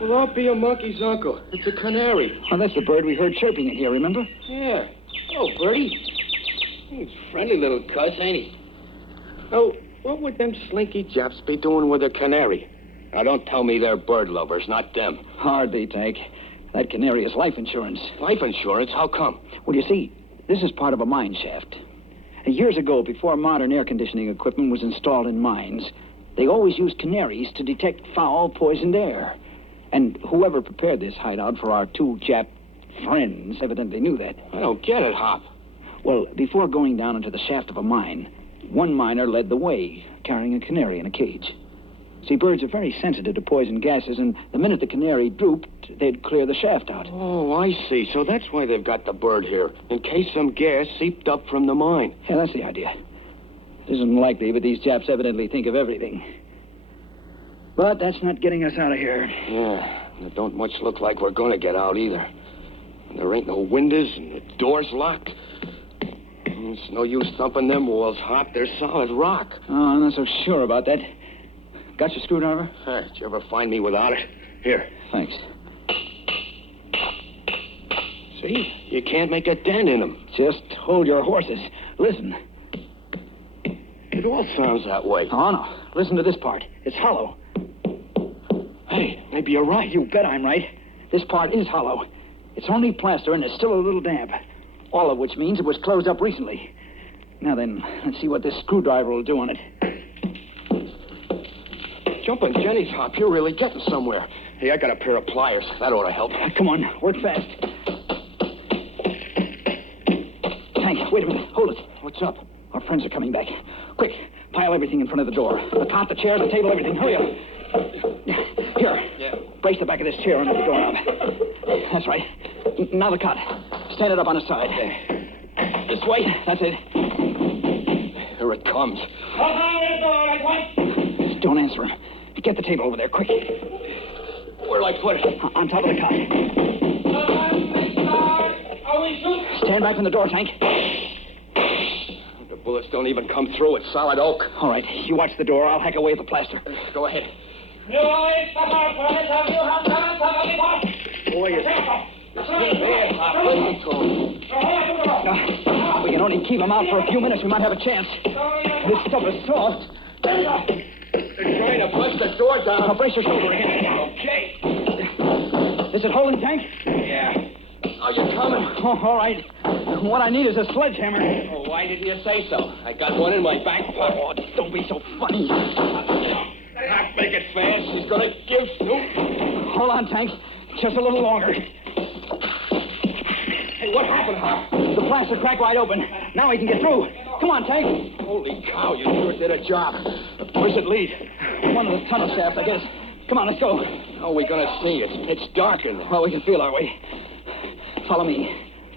Well, I'll be a monkey's uncle. It's a canary. Oh, that's the bird we heard chirping in here, remember? Yeah. Oh, Bertie. He's a friendly little cuss, ain't he? Oh, what would them slinky Japs be doing with a canary? Now, don't tell me they're bird lovers, not them. Hardly, Tank. That canary is life insurance. Life insurance? How come? Well, you see, this is part of a mine shaft. Years ago, before modern air conditioning equipment was installed in mines, they always used canaries to detect foul, poisoned air. And whoever prepared this hideout for our two Jap friends evidently knew that. I don't get it, Hop. Well, before going down into the shaft of a mine, one miner led the way, carrying a canary in a cage. See, birds are very sensitive to poison gases, and the minute the canary drooped, they'd clear the shaft out. Oh, I see. So that's why they've got the bird here, in case some gas seeped up from the mine. Yeah, that's the idea. It isn't likely, but these Japs evidently think of everything. But that's not getting us out of here. Yeah, and it don't much look like we're going to get out either. And there ain't no windows, and the door's locked. It's no use thumping them walls, Hop. They're solid rock. Oh, I'm not so sure about that. Got your screwdriver? Hey, did you ever find me without it? Here. Thanks. See? You can't make a dent in them. Just hold your horses. Listen. It all sounds that way. Oh, no. Listen to this part. It's hollow. Hey, maybe you're right. You bet I'm right. This part is hollow. It's only plaster and it's still a little damp. All of which means it was closed up recently. Now then, let's see what this screwdriver will do on it. Jumping Jenny's, Hop. You're really getting somewhere. Hey, I got a pair of pliers. That ought to help. Come on, work fast. Hank, wait a minute. Hold it. What's up? Our friends are coming back. Quick, pile everything in front of the door. The cot, the chair, the table, everything. Hurry up. Here. Yeah. Brace the back of this chair under the doorknob. That's right. Now the cot. Stand it up on its side. This way. That's it. Here it comes. Don't answer him. Get the table over there, quick. Where'll I put it? On top of the cot. Stand back from the door, Tank. The bullets don't even come through. It's solid oak. All right, you watch the door. I'll hack away at the plaster. Go ahead. Boy, is bad, Hop. Listen to him. we can only keep him out for a few minutes. We might have a chance. This stuff is soft. They're trying to bust the door down. Now, brace your shoulder again. Okay. Is it holding, Tank? Yeah. Oh, you're coming. Oh, all right. What I need is a sledgehammer. Oh, why didn't you say so? I got one in my back pocket. Oh, don't be so funny. Hop, make it fast. He's gonna give Snoop. Hold on, Tank. Just a little longer. Hey, what happened, Hop? The plaster cracked wide open. Now he can get through. Come on, Tank. Holy cow, you sure did a job. Where's it lead? One of the tunnel shafts, I guess. Come on, let's go. How are we gonna see? It's pitch dark in there. Well, we can feel our way. Follow me.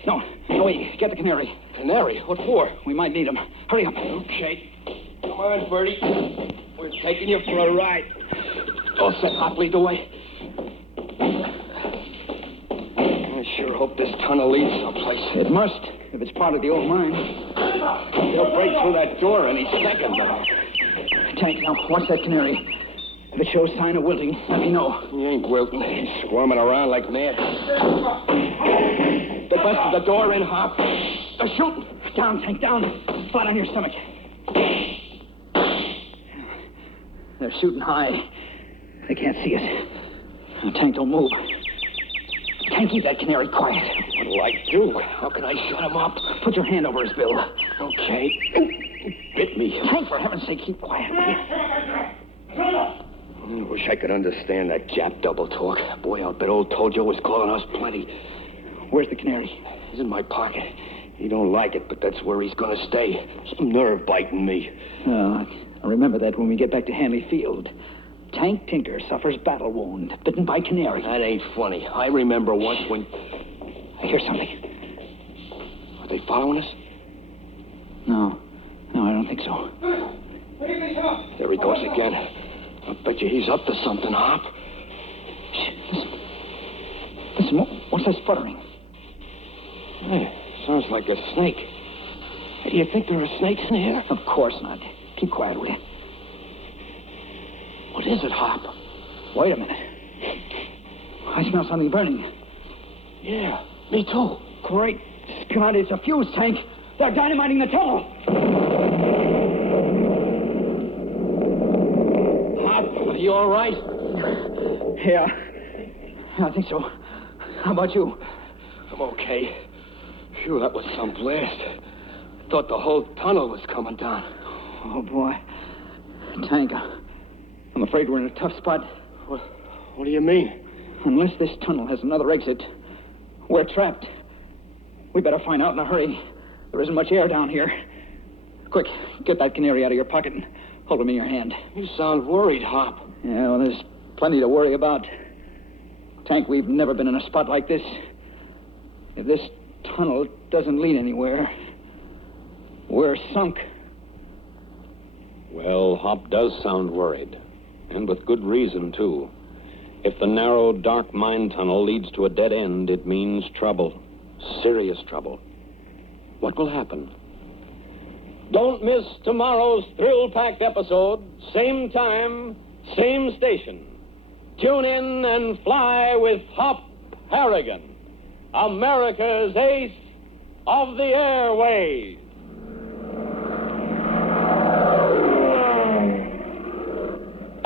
No, wait. Get the canary. Canary? What for? We might need him. Hurry up. Okay. Come on, Bertie. We're taking you for a ride. All set, Hop. Lead the way. I sure hope this tunnel leads someplace. It must, if it's part of the old mine. They'll break through that door any second now. Tank, now watch that canary. If it shows sign of wilting, let me know. He ain't wilting. He's squirming around like mad. They busted the door in, Hop. They're shooting. Down, Tank, down. Flat on your stomach. They're shooting high. They can't see us. Now, Tank, don't move. Tank, keep that canary quiet. What'll I do? How can I shut him up? Put your hand over his bill. Okay. Bit me. Tank, for heaven's sake, keep quiet, will you? I wish I could understand that Jap double talk. Boy, I'll bet old Tojo was calling us plenty. Where's the canary? He's in my pocket. He don't like it, but that's where he's gonna stay. Some nerve biting me. I'll remember that when we get back to Hanley Field. Tank Tinker suffers battle wound, bitten by canary. That ain't funny. I remember once when... I hear something. Are they following us? No, I don't think so. There he goes again. I bet you he's up to something, Hop. Listen, what's that sputtering? Yeah, sounds like a snake. Hey, do you think there are snakes in here? Of course not. Keep quiet, will you? What is it, Hop? Wait a minute. I smell something burning. Yeah, me too. Great Scott, it's a fuse tank. They're dynamiting the tunnel. Hop, are you all right? Yeah, I think so. How about you? I'm okay. Phew, that was some blast. I thought the whole tunnel was coming down. Oh, boy. Tank, I'm afraid we're in a tough spot. What do you mean? Unless this tunnel has another exit, we're trapped. We better find out in a hurry. There isn't much air down here. Quick, get that canary out of your pocket and hold him in your hand. You sound worried, Hop. Yeah, well, there's plenty to worry about. Tank, we've never been in a spot like this. If this tunnel doesn't lead anywhere, we're sunk. Well, Hop does sound worried. And with good reason, too. If the narrow, dark mine tunnel leads to a dead end, it means trouble. Serious trouble. What will happen? Don't miss tomorrow's thrill-packed episode. Same time, same station. Tune in and fly with Hop Harrigan, America's ace of the airwaves.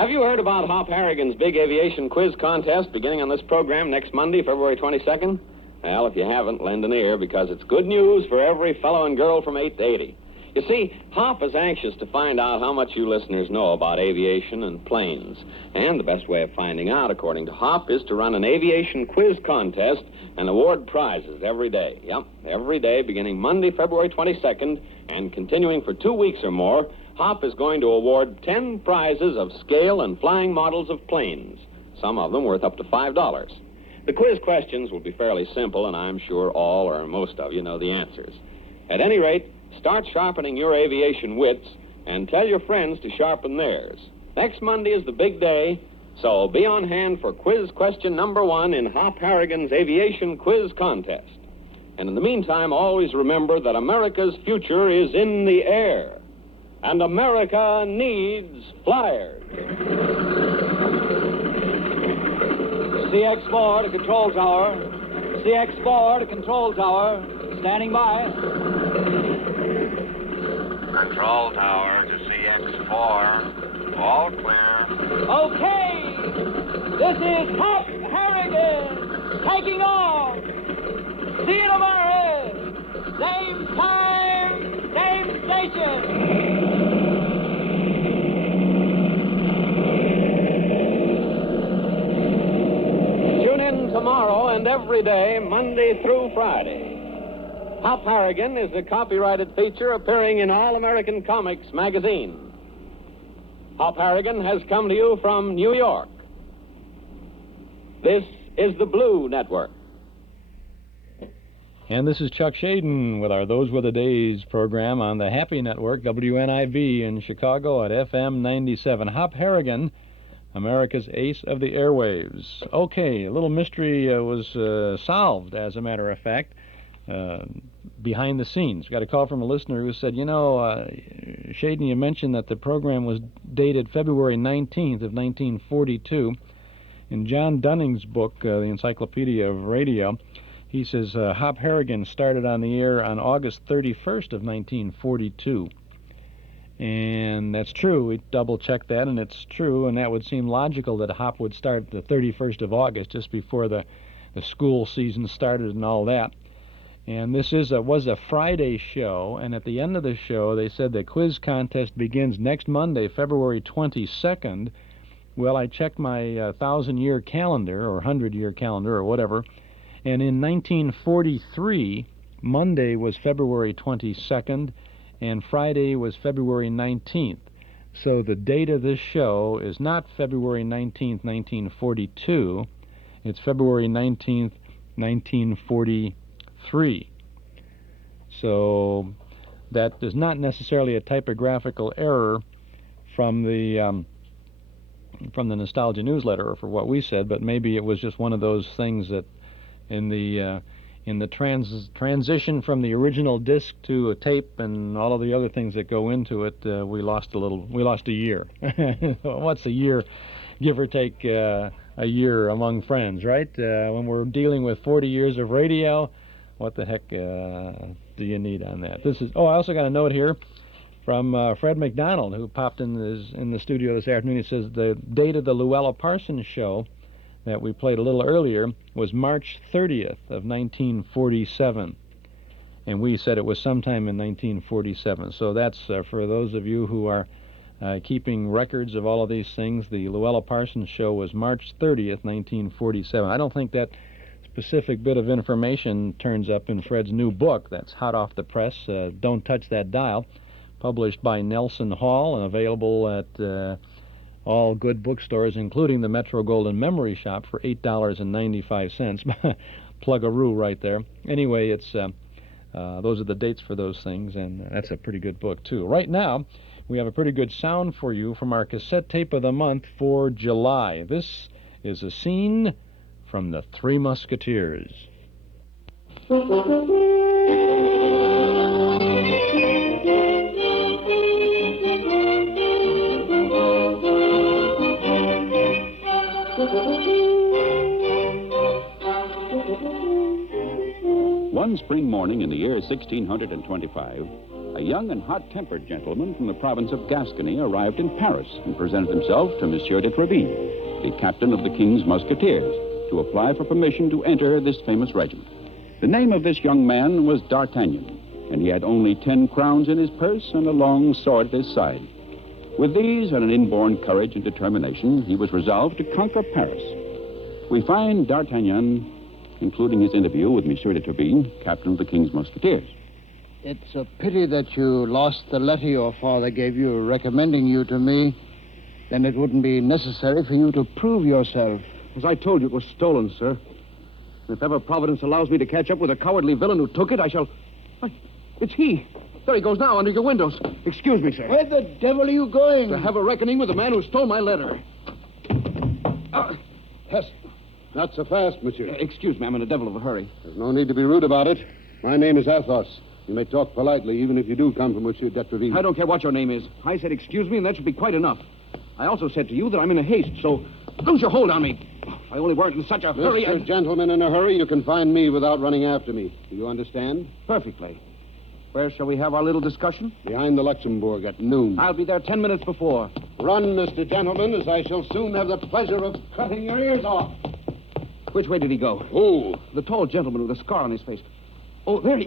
Have you heard about Hop Harrigan's big aviation quiz contest beginning on this program next Monday, February 22nd? Well, if you haven't, lend an ear, because it's good news for every fellow and girl from 8 to 80. You see, Hop is anxious to find out how much you listeners know about aviation and planes. And the best way of finding out, according to Hop, is to run an aviation quiz contest and award prizes every day. Yep, every day, beginning Monday, February 22nd, and continuing for 2 weeks or more. Hop is going to award 10 prizes of scale and flying models of planes, some of them worth up to $5. The quiz questions will be fairly simple, and I'm sure all or most of you know the answers. At any rate, start sharpening your aviation wits and tell your friends to sharpen theirs. Next Monday is the big day, so be on hand for quiz question number 1 in Hop Harrigan's aviation quiz contest. And in the meantime, always remember that America's future is in the air. And America needs flyers. CX-4 to control tower. CX-4 to control tower. Standing by. Control tower to CX-4. All clear. Okay. This is Hop Harrigan taking off. See you tomorrow. Same time, same station. Tune in tomorrow and every day, Monday through Friday. Hop Harrigan is a copyrighted feature appearing in All American Comics magazine. Hop Harrigan has come to you from New York. This is the Blue Network. And this is Chuck Shaden with our Those Were the Days program on the Happy Network, WNIV in Chicago at FM 97. Hop Harrigan, America's ace of the airwaves. Okay, a little mystery was solved, as a matter of fact, behind the scenes. Got a call from a listener who said, you know, Shaden, you mentioned that the program was dated February 19th of 1942. In John Dunning's book, The Encyclopedia of Radio, he says Hop Harrigan started on the air on August 31st of 1942. And that's true. We double-checked that, and it's true, and that would seem logical that Hop would start the 31st of August, just before the school season started and all that. And this was a Friday show, and at the end of the show, they said the quiz contest begins next Monday, February 22nd. Well, I checked my 1,000-year calendar, or 100-year calendar, or whatever, and in 1943, Monday was February 22nd, and Friday was February 19th. So the date of this show is not February 19th, 1942. It's February 19th, 1943. So that is not necessarily a typographical error from the Nostalgia newsletter, or for what we said, but maybe it was just one of those things that in the transition from the original disc to a tape and all of the other things that go into it, we lost a year. What's a year, give or take a year among friends, right? When we're dealing with 40 years of radio, what the heck do you need on that? I also got a note here from Fred McDonald, who popped in the studio this afternoon. He says the date of the Luella Parsons show that we played a little earlier was March 30th of 1947. And we said it was sometime in 1947. So that's for those of you who are keeping records of all of these things. The Luella Parsons show was March 30th, 1947. I don't think that specific bit of information turns up in Fred's new book that's hot off the press, Don't Touch That Dial, published by Nelson Hall and available at all good bookstores, including the Metro-Goldwyn Memory Shop for $8.95. Plug-a-roo right there. Anyway, it's those are the dates for those things, and that's a pretty good book, too. Right now, we have a pretty good sound for you from our cassette tape of the month for July. This is a scene from The Three Musketeers. One spring morning in the year 1625, a young and hot-tempered gentleman from the province of Gascony arrived in Paris and presented himself to Monsieur de Treville, the captain of the King's Musketeers, to apply for permission to enter this famous regiment. The name of this young man was D'Artagnan, and he had only 10 crowns in his purse and a long sword at his side. With these and an inborn courage and determination, he was resolved to conquer Paris. We find D'Artagnan including his interview with Monsieur de Treville, captain of the King's Musketeers. It's a pity that you lost the letter your father gave you recommending you to me. Then it wouldn't be necessary for you to prove yourself. As I told you, it was stolen, sir. If ever Providence allows me to catch up with the cowardly villain who took it, I shall... Why, it's he. There he goes now, under your windows. Excuse me, sir. Where the devil are you going? To have a reckoning with the man who stole my letter. Yes. Not so fast, monsieur. Excuse me, I'm in a devil of a hurry. There's no need to be rude about it. My name is Athos. You may talk politely, even if you do come from Monsieur d'Etreville. I don't care what your name is. I said excuse me, and that should be quite enough. I also said to you that I'm in a haste, so lose your hold on me. If I only weren't in such a hurry, Mr. Gentleman in a hurry, you can find me without running after me. Do you understand? Perfectly. Where shall we have our little discussion? Behind the Luxembourg at noon. I'll be there 10 minutes before. Run, Mr. Gentleman, as I shall soon have the pleasure of cutting your ears off. Which way did he go? Who? The tall gentleman with a scar on his face. Oh, there he...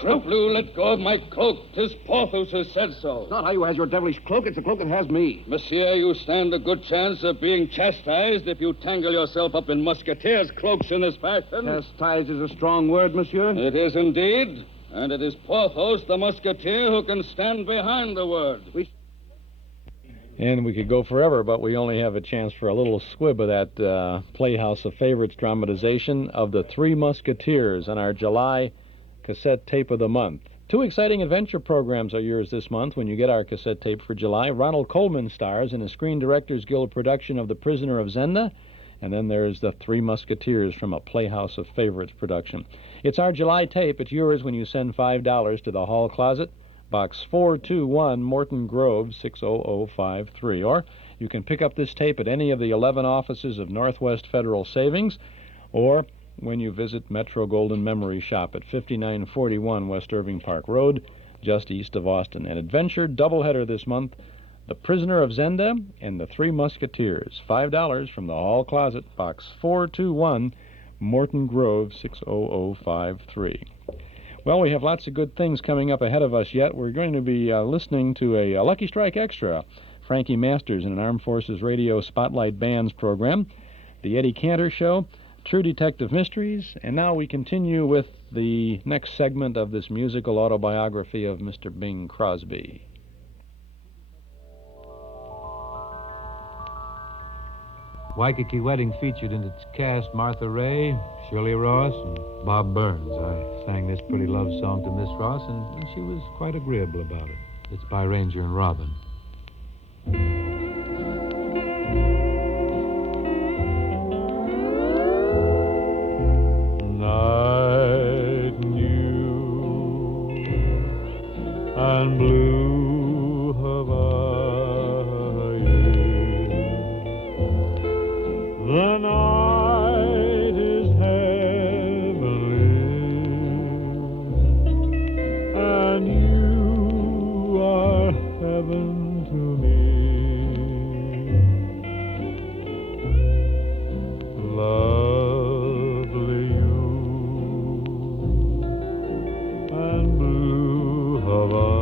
Blue, let go of my cloak. 'Tis Porthos who said so. It's not I who has your devilish cloak. It's the cloak that has me. Monsieur, you stand a good chance of being chastised if you tangle yourself up in musketeers' cloaks in this fashion. Chastised is a strong word, monsieur. It is indeed. And it is Porthos, the musketeer, who can stand behind the word. And we could go forever, but we only have a chance for a little squib of that Playhouse of Favorites dramatization of The Three Musketeers on our July cassette tape of the month. 2 exciting adventure programs are yours this month when you get our cassette tape for July. Ronald Colman stars in a Screen Directors Guild production of The Prisoner of Zenda, and then there's The Three Musketeers from a Playhouse of Favorites production. It's our July tape. It's yours when you send $5 to the Hall Closet, Box 421, Morton Grove, 60053. Or you can pick up this tape at any of the 11 offices of Northwest Federal Savings, or when you visit Metro Golden Memory Shop at 5941 West Irving Park Road, just east of Austin. An adventure doubleheader this month, The Prisoner of Zenda and The Three Musketeers. $5 from the Hall Closet, Box 421, Morton Grove, 60053. Well, we have lots of good things coming up ahead of us yet. We're going to be listening to a Lucky Strike Extra, Frankie Masters in an Armed Forces Radio Spotlight Bands program, the Eddie Cantor Show, True Detective Mysteries, and now we continue with the next segment of this musical autobiography of Mr. Bing Crosby. Waikiki Wedding featured in its cast Martha Ray, Shirley Ross, and Bob Burns. I sang this pretty love song to Miss Ross, and she was quite agreeable about it. It's by Ranger and Robin. Night new and blue Hawaii. The night is heavenly, and you are heaven to me. Lovely you and blue Hawaii,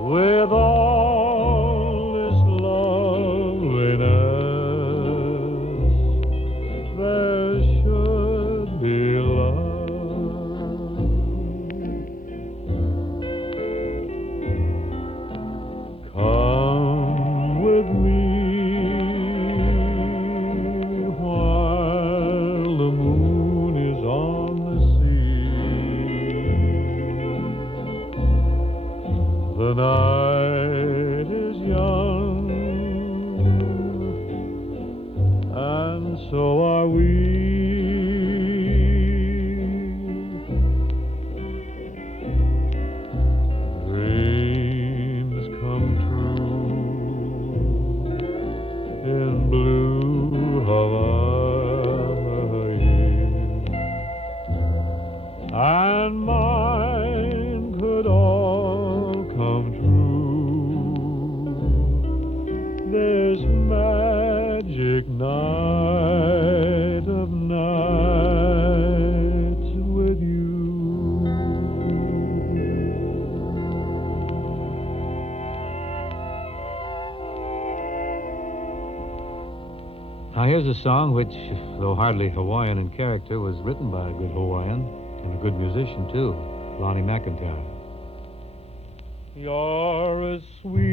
with all this loveliness, there should be love. Come with me while the moon is on the sea. The night is young, and so are we. Dreams come true in blue Hawaii, and mine could all come true. This magic night of nights with you. Now, here's a song which, though hardly Hawaiian in character, was written by a good Hawaiian and a good musician, too, Lonnie McIntyre. You're as sweet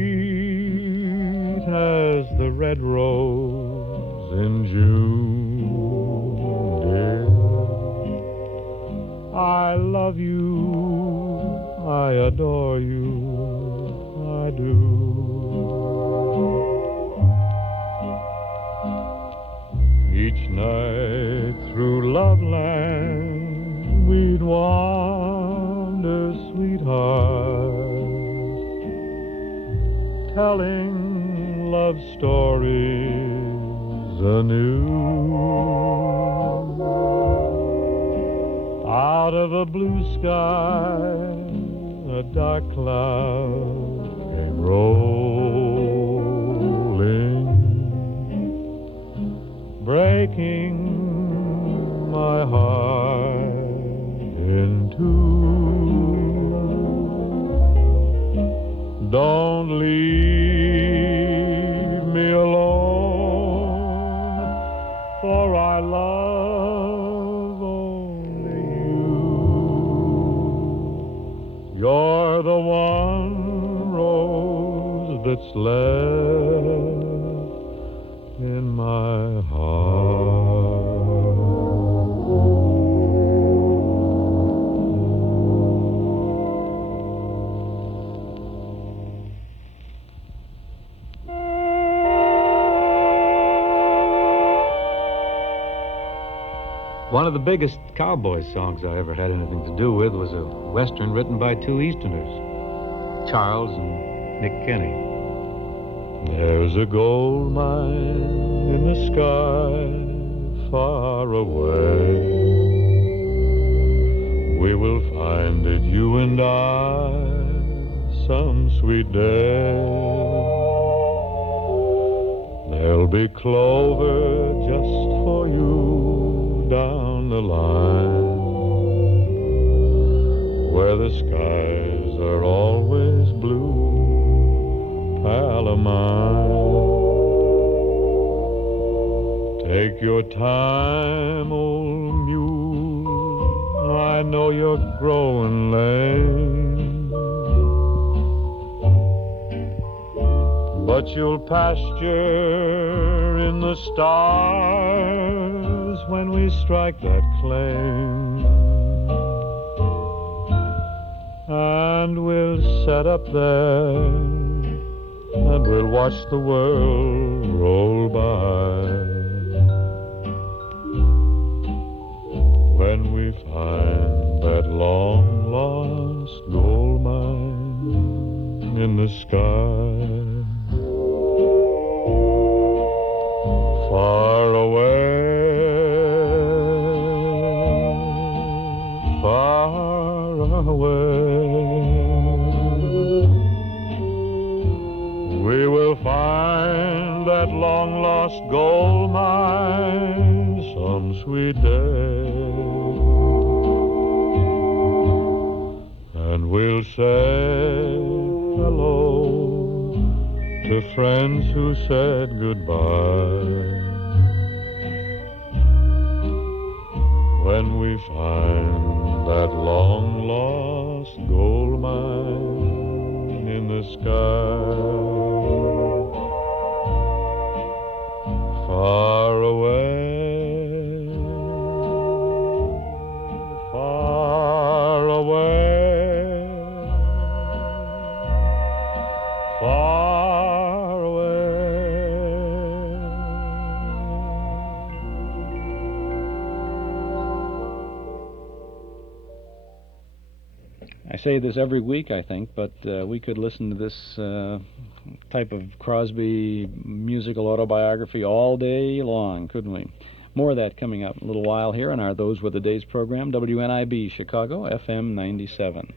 as the red rose in June, dear. I love you, I adore you, I do. Each night through loveland we'd wander, sweetheart, telling love stories anew. Out of a blue sky, a dark cloud came rolling, breaking my heart in two. Don't leave me alone, for I love only you. You're the one rose that's left in my heart. One of the biggest cowboy songs I ever had anything to do with was a Western written by two Easterners, Charles and Nick Kenny. There's a gold mine in the sky far away. We will find it, you and I, some sweet day. There'll be clover just for you down the line, where the skies are always blue, pal of mine. Take your time, old mule, I know you're growing lame, but you'll pasture in the stars when we strike that claim, and we'll set up there and we'll watch the world roll by. When we find that long lost gold mine in the sky, far away, far away, we will find that long lost gold mine some sweet day, and we'll say hello to friends who said goodbye. When we find that long lost gold mine in the sky, far away, far away, far away. I say this every week, I think, but we could listen to this type of Crosby musical autobiography all day long, couldn't we? More of that coming up in a little while here on our Those Were the Days program, WNIB Chicago, FM 97.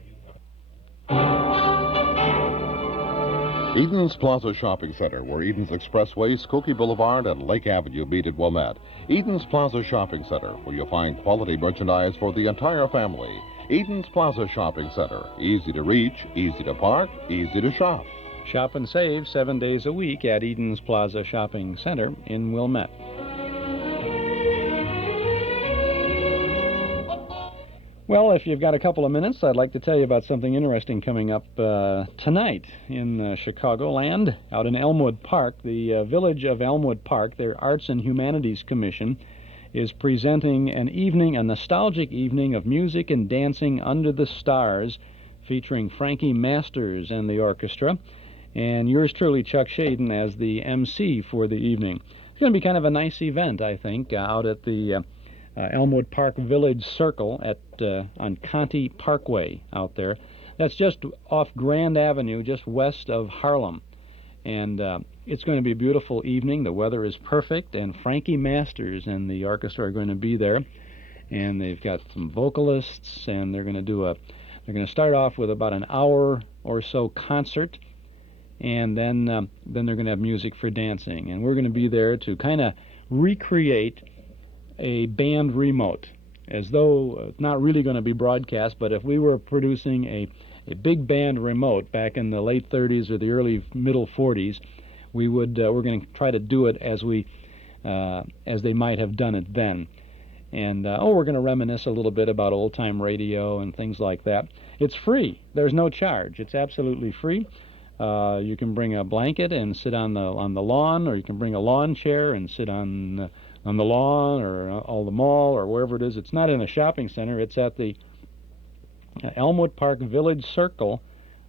Eden's Plaza Shopping Center, where Eden's Expressway, Skokie Boulevard, and Lake Avenue meet at Wilmette. Eden's Plaza Shopping Center, where you'll find quality merchandise for the entire family. Eden's Plaza Shopping Center, easy to reach, easy to park, easy to shop. Shop and save 7 days a week at Eden's Plaza Shopping Center in Wilmette. Well, if you've got a couple of minutes, I'd like to tell you about something interesting coming up tonight in Chicagoland, out in Elmwood Park. The Village of Elmwood Park, their Arts and Humanities Commission, is presenting an evening, a nostalgic evening of music and dancing under the stars, featuring Frankie Masters and the orchestra, and yours truly, Chuck Shaden, as the MC for the evening. It's going to be kind of a nice event, I think, out at the Elmwood Park Village Circle on Conti Parkway out there. That's just off Grand Avenue, just west of Harlem. And it's going to be a beautiful evening. The weather is perfect, and Frankie Masters and the orchestra are going to be there. And they've got some vocalists, and they're going to start off with about an hour or so concert, and then they're going to have music for dancing. And we're going to be there to kind of recreate a band remote, as though it's not really going to be broadcast, but if we were producing a big band remote back in the late 30s or the early middle 40s, we're going to try to do it as they might have done it then. And we're going to reminisce a little bit about old-time radio and things like that. It's free. There's no charge. It's absolutely free. You can bring a blanket and sit on the lawn, or you can bring a lawn chair and sit on the lawn or the mall or wherever it is. It's not in a shopping center. It's at the Elmwood Park Village Circle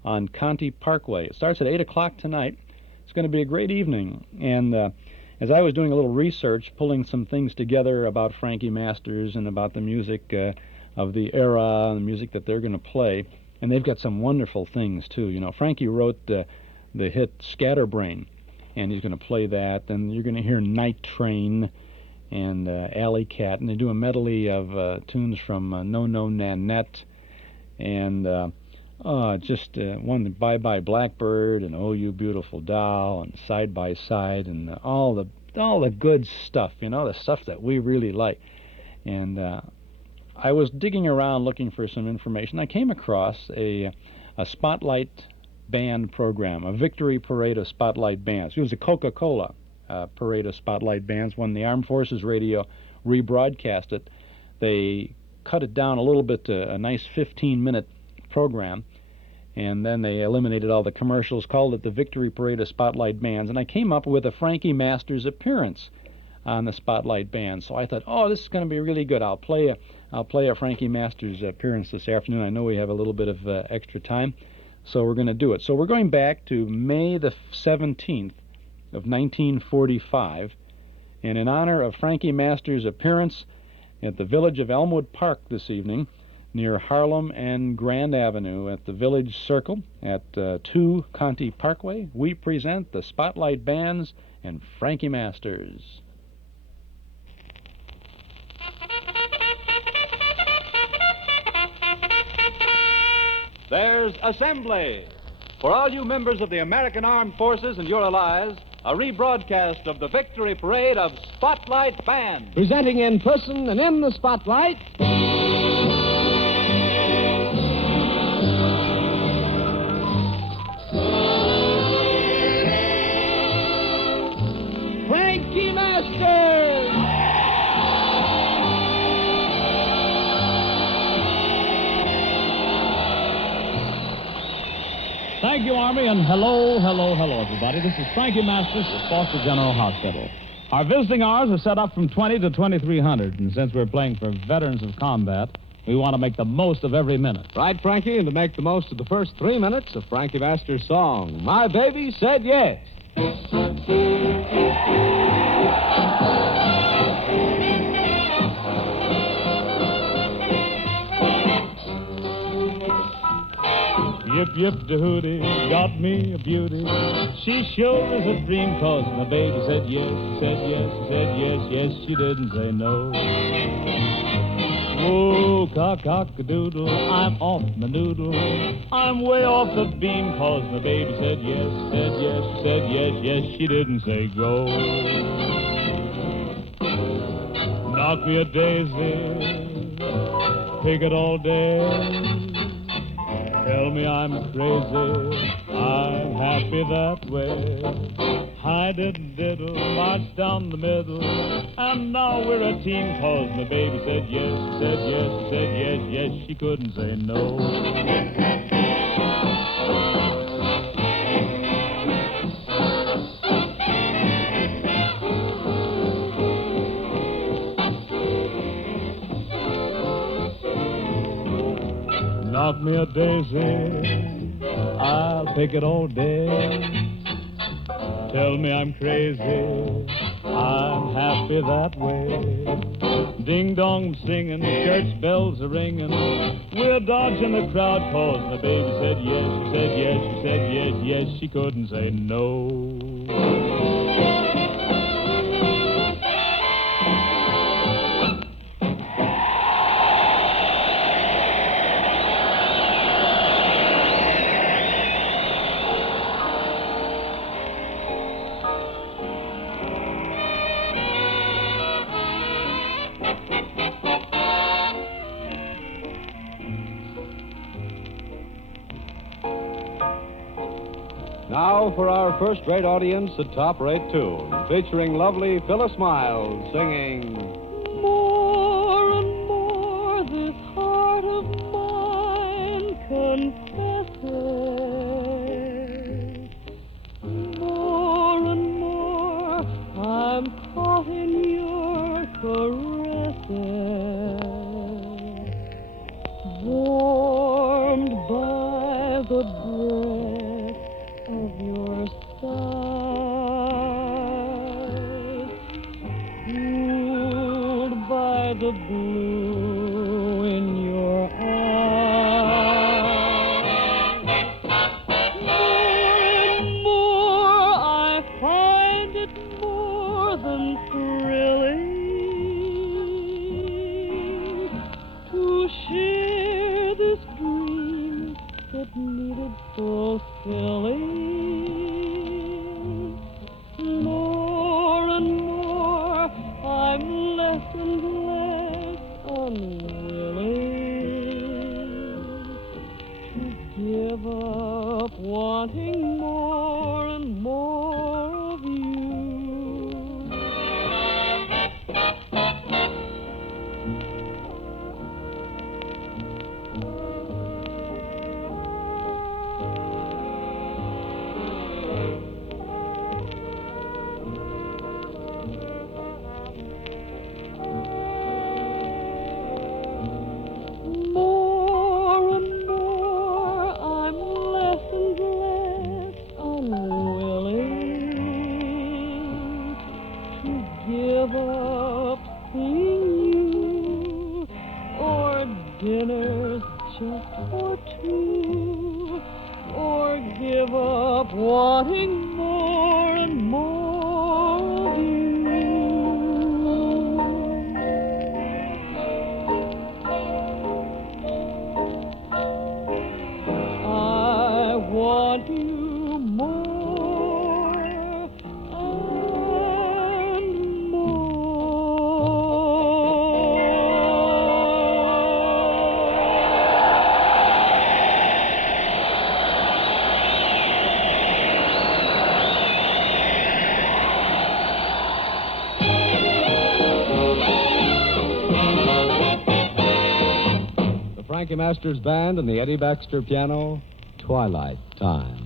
on Conti Parkway. It starts at 8 o'clock tonight. It's going to be a great evening. And as I was doing a little research, pulling some things together about Frankie Masters and about the music of the era, the music that they're going to play, and they've got some wonderful things, too. You know, Frankie wrote the hit Scatterbrain, and he's going to play that. Then you're going to hear Night Train and Alley Cat, and they do a medley of tunes from No No Nanette, and just one, Bye Bye Blackbird, and Oh You Beautiful Doll, and Side by Side, and all the good stuff, you know, the stuff that we really like. And I was digging around looking for some information. I came across a Spotlight Band program, a victory parade of Spotlight bands. It was a Coca-Cola parade of Spotlight bands. When the Armed Forces Radio rebroadcast it, they cut it down a little bit to a nice 15-minute program, and then they eliminated all the commercials, called it the Victory Parade of Spotlight Bands, and I came up with a Frankie Masters appearance on the Spotlight Band. So I thought, oh, this is going to be really good. I'll play a Frankie Masters appearance this afternoon. I know we have a little bit of extra time, so we're going to do it. So we're going back to May the 17th of 1945, and in honor of Frankie Masters' appearance at the village of Elmwood Park this evening, near Harlem and Grand Avenue at the Village Circle at 2 Conti Parkway, we present the Spotlight Bands and Frankie Masters. There's assembly. For all you members of the American Armed Forces and your allies, a rebroadcast of the Victory Parade of Spotlight Band. Presenting in person and in the spotlight, Frankie Masters! Thank you, Army, and hello, everybody. This is Frankie Masters at Foster General Hospital. Our visiting hours are set up from 20 to 2300, and since we're playing for veterans of combat, we want to make the most of every minute. Right, Frankie, and to make the most of the first 3 minutes of Frankie Masters' song, My Baby Said Yes. Yip, yip, the hootie, got me a beauty. She sure is a dream, 'cause my baby said yes, said yes, said yes, yes, she didn't say no. Oh, cock-a-doodle, I'm off my noodle. I'm way off the beam, 'cause my baby said yes, said yes, said yes, yes, she didn't say go. Knock me a daisy, pick it all day. Tell me I'm crazy, I'm happy that way. I didn't diddle, march down the middle, and now we're a team, 'cause my baby said yes, said yes, said yes, yes, she couldn't say no. Knock me a daisy, I'll pick it all day. Tell me I'm crazy, I'm happy that way. Ding-dong singing, church bells are ringing. We're dodging the crowd 'cause my baby said yes, she said yes, she said yes, yes, she couldn't say no. Now for our first-rate audience, a top-rate tune, featuring lovely Phyllis Miles singing... More and more this heart of mine confesses. More and more I'm caught in your caresses. Warmed by the breath of your sighs, cooled by the blue in your eyes. More and more I find it more than thrilling to share this dream that needed fulfilling. More and more I'm less and less unwilling to give up wanting more and more of you. More and more I'm less and less unwilling to give up seeing you or dinners just for two, or give up wanting more and more of you. I want you more and The Frankie Masters Band and the Eddie Baxter piano, Twilight Time.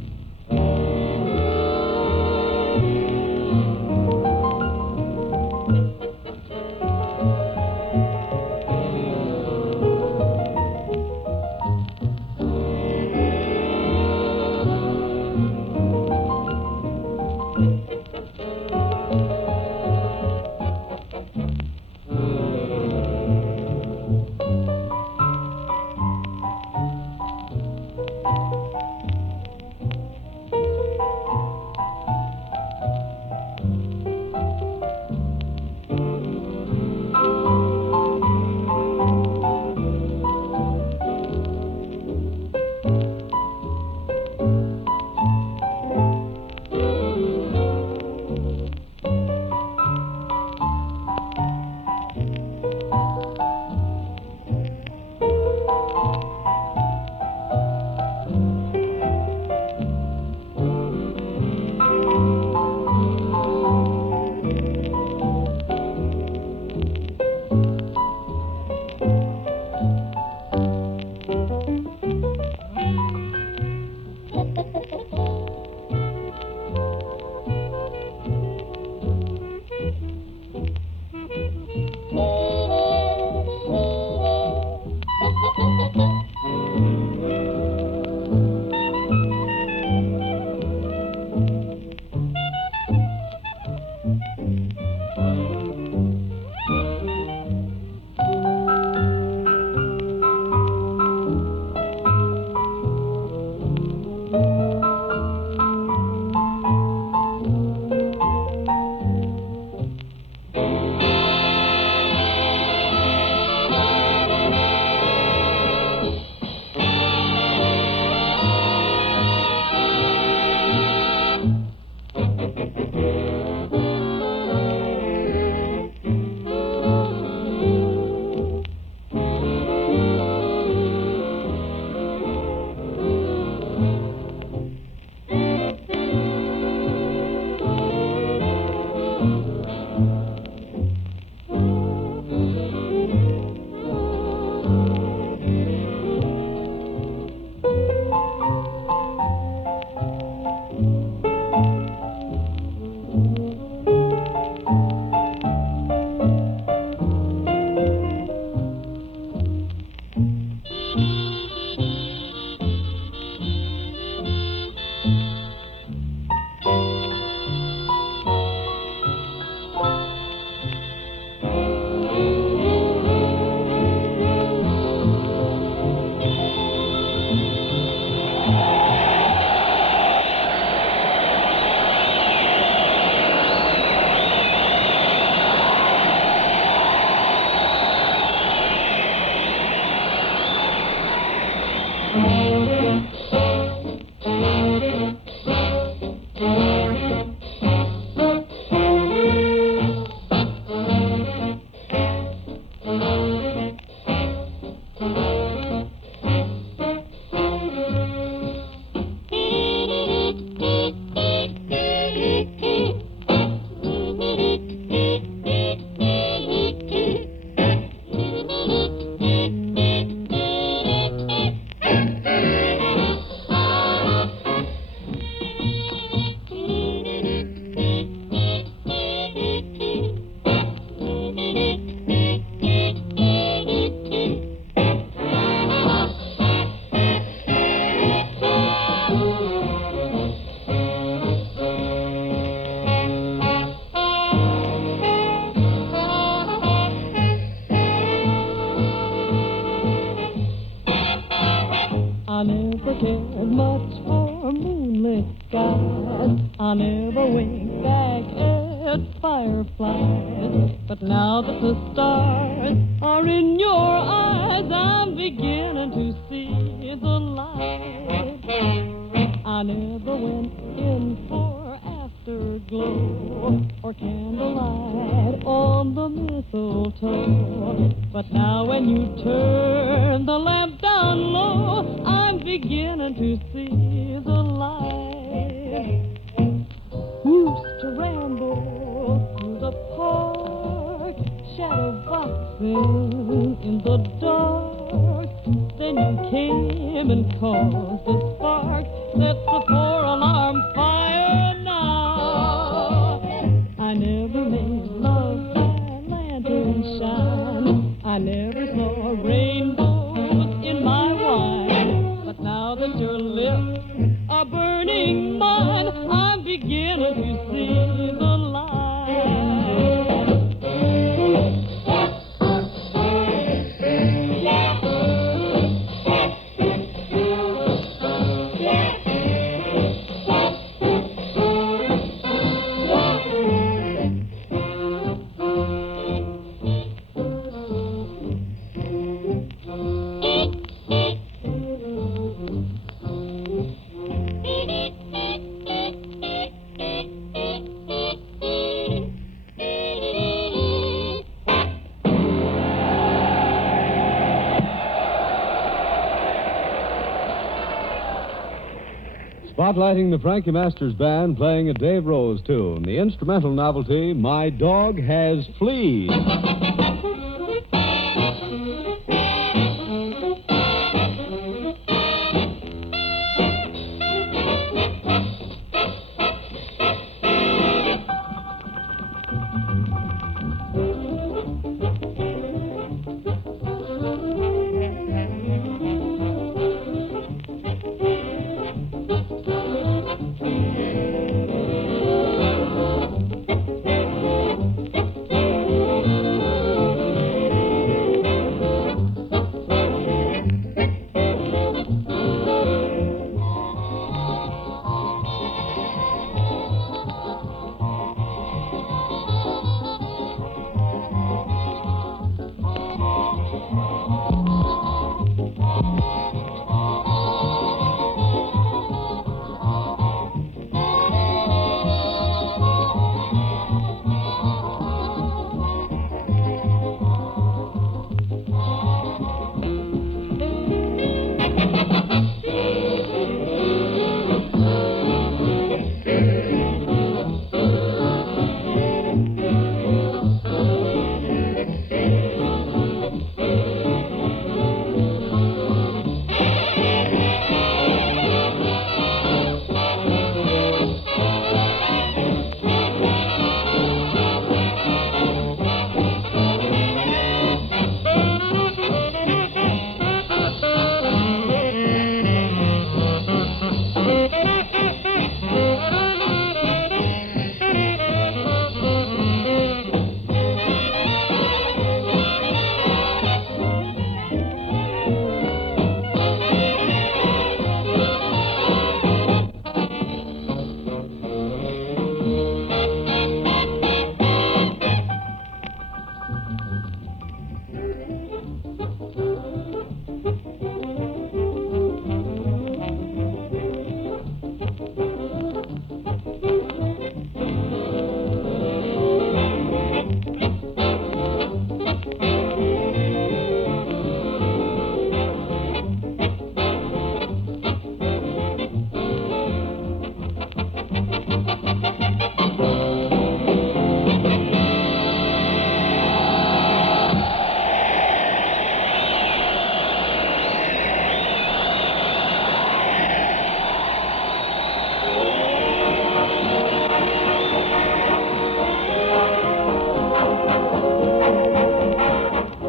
much for moonlit skies. I never wink back at fireflies. But now that the stars are in your eyes, I'm beginning to see the light. I never went in for afterglow or candlelight on the mistletoe. But now when you turn the lamp down low, I'm beginning to see the light. Used to ramble through the park, shadow boxing in the dark. Then you came and caused a spark. That's the four-alarm fire now. I never made love by lantern shine. I never saw rainbows in my wine. But now that your lips are burning mine, I'm beginning to see the Spotlighting the Frankie Masters Band playing a Dave Rose tune, the instrumental novelty, My Dog Has Fleas.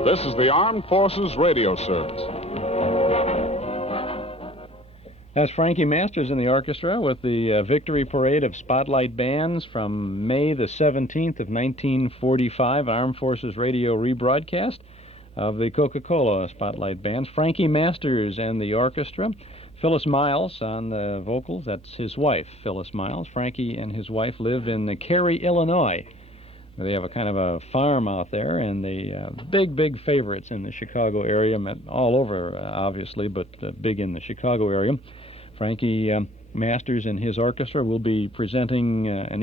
This is the Armed Forces Radio Service. That's Frankie Masters in the orchestra with the Victory Parade of Spotlight Bands from May the 17th of 1945, Armed Forces Radio rebroadcast of the Coca-Cola Spotlight Bands. Frankie Masters and the orchestra. Phyllis Miles on the vocals. That's his wife, Phyllis Miles. Frankie and his wife live in Cary, Illinois. They have a kind of a farm out there, and they big favorites in the Chicago area, all over, obviously, but big in the Chicago area. Frankie Masters and his orchestra will be presenting a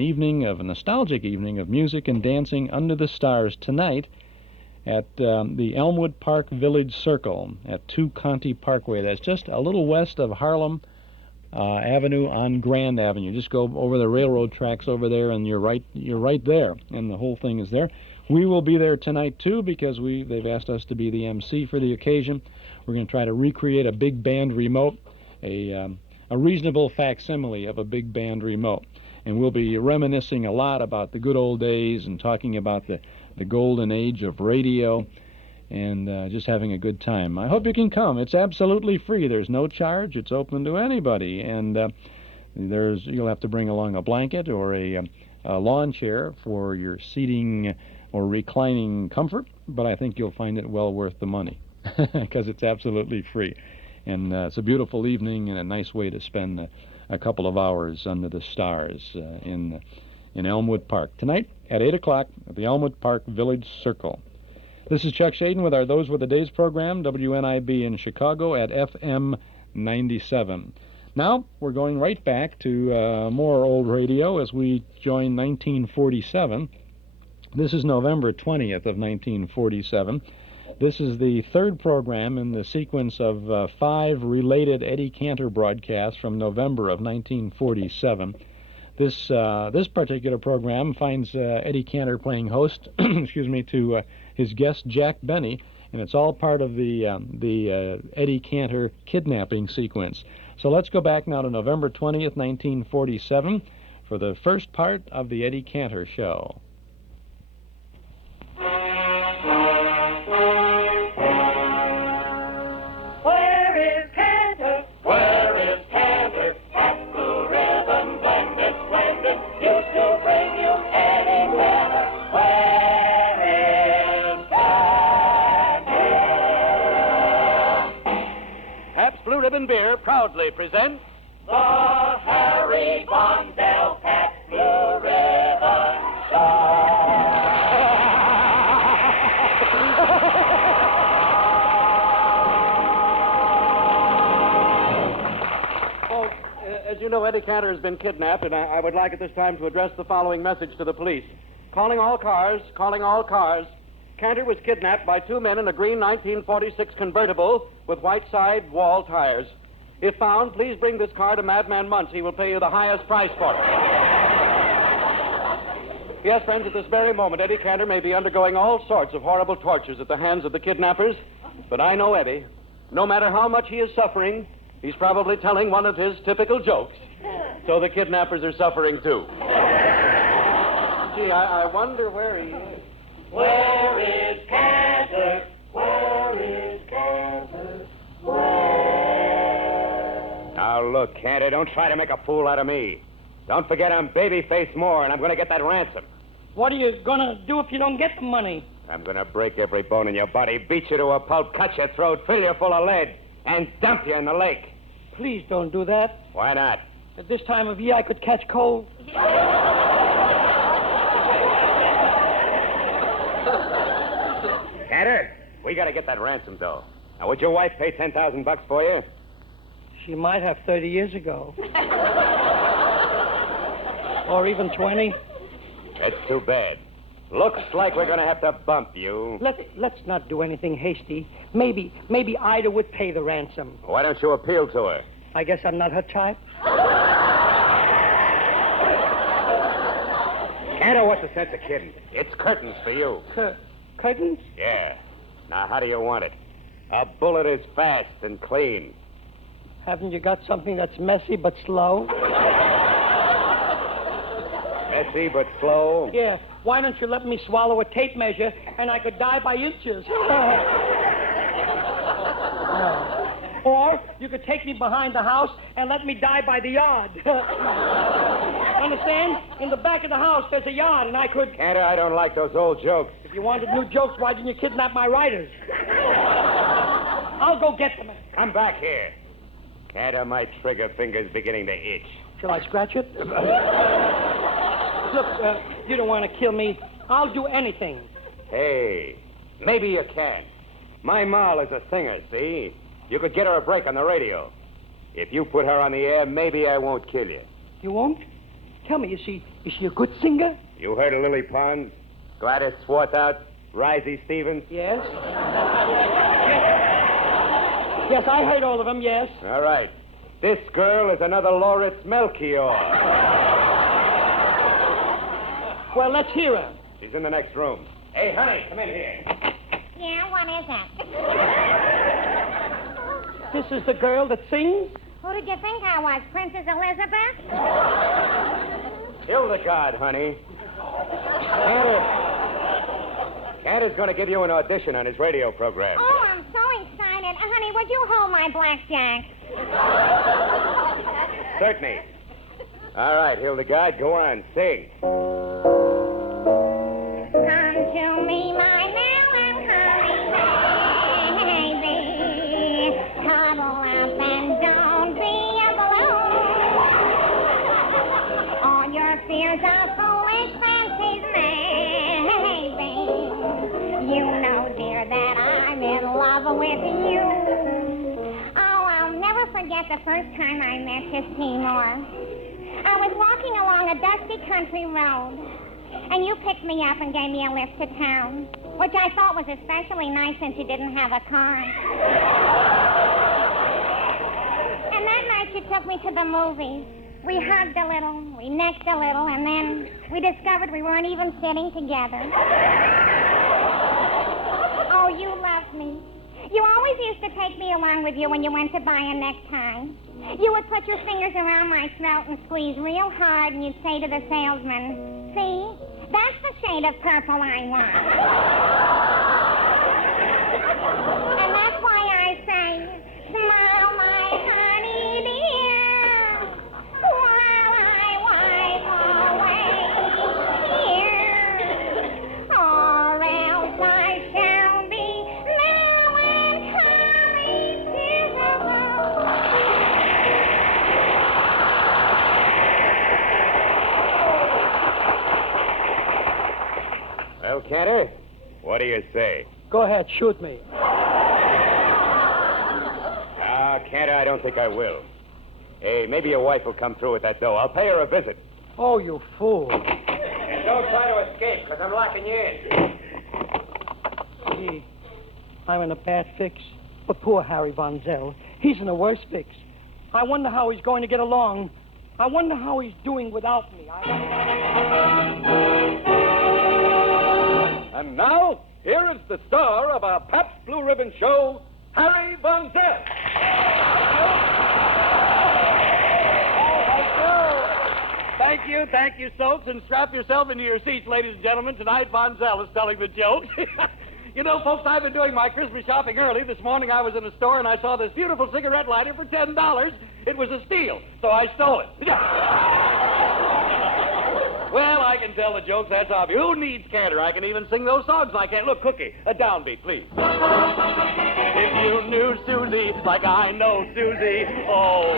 nostalgic evening of music and dancing under the stars tonight at the Elmwood Park Village Circle at 2 Conti Parkway. That's just a little west of Harlem Avenue on Grand Avenue. Just go over the railroad tracks over there, and you're right there, and the whole thing is there. We will be there tonight too, because they've asked us to be the MC for the occasion. We're going to try to recreate a big band remote, a reasonable facsimile of a big band remote, and we'll be reminiscing a lot about the good old days and talking about the golden age of radio, and just having a good time. I hope you can come. It's absolutely free. There's no charge. It's open to anybody, and you'll have to bring along a blanket or a lawn chair for your seating or reclining comfort, but I think you'll find it well worth the money because it's absolutely free. And it's a beautiful evening and a nice way to spend a couple of hours under the stars in Elmwood Park. Tonight at 8 o'clock at the Elmwood Park Village Circle. This is Chuck Shaden with our Those Were the Days program, WNIB in Chicago at FM 97. Now we're going right back to more old radio as we join 1947. This is November 20th of 1947. This is the third program in the sequence of 5 related Eddie Cantor broadcasts from November of 1947. This particular program finds Eddie Cantor playing host, to his guest Jack Benny, and it's all part of the Eddie Cantor kidnapping sequence. So let's go back now to November 20th, 1947, for the first part of the Eddie Cantor show. Blue Ribbon Beer proudly presents the Harry Bondell Pabst Blue Ribbon As you know, Eddie Cantor has been kidnapped, and I would like at this time to address the following message to the police. Calling all cars, calling all cars. Cantor was kidnapped by 2 men in a green 1946 convertible with white side wall tires. If found, please bring this car to Madman Muntz. He will pay you the highest price for it. Yes, friends, at this very moment, Eddie Cantor may be undergoing all sorts of horrible tortures at the hands of the kidnappers, but I know Eddie. No matter how much he is suffering, he's probably telling one of his typical jokes. So the kidnappers are suffering, too. Gee, I wonder where he is. Where is Cantor? Where is Cantor? Where? Now, look, Cantor, don't try to make a fool out of me. Don't forget I'm Babyface Moore, and I'm going to get that ransom. What are you going to do if you don't get the money? I'm going to break every bone in your body, beat you to a pulp, cut your throat, fill you full of lead, and dump you in the lake. Please don't do that. Why not? At this time of year, I could catch cold. Cantor, we got to get that ransom, though. Now, would your wife pay $10,000 for you? She might have 30 years ago. Or even 20. That's too bad. Looks like we're going to have to bump you. Let's not do anything hasty. Maybe Ida would pay the ransom. Why don't you appeal to her? I guess I'm not her type. Cantor, what's the sense of kidding? It's curtains for you. Curtains? Yeah. Now, how do you want it? A bullet is fast and clean. Haven't you got something that's messy but slow? Messy but slow? Yeah. Why don't you let me swallow a tape measure and I could die by inches? Or you could take me behind the house and let me die by the yard. Understand? In the back of the house, there's a yard, and I could... Cantor, I don't like those old jokes. If you wanted new jokes, why didn't you kidnap my writers? I'll go get them. Come back here. Cantor, my trigger finger's beginning to itch. Shall I scratch it? Look, you don't want to kill me. I'll do anything. Hey, maybe you can. My Moll is a singer, see? You could get her a break on the radio. If you put her on the air, maybe I won't kill you. You won't? Tell me, is she a good singer? You heard of Lily Pons, Gladys Swarthout, Risey Stevens? Yes. Yes, I heard all of them, yes. All right. This girl is another Loritz Melchior. Well, let's hear her. She's in the next room. Hey, honey, come in here. Yeah, what is that? This is the girl that sings? Who did you think I was, Princess Elizabeth? Hildegard, honey. Cantor's going to give you an audition on his radio program. Oh, I'm so excited. Honey, would you hold my blackjack? Certainly. All right, Hildegard, go on, sing. Come to me, my melancholy baby. Cuddle up and don't be a balloon. All your fears are foolish fancies, maybe. You know, dear, that I'm in love with you. Oh, I'll never forget the first time I met you, Seymour. I was walking along a dusty country road, and you picked me up and gave me a lift to town, which I thought was especially nice since you didn't have a car. And that night you took me to the movies. We hugged a little, we necked a little, and then we discovered we weren't even sitting together. Oh, you loved me. You always used to take me along with you when you went to buy a necktie. You would put your fingers around my throat and squeeze real hard, and you'd say to the salesman, see, that's the shade of purple I want. And that's why I say, smile, my honey dear, while I wipe away here, or else I shall be melancholy Well, Cantor, what do you say? Go ahead, shoot me. Cantor, I don't think I will. Hey, maybe your wife will come through with that dough. I'll pay her a visit. Oh, you fool. And don't try to escape, because I'm locking you in. Gee, I'm in a bad fix. But poor Harry Von Zell, he's in a worse fix. I wonder how he's going to get along. I wonder how he's doing without me. And now, here is the star of our Pabst Blue Ribbon show, Harry Von Zell. Thank you, Stokes, and strap yourself into your seats, ladies and gentlemen. Tonight, Von Zell is telling the joke. You know, folks, I've been doing my Christmas shopping early. This morning I was in a store and I saw this beautiful cigarette lighter for $10. It was a steal, so I stole it. Well, I can tell the jokes, that's obvious. Who needs Cantor? I can even sing those songs like that. Look, Cookie, a downbeat, please. If you knew Susie like I know Susie, oh,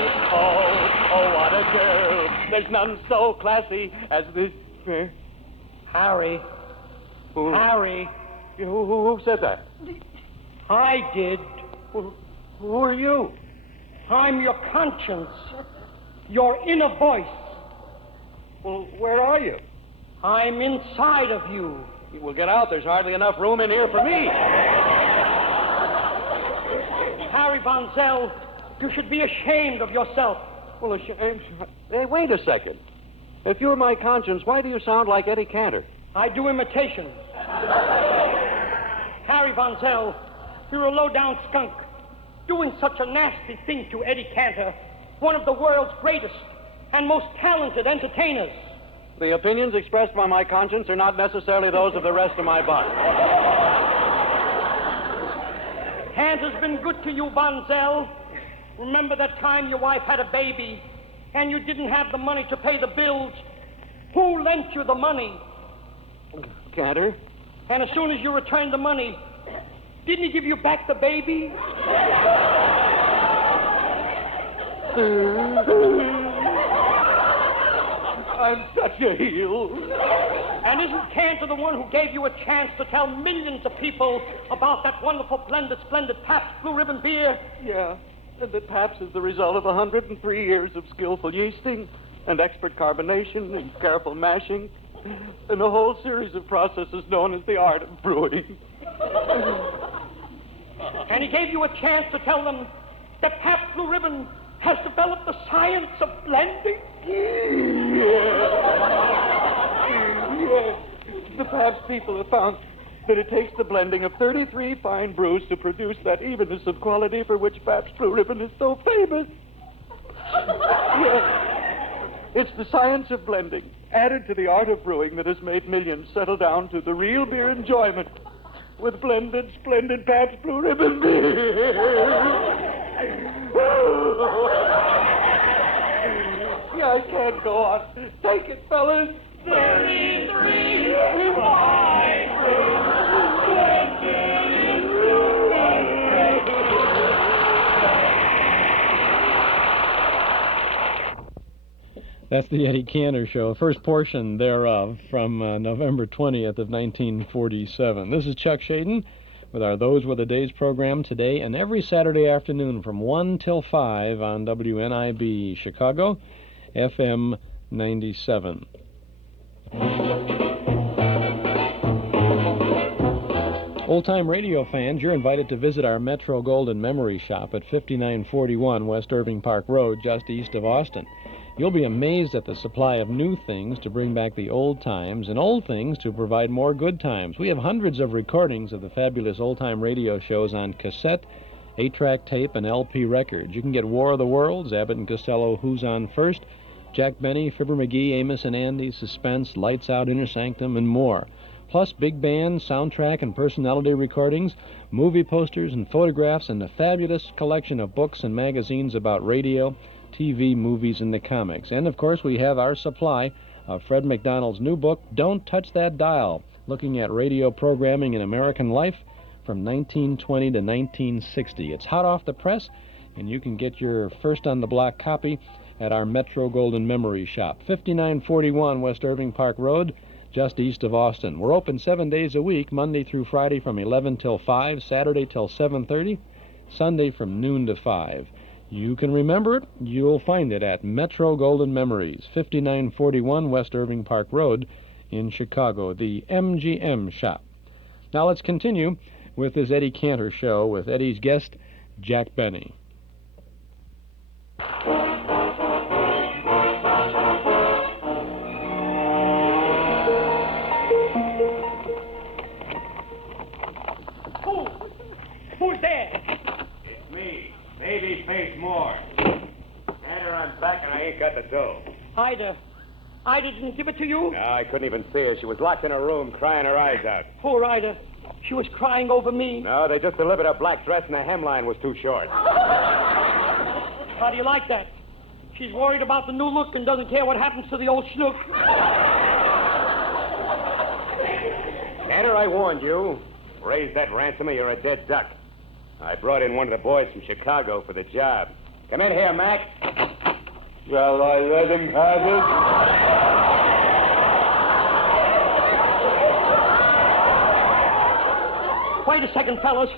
what a girl. There's none so classy as this. Harry. Who? Harry. Who said that? I did. Who are you? I'm your conscience. Your inner voice. Well, where are you? I'm inside of you. Well, get out. There's hardly enough room in here for me. Harry Von Zell, you should be ashamed of yourself. Well, ashamed? Hey, wait a second. If you're my conscience, why do you sound like Eddie Cantor? I do imitations. Harry Von Zell, you're a low-down skunk, doing such a nasty thing to Eddie Cantor, one of the world's greatest and most talented entertainers. The opinions expressed by my conscience are not necessarily those of the rest of my body. Cantor's been good to you, Von Zell. Remember that time your wife had a baby and you didn't have the money to pay the bills? Who lent you the money? Cantor? And as soon as you returned the money, didn't he give you back the baby? I'm such a heel. And isn't Cantor the one who gave you a chance to tell millions of people about that wonderful, splendid Pabst Blue Ribbon beer? Yeah, and that Pabst is the result of 103 years of skillful yeasting and expert carbonation and careful mashing and a whole series of processes known as the art of brewing. And he gave you a chance to tell them that Pabst Blue Ribbon has developed the science of blending? Yeah. The Pabst people have found that it takes the blending of 33 fine brews to produce that evenness of quality for which Pabst Blue Ribbon is so famous. Yeah. It's the science of blending, added to the art of brewing, that has made millions settle down to the real beer enjoyment with blended, splendid Pabst Blue Ribbon beer. Yeah, I can't go on. Take it, fellas. 33 fine That's the Eddie Cantor Show, first portion thereof from November 20th of 1947. This is Chuck Shaden with our Those Were the Days program today and every Saturday afternoon from 1 till 5 on WNIB Chicago, FM 97. Old-time radio fans, you're invited to visit our Metro Golden Memory Shop at 5941 West Irving Park Road, just east of Austin. You'll be amazed at the supply of new things to bring back the old times and old things to provide more good times. We have hundreds of recordings of the fabulous old-time radio shows on cassette, 8-track tape, and LP records. You can get War of the Worlds, Abbott and Costello, Who's On First, Jack Benny, Fibber McGee, Amos and Andy, Suspense, Lights Out, Inner Sanctum, and more. Plus big band, soundtrack, and personality recordings, movie posters and photographs, and a fabulous collection of books and magazines about radio, TV, movies, and the comics. And, of course, we have our supply of Fred McDonald's new book, Don't Touch That Dial, looking at radio programming in American life from 1920 to 1960. It's hot off the press, and you can get your first-on-the-block copy at our Metro Golden Memory Shop, 5941 West Irving Park Road, just east of Austin. We're open 7 days a week, Monday through Friday from 11 till 5, Saturday till 7:30, Sunday from noon to 5. You can remember it. You'll find it at Metro Golden Memories, 5941 West Irving Park Road in Chicago, the MGM Shop. Now let's continue with this Eddie Cantor Show with Eddie's guest, Jack Benny. Who's there? It's me. Maybe face more. Cantor, I'm back and I ain't got the dough. Ida didn't give it to you? No, I couldn't even see her. She was locked in her room crying her eyes out. Poor Ida. She was crying over me. No, they just delivered a black dress and the hemline was too short. How do you like that? She's worried about the new look and doesn't care what happens to the old schnook. Cantor, I warned you. Raise that ransom or you're a dead duck. I brought in one of the boys from Chicago for the job. Come in here, Mac. Shall I let him have it? Wait a second, fellas.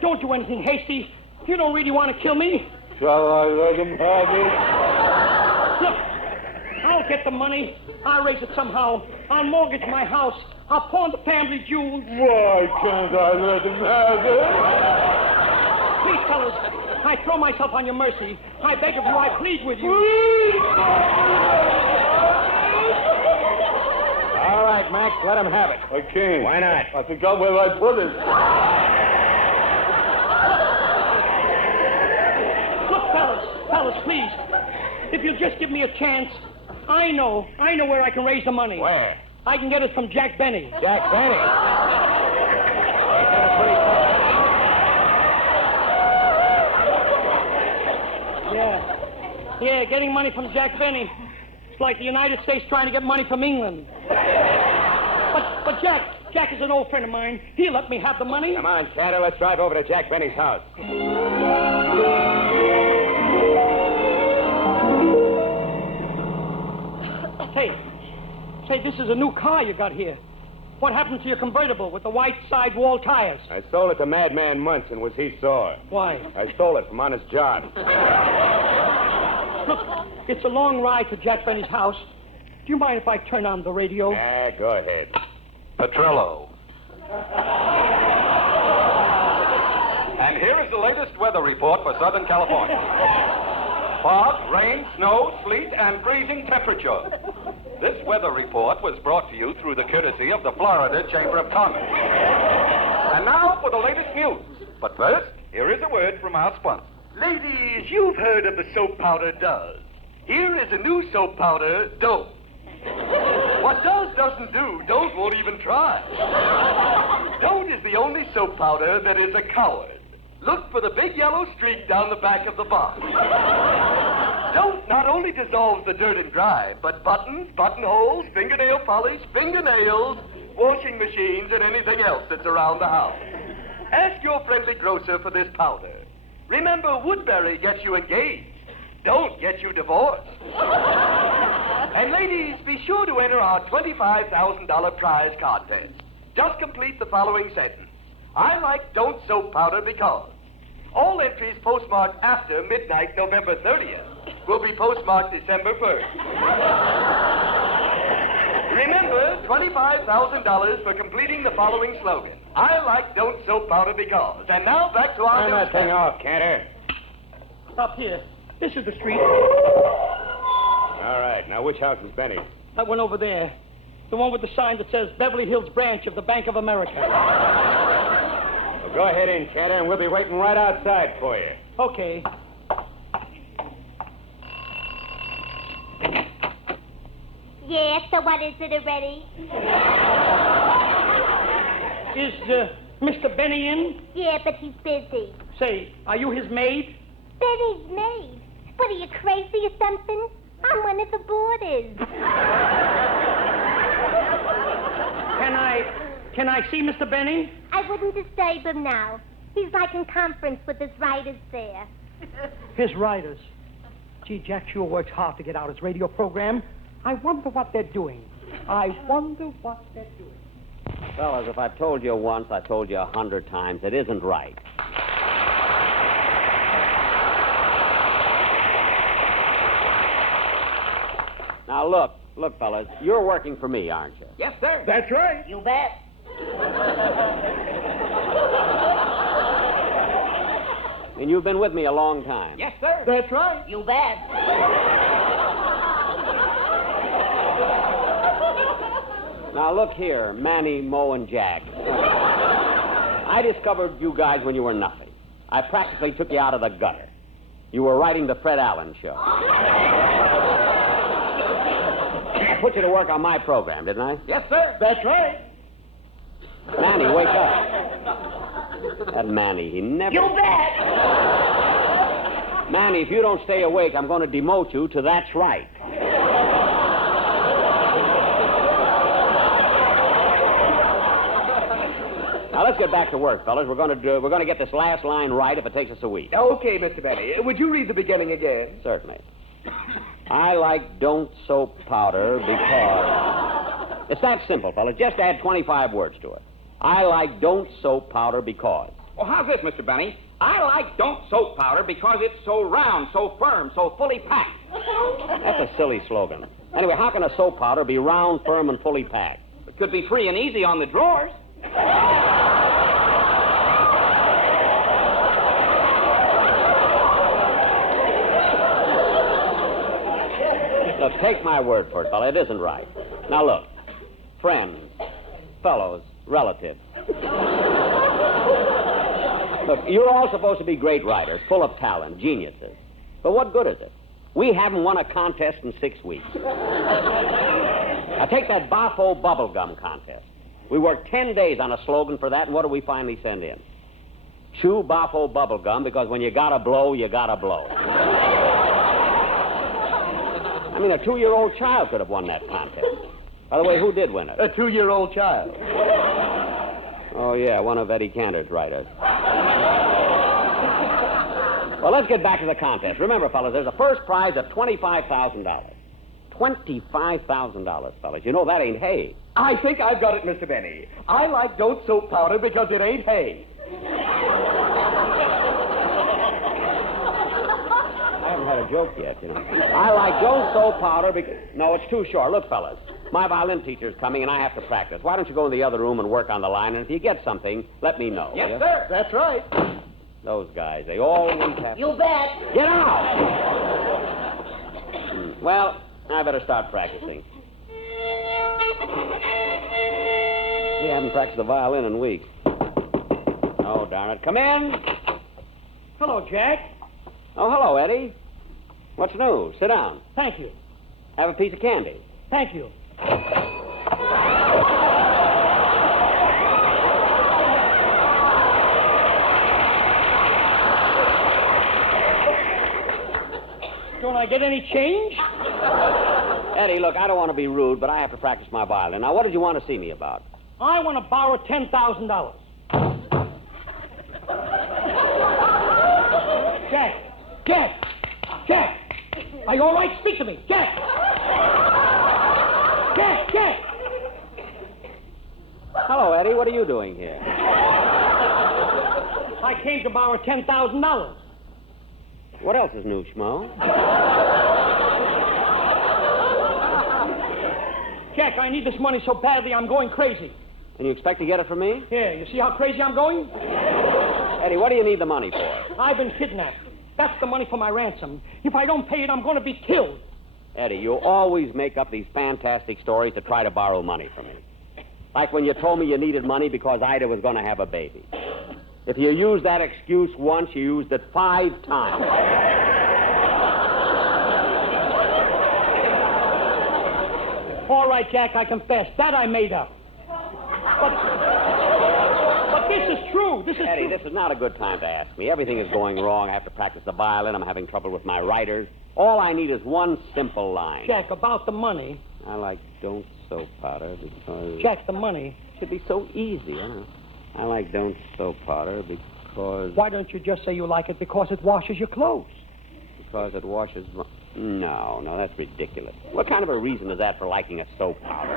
Don't do anything hasty. You don't really want to kill me. Shall I let him have it? Look, I'll get the money. I'll raise it somehow. I'll mortgage my house. I'll pawn the family jewels. Why can't I let him have it? Please, fellas, I throw myself on your mercy. I beg of you, I plead with you. All right, Max, let him have it. I can't. Why not? I forgot where I put it. Look, fellas, please. If you'll just give me a chance, I know where I can raise the money. Where? I can get it from Jack Benny. Jack Benny? Yeah, getting money from Jack Benny. It's like the United States trying to get money from England. But Jack is an old friend of mine. He'll let me have the money. Come on, Cantor, let's drive over to Jack Benny's house. Say, this is a new car you got here. What happened to your convertible with the white sidewall tires? I sold it to Madman Munson. Was he sore? Why? I stole it from Honest John. Look, it's a long ride to Jack Benny's house. Do you mind if I turn on the radio? Go ahead. Petrillo. And here is the latest weather report for Southern California. Fog, rain, snow, sleet, and freezing temperature. This weather report was brought to you through the courtesy of the Florida Chamber of Commerce. And now for the latest news. But first, here is a word from our sponsor. Ladies, you've heard of the soap powder Does. Here is a new soap powder, Don't. What Does doesn't do, Don't won't even try. Don't is the only soap powder that is a coward. Look for the big yellow streak down the back of the box. Don't not only dissolves the dirt and grime, but buttons, buttonholes, fingernail polish, fingernails, washing machines, and anything else that's around the house. Ask your friendly grocer for this powder. Remember, Woodbury gets you engaged. Don't get you divorced. And ladies, be sure to enter our $25,000 prize contest. Just complete the following sentence. I like Don't soap powder because. All entries postmarked after midnight November 30th will be postmarked December 1st. Remember, $25,000 for completing the following slogan. I like Don't soap powder because. And now back to our Turn that thing off, Cantor. Stop here. This is the street. All right, now which house is Benny's? That one over there. The one with the sign that says Beverly Hills branch of the Bank of America. Well, go ahead in, Cantor, and we'll be waiting right outside for you. Okay. Yeah, so what is it already? Is Mr. Benny in? Yeah, but he's busy. Say, are you his maid? Benny's maid? What, are you crazy or something? I'm one of the boarders. Can I see Mr. Benny? I wouldn't disturb him now. He's like in conference with his writers there. His writers? Gee, Jack sure works hard to get out his radio program. I wonder what they're doing. Fellas, if I've told you once, I told you 100 times, it isn't right. Now, look, fellas, you're working for me, aren't you? Yes, sir. That's right. You bet. And you've been with me a long time. Yes, sir. That's right. You bet. Now, look here, Manny, Mo, and Jack. I discovered you guys when you were nothing. I practically took you out of the gutter. You were writing the Fred Allen show. I put you to work on my program, didn't I? Yes, sir. That's right. Manny, wake up. That Manny, he never... You bet. Manny, if you don't stay awake, I'm going to demote you to That's Right. Now, let's get back to work, fellas. We're going to get this last line right if it takes us a week. Okay, Mr. Benny. Would you read the beginning again? Certainly. I like Don't soap powder because... It's that simple, fellas. Just add 25 words to it. I like Don't soap powder because... Well, how's this, Mr. Benny? I like Don't soap powder because it's so round, so firm, so fully packed. That's a silly slogan. Anyway, how can a soap powder be round, firm, and fully packed? It could be free and easy on the drawers. Look, take my word for it, fella. It isn't right. Now, look. Friends, fellows, relatives. Look, you're all supposed to be great writers, full of talent, geniuses. But what good is it? We haven't won a contest in 6 weeks. Now, take that Bafo bubblegum contest. We worked 10 days on a slogan for that, and what do we finally send in? Chew Bafo bubblegum because when you gotta blow, you gotta blow. I mean, a 2-year-old child could have won that contest. By the way, who did win it? A 2-year-old child. Oh, yeah, one of Eddie Cantor's writers. Well, let's get back to the contest. Remember, fellas, there's a first prize of $25,000. $25,000, fellas. You know that ain't hay. I think I've got it, Mr. Benny. I like Don't soap powder because it ain't hay. I haven't had a joke yet, you know. I like Don't soap powder because... No, it's too short. Look, fellas, my violin teacher's coming and I have to practice. Why don't you go in the other room and work on the line, and if you get something, let me know. Yes, sir. That's right. Those guys, they always have... You bet. Get out! Well, I better start practicing. We haven't practiced the violin in weeks. Oh, darn it. Come in. Hello, Jack. Oh, hello, Eddie. What's new? Sit down. Thank you. Have a piece of candy. Thank you. Don't I get any change? Eddie, look, I don't want to be rude, but I have to practice my violin. Now, what did you want to see me about? I want to borrow $10,000. Jack! Are you all right? Speak to me. Jack! Hello, Eddie. What are you doing here? I came to borrow $10,000. What else is new, Schmo? Jack, I need this money so badly I'm going crazy. And you expect to get it from me? Here, you see how crazy I'm going? Eddie, what do you need the money for? I've been kidnapped. That's the money for my ransom. If I don't pay it, I'm going to be killed. Eddie, you always make up these fantastic stories to try to borrow money from me. Like when you told me you needed money because Ida was going to have a baby. If you used that excuse once, you used it 5 times. All right, Jack, I confess. That I made up. But this is true. Eddie, this is not a good time to ask me. Everything is going wrong. I have to practice the violin. I'm having trouble with my writers. All I need is one simple line. Jack, about the money. I like Don't Soap Powder because... Jack, the money. It should be so easy, huh? I like Don't Soap Powder because... Why don't you just say you like it because it washes your clothes? Because it washes... No, that's ridiculous. What kind of a reason is that for liking a soap powder?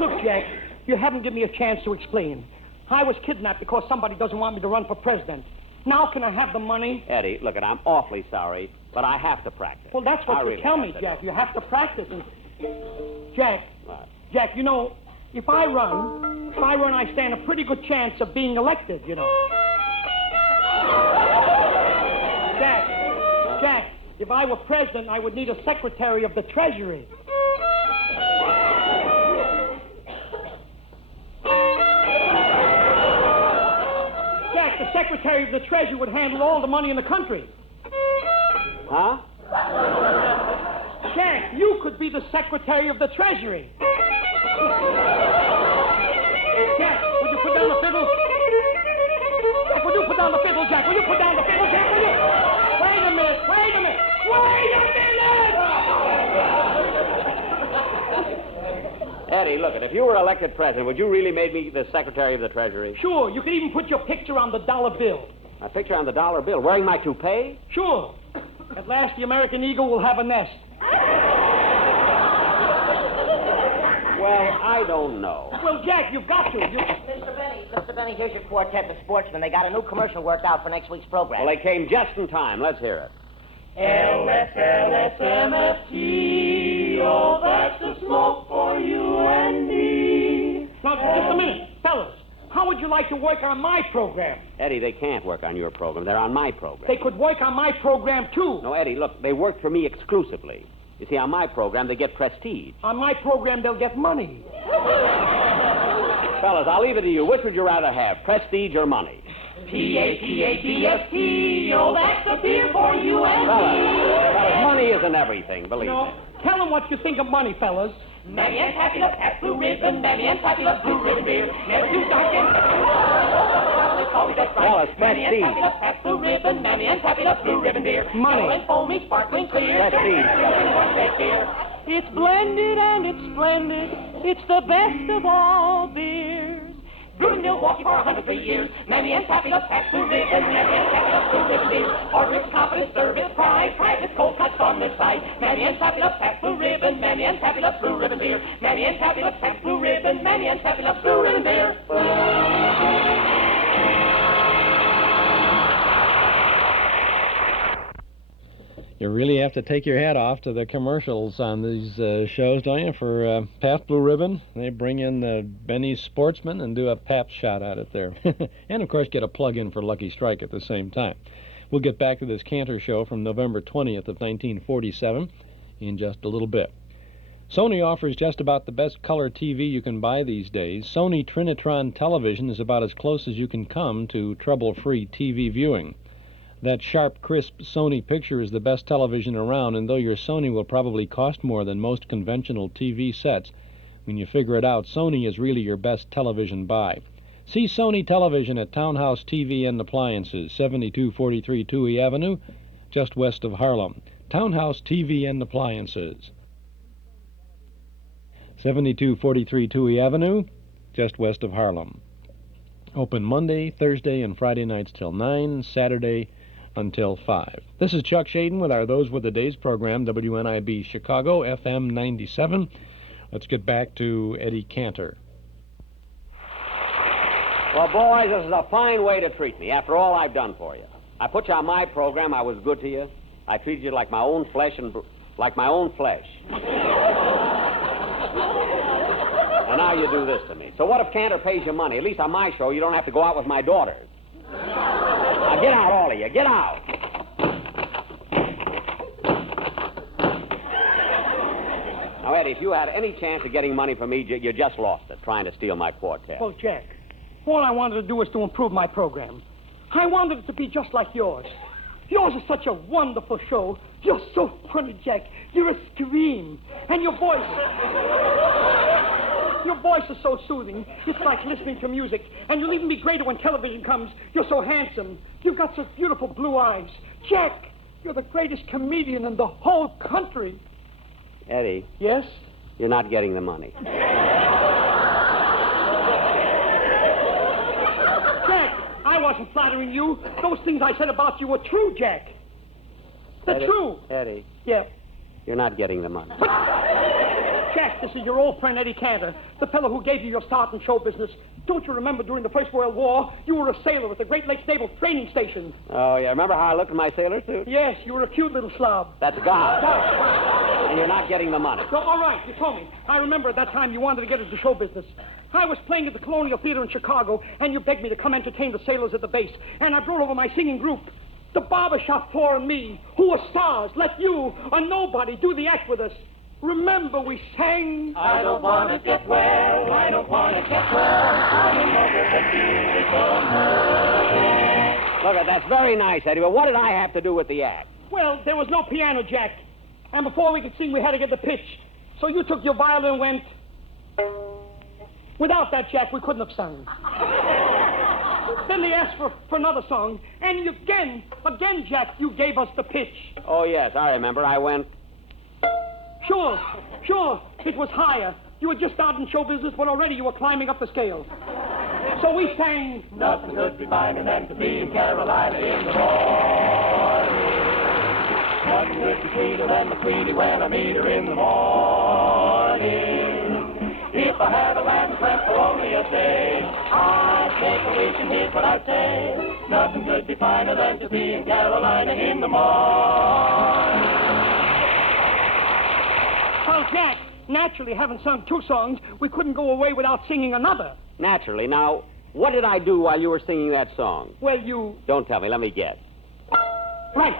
Look, Jack, you haven't given me a chance to explain. I was kidnapped because somebody doesn't want me to run for president. Now can I have the money? Eddie, look, I'm awfully sorry, but I have to practice. Well, that's what you tell me, Jack. You have to practice. And... Jack, you know, if I run, I stand a pretty good chance of being elected, you know. Jack, if I were president, I would need a secretary of the Treasury. Jack, the secretary of the Treasury would handle all the money in the country. Huh? Jack, you could be the secretary of the Treasury. Jack, would you put down the fiddle? Jack, would you put down the fiddle, Jack? Will you put down the fiddle, Jack? Will you? Wait a minute! Eddie, look, if you were elected president, would you really make me the secretary of the Treasury? Sure, you could even put your picture on the dollar bill. A picture on the dollar bill, wearing my toupee? Sure. At last, the American eagle will have a nest. Well, I don't know. Well, Jack, you've got to. Mr. Benny, here's your quartet, the Sportsmen. They got a new commercial worked out for next week's program. Well, they came just in time. Let's hear it. LSLSMFT, oh, that's the smoke for you and me. Now, just a minute. Fellas, how would you like to work on my program? Eddie, they can't work on your program. They're on my program. They could work on my program, too. No, Eddie, look, they work for me exclusively. You see, on my program, they get prestige. On my program, they'll get money. Fellas, I'll leave it to you. Which would you rather have, prestige or money? P-A-P-A-P-S-T, oh, that's the beer for you and me. Fellas, money isn't everything, believe me. Tell them what you think of money, fellas. Mammy and Pappy love Pabst Blue Ribbon, Mammy and Pappy love Blue Ribbon beer. Never too dark and Fellas, Mammy and Pappy love Pabst Blue Ribbon, Mammy and Pappy love Blue Ribbon beer. Money. And foamy, sparkling clear. Prestige. It's blended and it's splendid. It's the best of all beers. Brewed in Milwaukee for 103 years. Mammy and Pappy love Pabst Blue Ribbon. Mammy and Pappy love Blue Ribbon beer. Order its confidence, serve its pride. Pride its cold cuts on this side. Mammy and Pappy love Pabst Blue Ribbon. Mammy and Pappy love Blue Ribbon beer. Mammy and Pappy love Pabst Blue Ribbon. Mammy and Pappy love Blue Ribbon beer. You really have to take your hat off to the commercials on these shows, don't you, for Pabst Blue Ribbon? They bring in the Benny's Sportsman and do a Pabst shot at it there. And, of course, get a plug-in for Lucky Strike at the same time. We'll get back to this Cantor show from November 20th of 1947 in just a little bit. Sony offers just about the best color TV you can buy these days. Sony Trinitron television is about as close as you can come to trouble-free TV viewing. That sharp, crisp Sony picture is the best television around, and though your Sony will probably cost more than most conventional TV sets, when you figure it out, Sony is really your best television buy. See Sony Television at Townhouse TV and Appliances, 7243 Touhy Avenue, just west of Harlem. Townhouse TV and Appliances, 7243 Touhy Avenue, just west of Harlem. Open Monday, Thursday, and Friday nights till 9, Saturday until 5. This is Chuck Shaden with our Those Were the Days program, WNIB Chicago, FM 97. Let's get back to Eddie Cantor. Well, boys, this is a fine way to treat me after all I've done for you. I put you on my program. I was good to you. I treated you like my own flesh and like my own flesh. And now you do this to me. So what if Cantor pays you money? At least on my show, you don't have to go out with my daughters. Now get out, all of you. Get out. Now, Eddie, if you had any chance of getting money from me, you just lost it, trying to steal my quartet. Well, Jack, all I wanted to do was to improve my program. I wanted it to be just like yours. Yours is such a wonderful show. You're so pretty, Jack. You're a scream. And your voice... Your voice is so soothing. It's like listening to music. And you'll even be greater when television comes. You're so handsome. You've got such beautiful blue eyes. Jack, you're the greatest comedian in the whole country. Eddie. Yes? You're not getting the money. Jack, I wasn't flattering you. Those things I said about you were true, Jack. They're Eddie, true. Eddie. Yeah. You're not getting the money. Jack, this is your old friend Eddie Cantor, the fellow who gave you your start in show business. Don't you remember during the First World War, you were a sailor at the Great Lakes Naval Training Station? Oh, yeah. Remember how I looked in my sailor suit? Yes, you were a cute little slob. That's God. And you're not getting the money. So, all right, you told me. I remember at that time you wanted to get into show business. I was playing at the Colonial Theater in Chicago, and you begged me to come entertain the sailors at the base. And I brought over my singing group. The barbershop floor and me, who were stars, let you, a nobody, do the act with us. Remember, we sang... I don't want to get well, I don't want to get well. I'm in love with a beautiful Look, that's very nice, Eddie, but what did I have to do with the act? Well, there was no piano, Jack. And before we could sing, we had to get the pitch. So you took your violin and went... Without that, Jack, we couldn't have sung. Then they asked for another song. And again, Jack, you gave us the pitch. Oh, yes, I remember. I went... Sure. It was higher. You had just started in show business, but already you were climbing up the scale. So we sang... Nothing could be finer than to be in Carolina in the morning. Nothing could be sweeter than the Queenie when I meet her in the morning. If I had a land cramp for only a day, I'd take a week and here's what I'd say. Nothing could be finer than to be in Carolina in the morning. Well, Jack, naturally, having sung two songs, we couldn't go away without singing another. Naturally. Now, what did I do while you were singing that song? Well, you... Don't tell me. Let me guess. Right.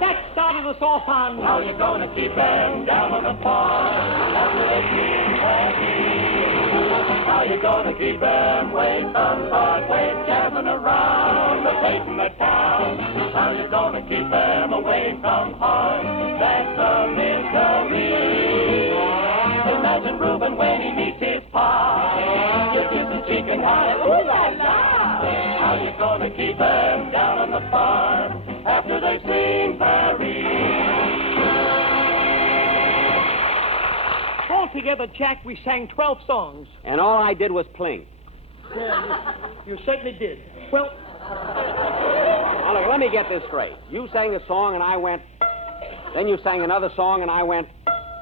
That started us off on... How you gonna keep them down on the farm after they keep happy? How you gonna keep them way from Broadway, jamming around the place in the town? How you gonna keep them away from home? That's a mystery. Imagine Reuben when he meets his pa. You kiss his cheek and holler, ooh la la. How you gonna keep them down on the farm after they've seen Paris? Altogether, Jack, we sang 12 songs. And all I did was plink. Yeah, you certainly did. Well... Now, look, let me get this straight. You sang a song and I went. Then you sang another song and I went.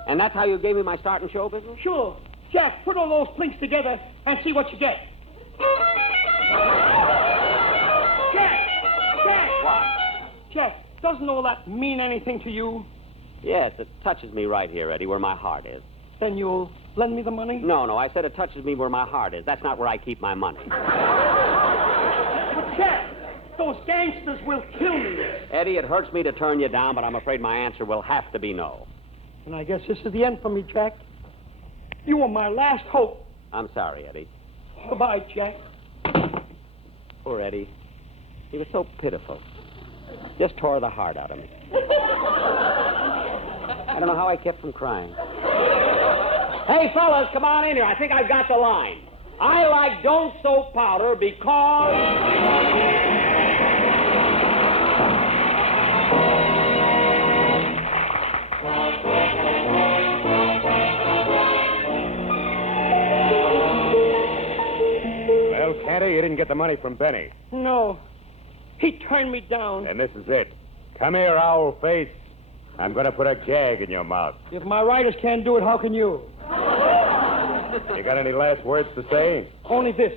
And that's how you gave me my start in show business? Sure. Jack, put all those plinks together and see what you get. Jack! What? Jack, doesn't all that mean anything to you? Yes, it touches me right here, Eddie, where my heart is. Then you'll lend me the money? No, I said it touches me where my heart is. That's not where I keep my money. But, Jack, those gangsters will kill me. Eddie, it hurts me to turn you down, but I'm afraid my answer will have to be no. And I guess this is the end for me, Jack. You were my last hope. I'm sorry, Eddie. Goodbye, Jack. Poor Eddie. He was so pitiful. Just tore the heart out of me. I don't know how I kept from crying. Hey, fellas, come on in here. I think I've got the line. I like Don't Soap Powder because... Well, Cantor, you didn't get the money from Benny. No. He turned me down. And this is it. Come here, owl face. I'm going to put a gag in your mouth. If my writers can't do it, how can you? You got any last words to say? Only this.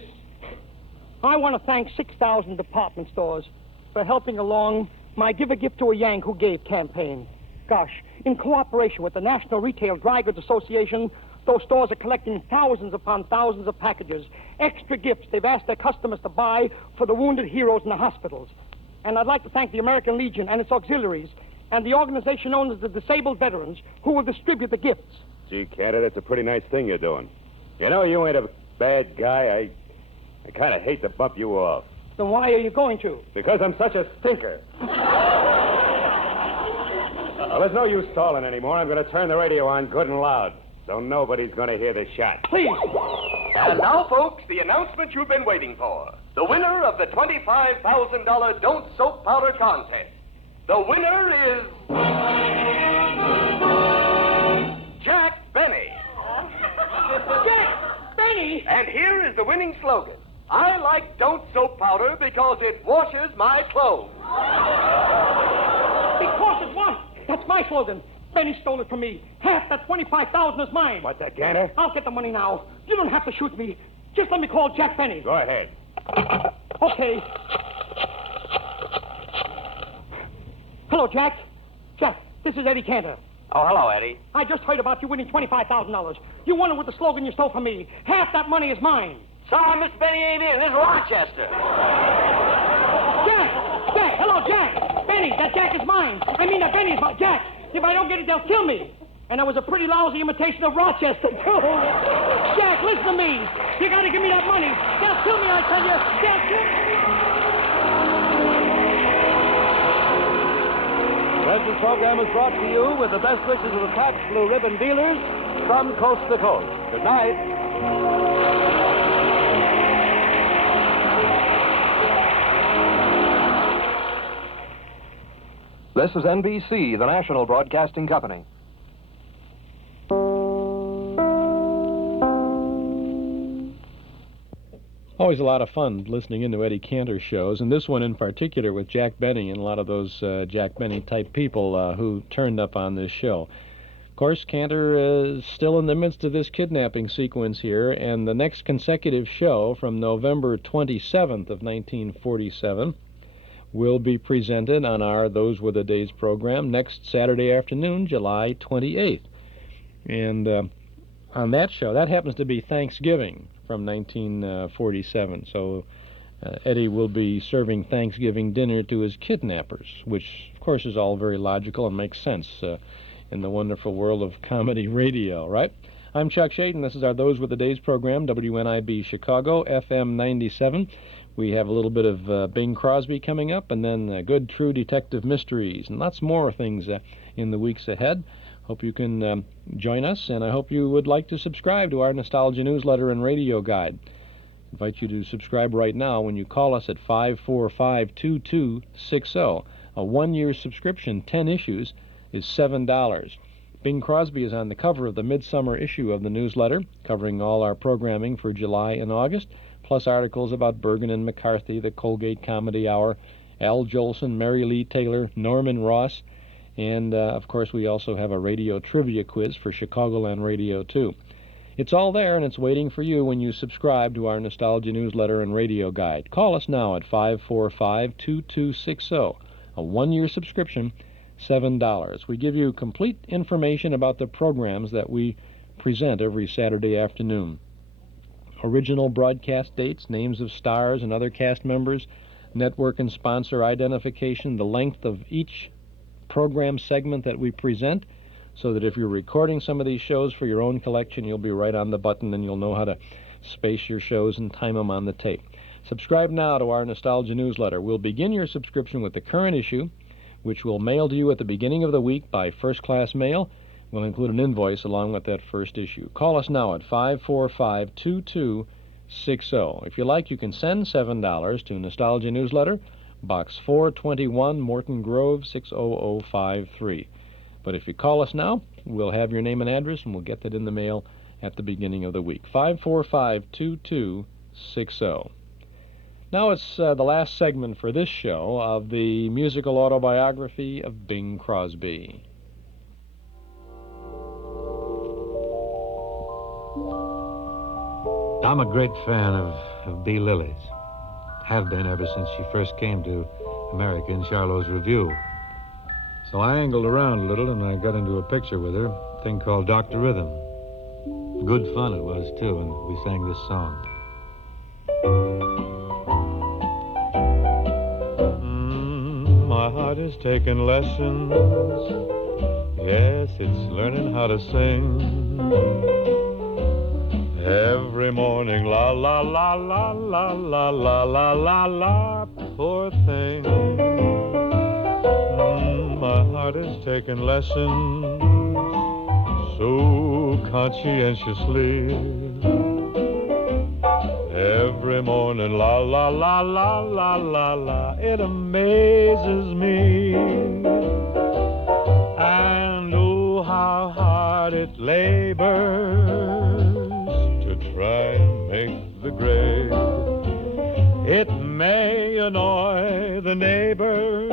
I want to thank 6,000 department stores for helping along my Give a Gift to a Yank Who Gave campaign. Gosh, in cooperation with the National Retail Dry Goods Association, those stores are collecting thousands upon thousands of packages, extra gifts they've asked their customers to buy for the wounded heroes in the hospitals. And I'd like to thank the American Legion and its auxiliaries and the organization known as the Disabled Veterans who will distribute the gifts. Gee, Cantor, that's a pretty nice thing you're doing. You know, you ain't a bad guy. I kind of hate to bump you off. Then why are you going to? Because I'm such a stinker. Well, there's no use stalling anymore. I'm going to turn the radio on good and loud, so nobody's going to hear the shot. Please. And now, folks, the announcement you've been waiting for. The winner of the $25,000 Don't Soap Powder contest. The winner is... Jack Benny. Jack Benny? And here is the winning slogan. I like Don't Soap Powder because it washes my clothes. Because it what? That's my slogan. Benny stole it from me. Half that $25,000 is mine. What's that, Cantor? I'll get the money now. You don't have to shoot me. Just let me call Jack Benny. Go ahead. Okay. Hello, Jack. Jack, this is Eddie Cantor. Oh, hello, Eddie. I just heard about you winning $25,000. You won it with the slogan you stole from me. Half that money is mine. Sorry, Mr. Benny ain't in. This is Rochester. Jack! Jack! Hello, Jack! Benny, that Jack is mine. I mean, that Benny is mine. Jack, if I don't get it, they'll kill me. And that was a pretty lousy imitation of Rochester, too. Jack, listen to me. You got to give me that money. They'll kill me, I tell you. Jack, This program is brought to you with the best wishes of the Fox Blue Ribbon dealers from coast to coast. Good night. This is NBC, the national broadcasting company. Always a lot of fun listening into Eddie Cantor shows, and this one in particular with Jack Benny and a lot of those Jack Benny-type people who turned up on this show. Of course, Cantor is still in the midst of this kidnapping sequence here, and the next consecutive show from November 27th of 1947 will be presented on our Those Were the Days program next Saturday afternoon, July 28th. And on that show, that happens to be Thanksgiving from 1947. So Eddie will be serving Thanksgiving dinner to his kidnappers, which, of course, is all very logical and makes sense in the wonderful world of comedy radio, right? I'm Chuck Shaden. This is our Those Were the Days program, WNIB Chicago, FM 97. We have a little bit of Bing Crosby coming up, and then good true detective mysteries, and lots more things in the weeks ahead. Hope you can join us, and I hope you would like to subscribe to our Nostalgia newsletter and radio guide. I invite you to subscribe right now when you call us at 545-2260. A one-year subscription, 10 issues, is $7. Bing Crosby is on the cover of the midsummer issue of the newsletter, covering all our programming for July and August. plus articles about Bergen and McCarthy, the Colgate Comedy Hour, Al Jolson, Mary Lee Taylor, Norman Ross, and, of course, we also have a radio trivia quiz for Chicagoland Radio, too. It's all there, and it's waiting for you when you subscribe to our Nostalgia newsletter and radio guide. Call us now at 545-2260. A one-year subscription, $7. We give you complete information about the programs that we present every Saturday afternoon. Original broadcast dates, names of stars and other cast members, network and sponsor identification, the length of each program segment that we present, so that if you're recording some of these shows for your own collection, you'll be right on the button and you'll know how to space your shows and time them on the tape. Subscribe now to our Nostalgia newsletter. We'll begin your subscription with the current issue, which we'll mail to you at the beginning of the week by first-class mail. We'll include an invoice along with that first issue. Call us now at 545-2260. If you like, you can send $7 to Nostalgia Newsletter, Box 421, Morton Grove, 60053. But if you call us now, we'll have your name and address, and we'll get that in the mail at the beginning of the week. 545-2260. Now it's the last segment for this show of the musical autobiography of Bing Crosby. I'm a great fan of B. Lily's. Have been ever since she first came to America in Charlot's Review. So I angled around a little and I got into a picture with her, a thing called Dr. Rhythm. Good fun it was, too, and we sang this song. My heart has taken lessons. Yes, it's learning how to sing. Every morning, la la la la la la la la la la, poor thing. My heart has taken lessons so conscientiously. Every morning, la la la la la la la, it amazes me. And oh, how hard it labors to try and make the grade. It may annoy the neighbors,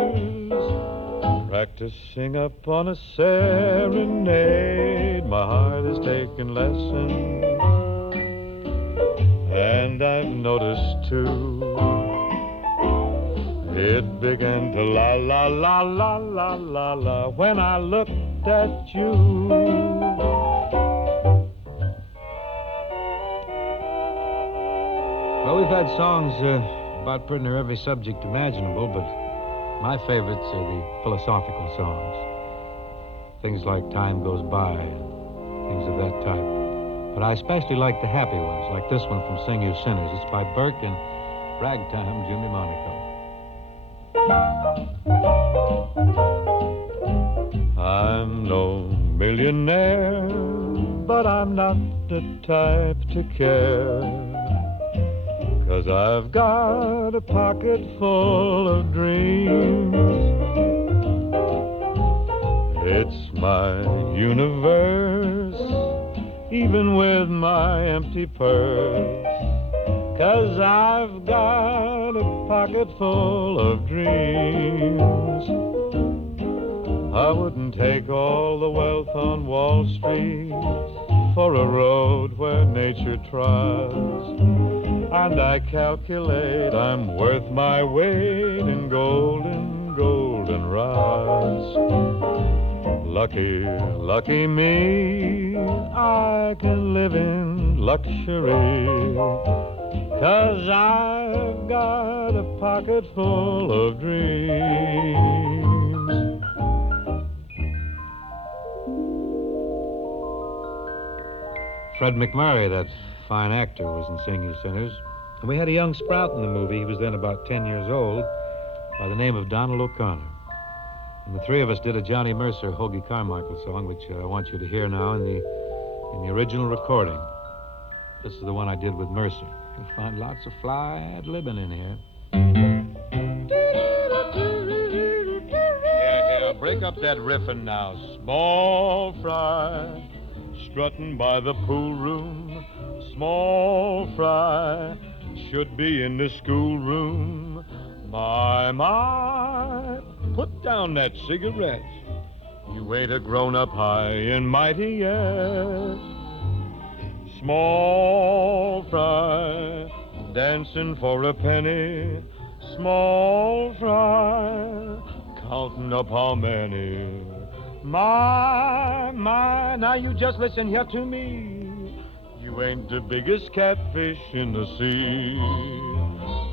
practicing up on a serenade. My heart has taken lessons, and I've noticed too, it began to la la la la la la la when I looked at you. Well, we've had songs about pretty near every subject imaginable, but my favorites are the philosophical songs. Things like Time Goes By and things of that type. But I especially like the happy ones, like this one from Sing You Sinners. It's by Burke and Ragtime Jimmy Monaco. I'm no millionaire, but I'm not the type to care, 'cause I've got a pocket full of dreams. It's my universe, even with my empty purse, 'cause I've got a pocket full of dreams. I wouldn't take all the wealth on Wall Street for a road where nature trods, and I calculate I'm worth my weight in golden rods. Lucky, lucky me, I can live in luxury, 'cause I've got a pocket full of dreams. Fred McMurray, that fine actor, was in Sing You Sinners. And we had a young sprout in the movie. He was then about 10 years old, by the name of Donald O'Connor. And the three of us did a Johnny Mercer, Hoagie Carmichael song, which I want you to hear now in the original recording. This is the one I did with Mercer. You'll find lots of fly ad-libbing in here. Yeah, break up that riffing now. Small fry, strutting by the pool room. Small fry, should be in the schoolroom. My, put down that cigarette. You ain't a grown-up high and mighty yet. Small fry, dancing for a penny. Small fry, counting up how many. My, now you just listen here to me. You ain't the biggest catfish in the sea.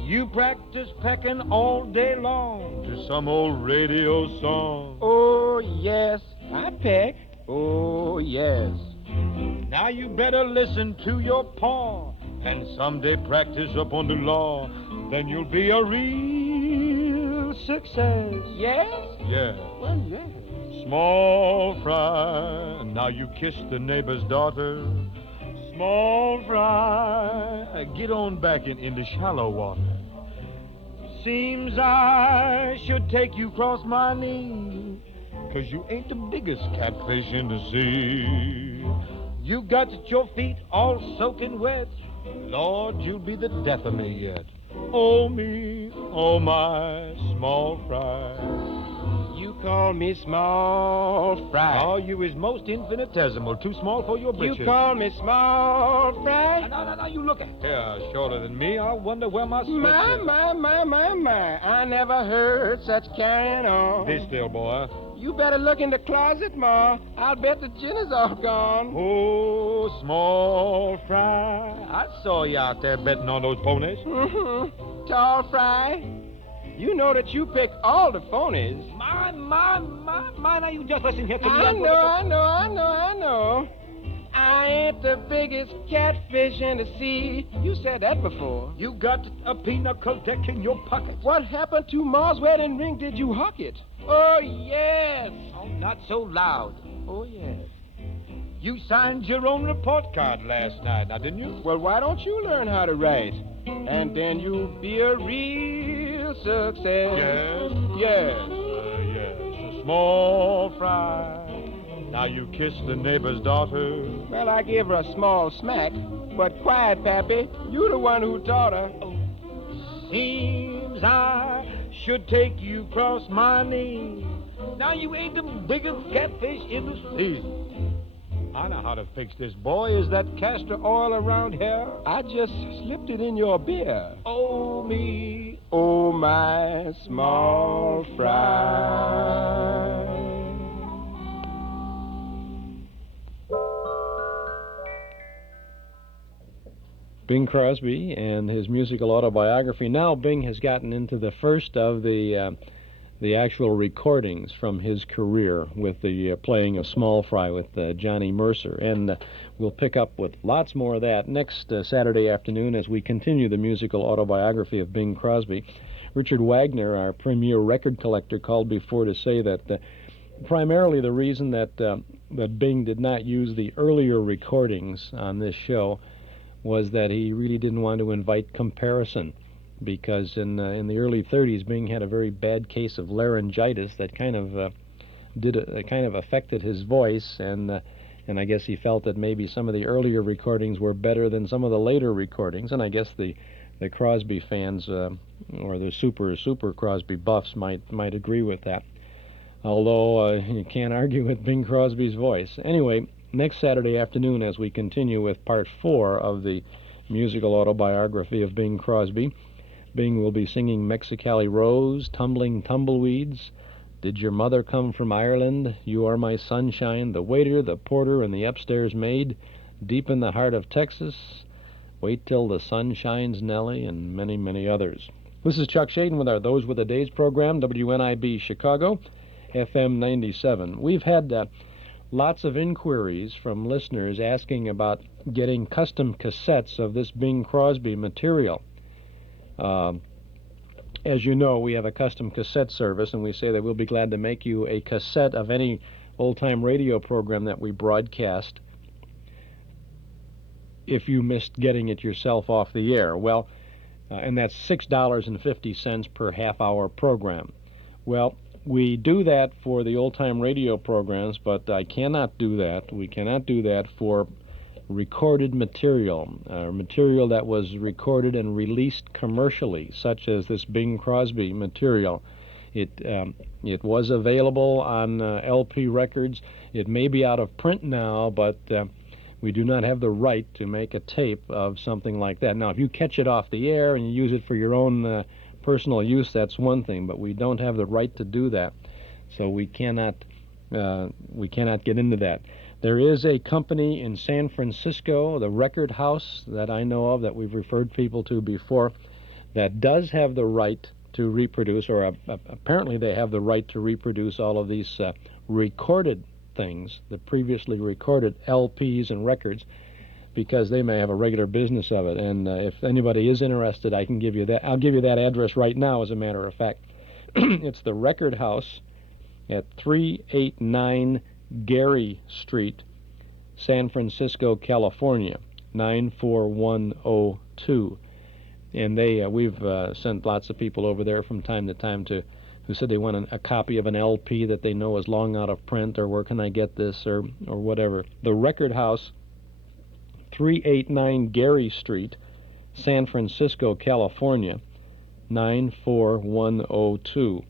You practice pecking all day long to some old radio song. Oh, yes, I peck. Oh, yes. Now you better listen to your paw and someday practice up on the law. Then you'll be a real success. Yes? Yeah. Well, yes. Small fry, now you kiss the neighbor's daughter. Small fry, get on back in the shallow water. Seems I should take you across my knee, 'cause you ain't the biggest catfish in the sea. You got your feet all soaking wet. Lord, you'll be the death of me yet. Oh, me, oh, my small fry. You call me small fry. Oh, you is most infinitesimal, too small for your britches. You call me small fry. No, you look at here, shorter than me. I wonder where my switch is. My. I never heard such carrying on. Be still, boy. You better look in the closet, Ma. I'll bet the gin is all gone. Oh, small fry. I saw you out there betting on those ponies. Mm-hmm. Tall fry. You know that you pick all the phonies. My, now you just listen here to me. I know. I ain't the biggest catfish in the sea. You said that before. You got a pinnacle deck in your pocket. What happened to Ma's wedding ring? Did you huck it? Oh, yes. Oh, not so loud. Oh, yes. You signed your own report card last night, now didn't you? Well, why don't you learn how to write? And then you'll be a real success. Yes. Yes. A small fry. Now you kiss the neighbor's daughter. Well, I gave her a small smack. But quiet, Pappy. You the one who taught her. Oh. Seems I should take you across my knee. Now you ain't the biggest catfish in the sea. I know how to fix this, boy. Is that castor oil around here? I just slipped it in your beer. Oh, me. Oh, my small fry. Bing Crosby and his musical autobiography. Now Bing has gotten into the first of the actual recordings from his career with the playing of Small Fry with Johnny Mercer. And we'll pick up with lots more of that next Saturday afternoon as we continue the musical autobiography of Bing Crosby. Richard Wagner, our premier record collector, called before to say that primarily the reason that Bing did not use the earlier recordings on this show was that he really didn't want to invite comparison, because in the early 30s, Bing had a very bad case of laryngitis that kind of affected his voice, and I guess he felt that maybe some of the earlier recordings were better than some of the later recordings, and I guess the Crosby fans or the super Crosby buffs might agree with that. Although you can't argue with Bing Crosby's voice. Anyway, next Saturday afternoon, as we continue with part 4 of the musical autobiography of Bing Crosby, Bing will be singing Mexicali Rose, Tumbling Tumbleweeds, Did Your Mother Come from Ireland, You Are My Sunshine, The Waiter, The Porter, and the Upstairs Maid, Deep in the Heart of Texas, Wait Till the Sun Shines, Nellie, and many, many others. This is Chuck Shaden with our Those Were the Days program, WNIB Chicago, FM 97. We've had lots of inquiries from listeners asking about getting custom cassettes of this Bing Crosby material. As you know, we have a custom cassette service, and we say that we'll be glad to make you a cassette of any old-time radio program that we broadcast if you missed getting it yourself off the air. Well, and that's $6.50 per half-hour program. Well, we do that for the old-time radio programs, but I cannot do that. We cannot do that for recorded material, material that was recorded and released commercially, such as this Bing Crosby material. It was available on LP records. It may be out of print now, but we do not have the right to make a tape of something like that. Now, if you catch it off the air and you use it for your own personal use, that's one thing, but we don't have the right to do that, so we cannot get into that. There is a company in San Francisco, the Record House, that I know of, that we've referred people to before, that does have the right to reproduce, or apparently they have the right to reproduce all of these recorded things, the previously recorded LPs and records, because they may have a regular business of it. And if anybody is interested, I can give you that. I'll give you that address right now, as a matter of fact. It's the Record House at 389 Gary Street, San Francisco, California, 94102. And we've sent lots of people over there from time to time who said they want a copy of an LP that they know is long out of print, or where can I get this, or whatever. The Record House, 389 Gary Street, San Francisco, California, 94102.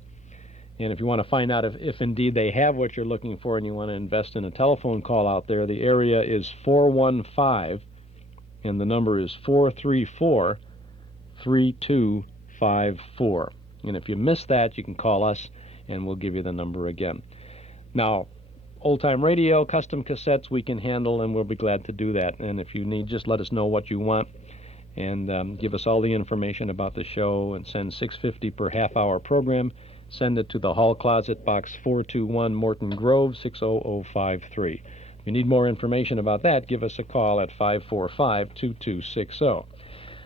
And if you want to find out if indeed they have what you're looking for and you want to invest in a telephone call out there, the area is 415, and the number is 434-3254. And if you miss that, you can call us, and we'll give you the number again. Now, old-time radio, custom cassettes we can handle, and we'll be glad to do that. And if you need, just let us know what you want, and give us all the information about the show, and send $6.50 per half-hour program. Send it to the Hall Closet, Box 421, Morton Grove, 60053. If you need more information about that, give us a call at 545-2260.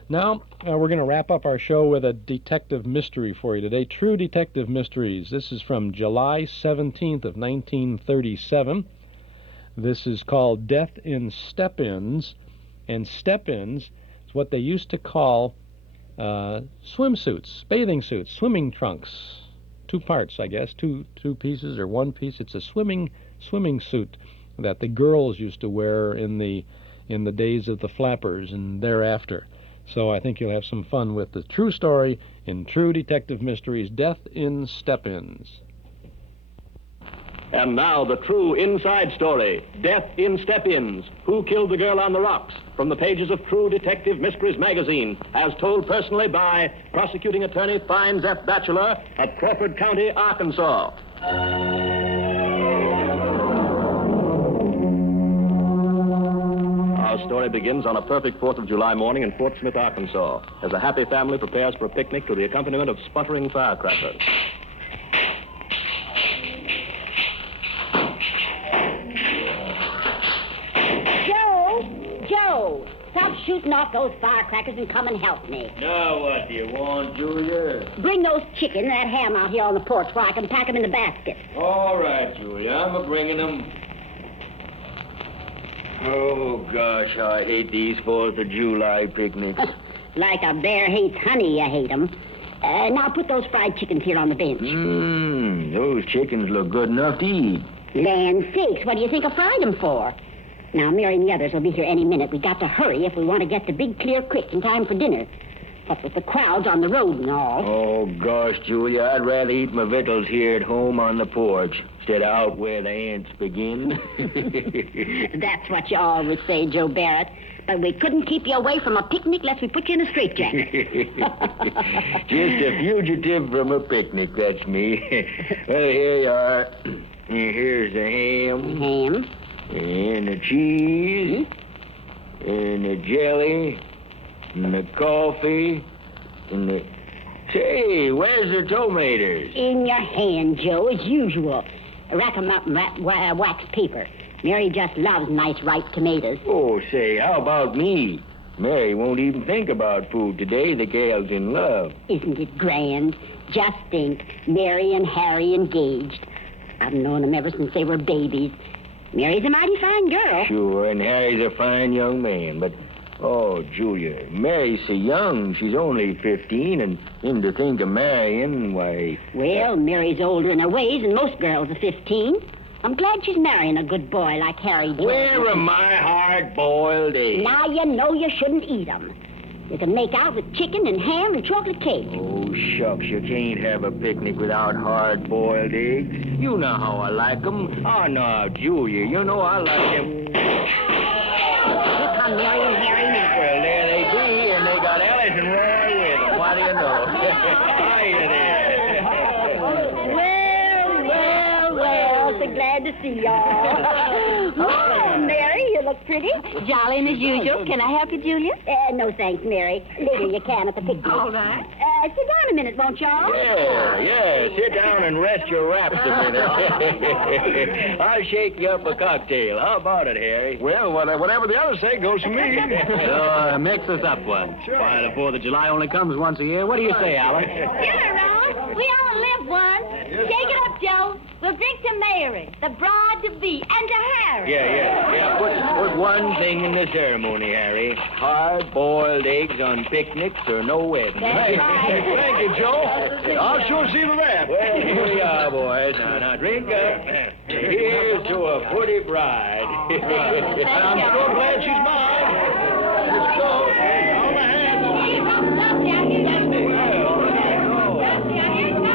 Now, we're going to wrap up our show with a detective mystery for you today. True Detective Mysteries. This is from July 17th of 1937. This is called Death in Step-Ins. And step-ins is what they used to call swimsuits, bathing suits, swimming trunks. Two parts, I guess, two pieces or one piece. It's a swimming suit that the girls used to wear in the days of the flappers and thereafter. So I think you'll have some fun with the true story in True Detective Mysteries, Death in Step-Ins. And now the true inside story, Death in Step-Ins. Who Killed the Girl on the Rocks? From the pages of True Detective Mysteries magazine, as told personally by prosecuting attorney Fines F. Batchelor at Crawford County, Arkansas. Our story begins on a perfect 4th of July morning in Fort Smith, Arkansas, as a happy family prepares for a picnic to the accompaniment of sputtering firecrackers. Joe, stop shooting off those firecrackers and come and help me. Now, what do you want, Julia? Bring those chicken and that ham out here on the porch where I can pack them in the basket. All right, Julia, I'm a-bringing them. Oh, gosh, I hate these 4th of July picnics. Like a bear hates honey, you hate them. Now put those fried chickens here on the bench. Those chickens look good enough to eat. Land sakes, what do you think I fried them for? Now, Mary and the others will be here any minute. We got to hurry if we want to get to Big Clear Creek in time for dinner. What with the crowds on the road and all. Oh, gosh, Julia, I'd rather eat my victuals here at home on the porch instead of out where the ants begin. That's what you always say, Joe Barrett. But we couldn't keep you away from a picnic lest we put you in a straitjacket. Just a fugitive from a picnic, that's me. Well, here you are. Here's the ham. Ham. And the cheese. And the jelly. And the coffee. And the... Say, where's the tomatoes? In your hand, Joe, as usual. Wrap 'em up in wax paper. Mary just loves nice ripe tomatoes. Oh, say, how about me? Mary won't even think about food today. The gal's in love. Isn't it grand? Just think, Mary and Harry engaged. I've known them ever since they were babies. Mary's a mighty fine girl. Sure, and Harry's a fine young man, but... Oh, Julia, Mary's so young. She's only 15, and to think of marrying, why... Well, Mary's older in her ways, and most girls are 15. I'm glad she's marrying a good boy like Harry Jordan. Where are my hard-boiled eggs? Now you know you shouldn't eat them. You can make out with chicken and ham and chocolate cake. Oh, shucks, you can't have a picnic without hard-boiled eggs. You know how I like 'em. Oh, no, Julia, you know I like them. Here come Mary and Harry now. Well, there they be, and they got Alice and Roy with them. What do you know? Hiya there. Well, so glad to see y'all. Oh, Mary, you look pretty. Jolly as usual. Can I help you, Julia? No, thanks, Mary. Later you can at the picnic. All right. Sit down a minute, won't y'all? Yeah. Sit down and rest your wraps a minute. I'll shake you up a cocktail. How about it, Harry? Well, whatever the others say goes for me. Mix us up one. Why, the 4th of July only comes once a year. What do you say, Alice? Yeah, Ron. We all live once. Shake it up, Joe. We'll drink to Mary, the bride-to-be, and to Harry. Yeah. Put one thing in the ceremony, Harry. Hard-boiled eggs on picnics or no wedding. That's right. Thank you, Joe. I'll sure see to that. Well, here we are, boys. Now drink up. Here's to a pretty bride. I'm so glad she's mine. Let's go. All my hands.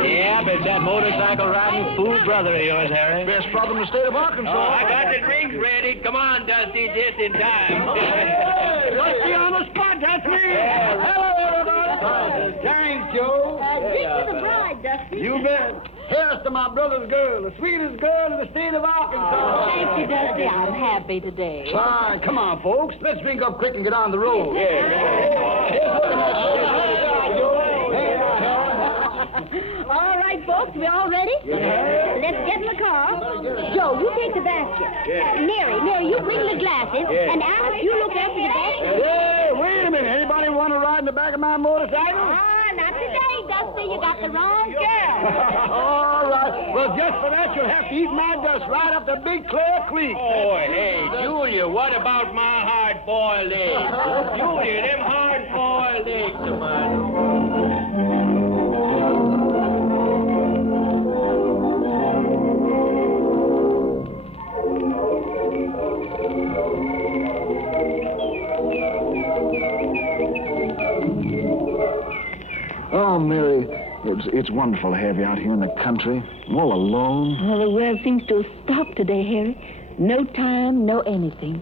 Yeah, but that motorcycle riding fool brother of yours, Harry. Best brother in the state of Arkansas. Oh, I got the drinks ready. Come on, Dusty, just in time. Hey, Dusty on the spot. That's me. Hello, everybody. Thanks, Joe. Drink to the bride, Dusty. You bet. Here's to my brother's girl, the sweetest girl in the state of Arkansas. Thank you, Dusty. I'm happy today. Fine. Come on, folks. Let's drink up quick and get on the road. All right, folks, we all ready? Yeah. Let's get in the car. Joe, you take the basket. Mary, you bring the glasses. Yeah. And Alice, you look after the basket. Hey, wait a minute. Anybody want to ride in the back of my motorcycle? Not today, Dusty. You got the wrong girl. All right. Well, just for that, you'll have to eat my dust right up to Big Clear Creek. Oh, hey, Julia, what about my hard-boiled eggs? Julia, them hard-boiled eggs of mine. Oh, Mary, it's wonderful to have you out here in the country, all alone. Well, the world seems to have stopped today, Harry. No time, no anything.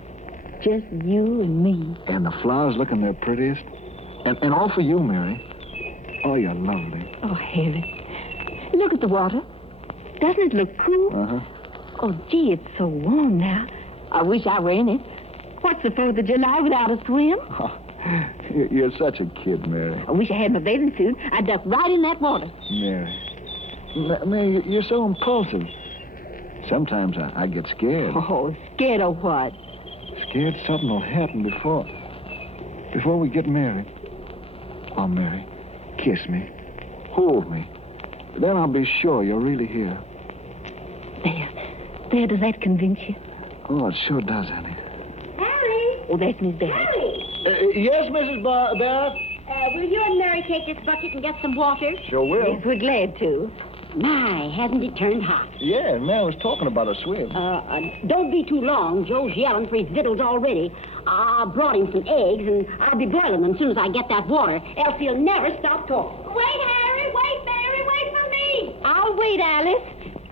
Just you and me. And the flowers looking their prettiest. And all for you, Mary. Oh, you're lovely. Oh, Harry. Look at the water. Doesn't it look cool? Uh-huh. Oh, gee, it's so warm now. I wish I were in it. What's the 4th of July without a swim? Oh, you're such a kid, Mary. I wish I had my bathing suit. I'd duck right in that water. Mary, you're so impulsive. Sometimes I get scared. Oh, scared of what? Scared something will happen before we get married. Oh, Mary, kiss me. Hold me. Then I'll be sure you're really here. There, does that convince you? Oh, it sure does, honey. Harry. Oh, that's Miss Belle. Harry. Yes, Mrs. Barrett? Will you and Mary take this bucket and get some water? Sure will. Yes, we're glad to. My, hasn't it turned hot? Yeah, Mary was talking about a swim. Don't be too long. Joe's yelling for his victuals already. I brought him some eggs, and I'll be boiling them as soon as I get that water. Else he'll never stop talking. Wait, Harry. Wait, Mary. Wait for me. I'll wait, Alice.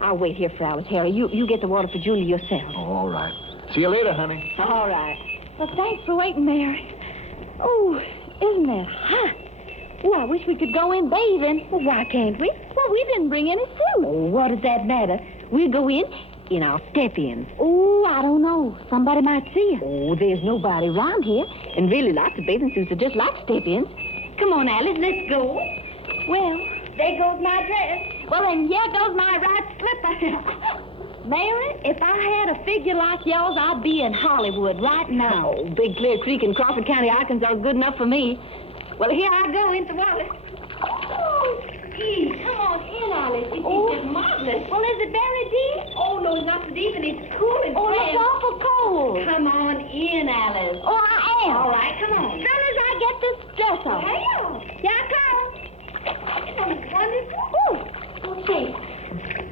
I'll wait here for Alice, Harry. You get the water for Julie yourself. Oh, all right. See you later, honey. All right. Well, thanks for waiting, Mary. Oh, isn't it hot? Oh, I wish we could go in bathing. Well, why can't we? Well, we didn't bring any suit. Oh, what does that matter? We'll go in our step-ins. Oh, I don't know. Somebody might see us. Oh, there's nobody around here. And really, lots of bathing suits are just like step-ins. Come on, Alice, let's go. Well, there goes my dress. Well, and here goes my right slipper. Mary, if I had a figure like yours, I'd be in Hollywood right now. Oh, Big Clear Creek in Crawford County, Arkansas is good enough for me. Well, here I go into the water. Oh, gee, come on in, Alice. It's just marvelous. Well, is it very deep? Oh, no, not so deep, and it's cool and fresh. It's awful cold. Come on in, Alice. Oh, I am. All right, come on. As soon as I get this dress on. Hey, Here I come. It's wonderful. Oh, okay.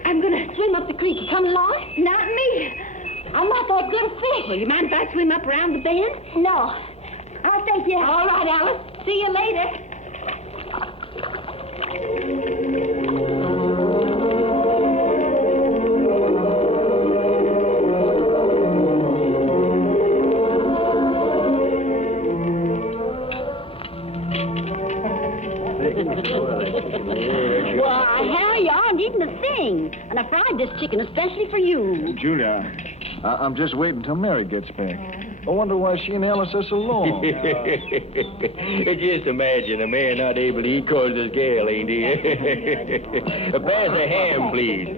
I'm going to swim up the creek. You coming along? Not me. I'm not that good a fish. Well, you mind if I swim up around the bend? No. I'll take you. All right, Alice. See you later. Why, Harry, you aren't eating a thing. And I fried this chicken especially for you. Julia, I'm just waiting till Mary gets back. I wonder why she and Alice are so long. Just imagine a man not able to eat cause his gal, ain't he? Pass a ham, please.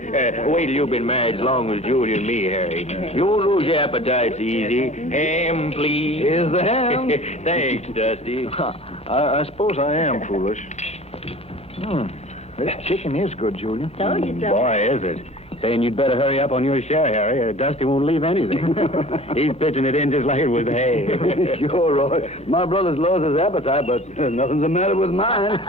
Wait till you've been married as long as Julia and me, Harry. You'll lose your appetites easy. Ham, please. Here's the ham. Thanks, Dusty. I suppose I am foolish. This chicken is good, Julia. Told you so. Boy, is it. Saying you'd better hurry up on your share, Harry. Dusty won't leave anything. He's pitching it in just like it was hay. Sure, Roy. My brother's lost his appetite, but nothing's the matter with mine.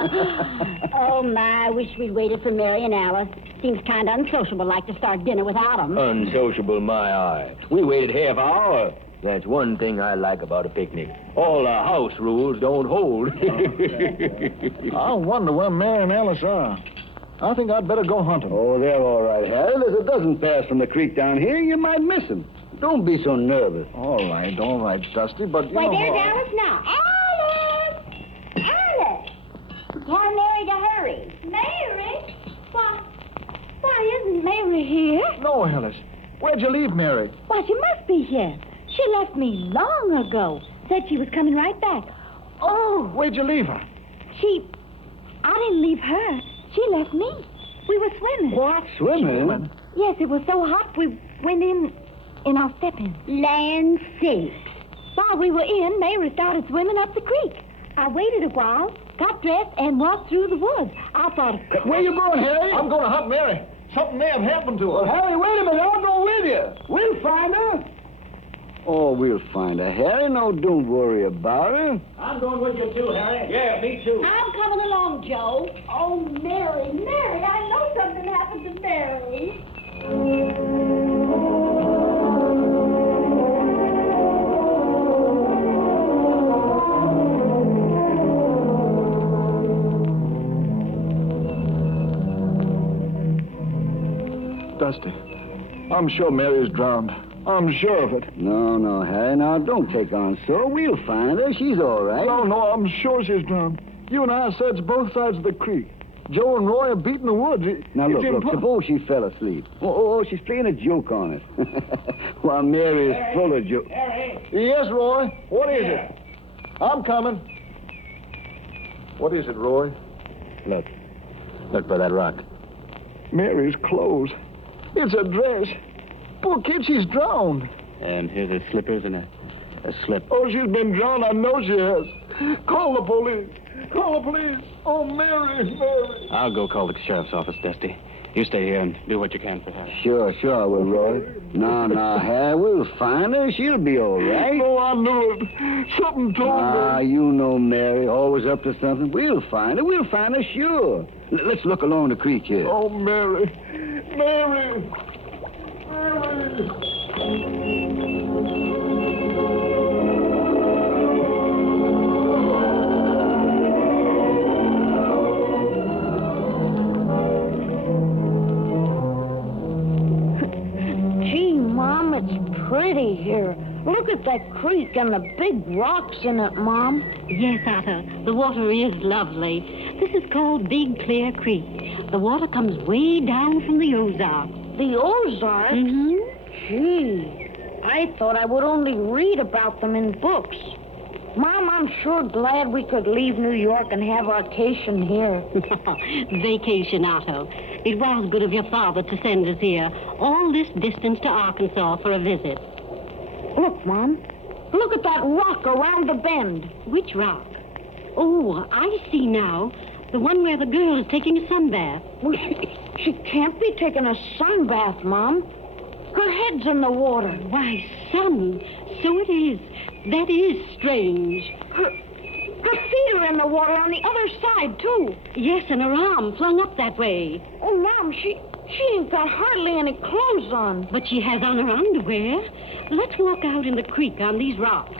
Oh, my, I wish we'd waited for Mary and Alice. Seems kind of unsociable like to start dinner without them. Unsociable, my eye. We waited half an hour. That's one thing I like about a picnic. All the house rules don't hold. I wonder where Mary and Alice are. I think I'd better go hunting. Oh, they're all right, Harry. There's a dozen pairs from the creek down here. You might miss them. Don't be so nervous. All right, Dusty, but you Why, know... there's Alice now. Alice! Alice! Tell Mary to hurry. Mary? Why isn't Mary here? No, Alice. Where'd you leave Mary? Why, she must be here. She left me long ago. Said she was coming right back. Oh. Where'd you leave her? I didn't leave her. She left me. We were swimming. What? Swimming? Yes, it was so hot we went in our step-in. Land sakes. While we were in, Mary started swimming up the creek. I waited a while, got dressed, and walked through the woods. I thought... Where you going, Harry? I'm going to hunt Mary. Something may have happened to her. Well, Harry, wait a minute. I'll go with you. We'll find her. Oh, we'll find her, Harry. No, don't worry about her. I'm going with you, too, Harry. Yeah, me too. I'm coming along, Joe. Oh, Mary, I know something happened to Mary. Dusty, I'm sure Mary's drowned. I'm sure of it. No, Harry. Now, don't take on so. We'll find her. She's all right. No, I'm sure she's drowned. You and I searched both sides of the creek. Joe and Roy are beating the woods. Now, look, suppose she fell asleep. Oh, she's playing a joke on us. While Mary is full of jokes. Harry. Yes, Roy? What is it? I'm coming. What is it, Roy? Look by that rock. Mary's clothes. It's a dress. Poor kid, she's drowned. And here's her slippers and a slip. Oh, she's been drowned. I know she has. Call the police. Call the police. Oh, Mary. I'll go call the sheriff's office, Dusty. You stay here and do what you can for her. Sure, I will, Roy. No, Harry, we'll find her. She'll be all right. No, I knew it. Something told me. You know Mary, always up to something. We'll find her. We'll find her, sure. Let's look along the creek here. Oh, Mary. Gee, Mom, it's pretty here. Look at that creek and the big rocks in it, Mom. Yes, Otto. The water is lovely. This is called Big Clear Creek. The water comes way down from the Ozarks. The Ozarks? Mm-hmm. Gee, I thought I would only read about them in books. Mom, I'm sure glad we could leave New York and have our vacation here. Vacation, Otto. It was good of your father to send us here. All this distance to Arkansas for a visit. Look, Mom. Look at that rock around the bend. Which rock? Oh, I see now. The one where the girl is taking a sunbath. Well, she can't be taking a sunbath, Mom. Her head's in the water. Why, son, so it is. That is strange. Her feet are in the water on the other side, too. Yes, and her arm flung up that way. Oh, Mom, she She ain't got hardly any clothes on. But she has on her underwear. Let's walk out in the creek on these rocks.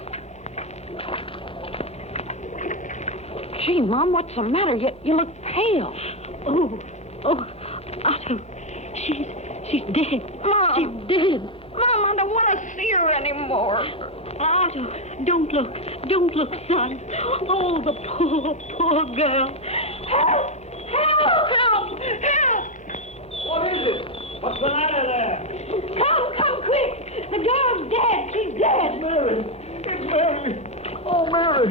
Gee, Mom, what's the matter? You look pale. Oh, Otto, she's dead. Mom. She's dead. Mom, I don't want to see her anymore. Otto, don't look, son. Oh, the poor girl. Help! What is it? What's the matter there? Come quick! The girl's dead. She's dead. Mary! It's Mary! Oh, Mary!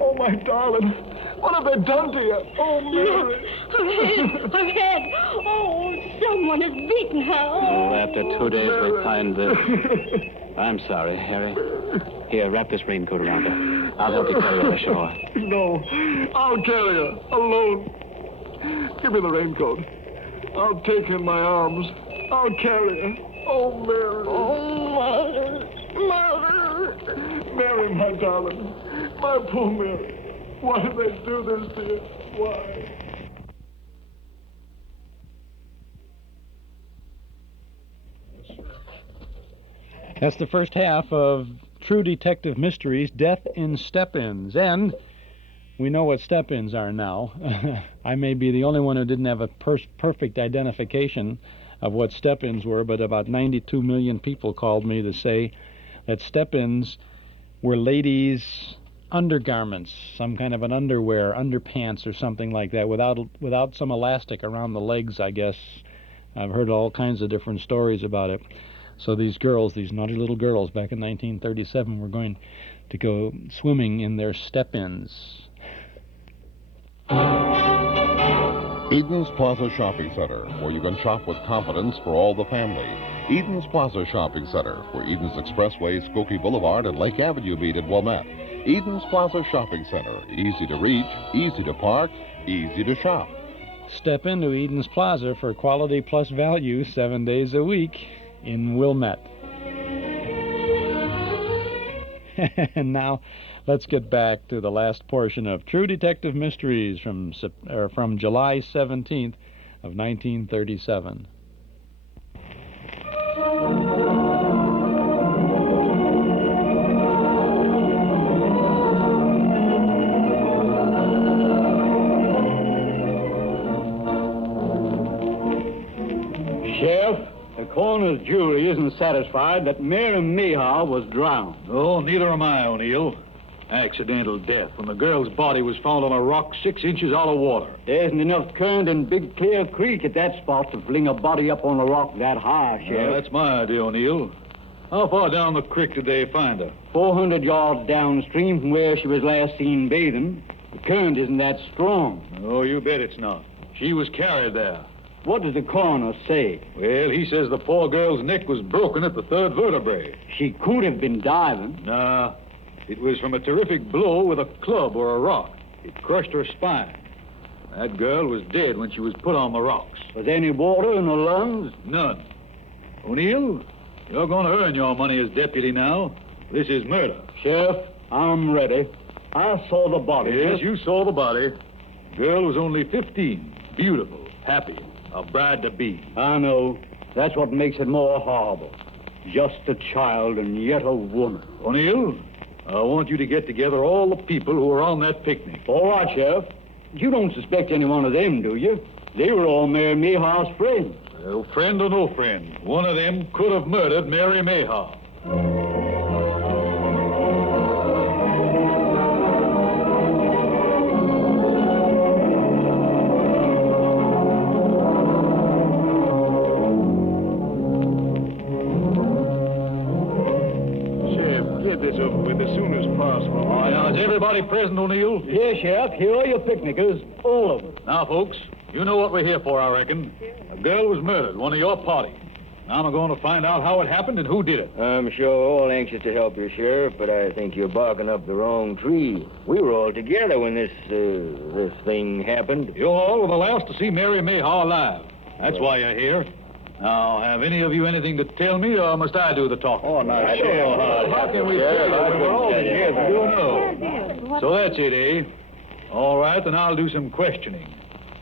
Oh, my darling! What have they done to you? Oh, Mary! Her head. Oh, someone has beaten her. Oh, after 2 days they find this. I'm sorry, Harry. Here, wrap this raincoat around her. I'll help you carry her ashore. No, I'll carry her alone. Give me the raincoat. I'll take her in my arms. I'll carry her. Oh, Mary. Oh, Mother. Mary, my darling. My poor Mary. Why did they do this to you? Why? That's the first half of True Detective Mysteries, Death in Step-Ins. And we know what step-ins are now. I may be the only one who didn't have a perfect identification of what step-ins were, but about 92 million people called me to say that step-ins were ladies' undergarments, some kind of an underwear, underpants or something like that, without some elastic around the legs, I guess. I've heard all kinds of different stories about it. So these girls, these naughty little girls back in 1937 were going to go swimming in their step-ins. Eden's Plaza Shopping Center, where you can shop with confidence for all the family. Eden's Plaza Shopping Center, where Eden's Expressway, Skokie Boulevard, and Lake Avenue meet at Wilmette. Eden's Plaza Shopping Center, easy to reach, easy to park, easy to shop. Step into Eden's Plaza for quality plus value 7 days a week in Wilmette. And now, let's get back to the last portion of True Detective Mysteries from July 17th of 1937. Sheriff, the coroner's jury isn't satisfied that Mary Mayhaw was drowned. Oh, neither am I, O'Neill. Accidental death when the girl's body was found on a rock 6 inches out of water. There isn't enough current in Big Clear Creek at that spot to fling a body up on a rock that high, Sheriff. That's my idea, O'Neill. How far down the creek did they find her? 400 yards downstream from where she was last seen bathing. The current isn't that strong. Oh, you bet it's not. She was carried there. What does the coroner say? Well, he says the poor girl's neck was broken at the 3rd vertebrae. She could have been diving. Nah, it was from a terrific blow with a club or a rock. It crushed her spine. That girl was dead when she was put on the rocks. Was there any water in her lungs? None. O'Neill, you're going to earn your money as deputy now. This is murder. Sheriff, I'm ready. I saw the body. Yes, you saw the body. Girl was only 15, beautiful, happy. A bride-to-be. I know. That's what makes it more horrible. Just a child and yet a woman. O'Neill, I want you to get together all the people who were on that picnic. All right, Sheriff. You don't suspect any one of them, do you? They were all Mary Mayhaw's friends. Well, friend or no friend, one of them could have murdered Mary Mayhaw. Everybody present, O'Neill? Yes, Sheriff. Here are your picnickers. All of them. Now, folks, you know what we're here for, I reckon. A girl was murdered, one of your party. Now I'm going to find out how it happened and who did it. I'm sure all anxious to help you, Sheriff, but I think you're barking up the wrong tree. We were all together when this thing happened. You all were the last to see Mary Mayhaw alive. That's why you're here. Now, have any of you anything to tell me, or must I do the talking? Oh, no, Sheriff. How can we tell you? We're all together. You know. So that's it, eh? All right, then I'll do some questioning.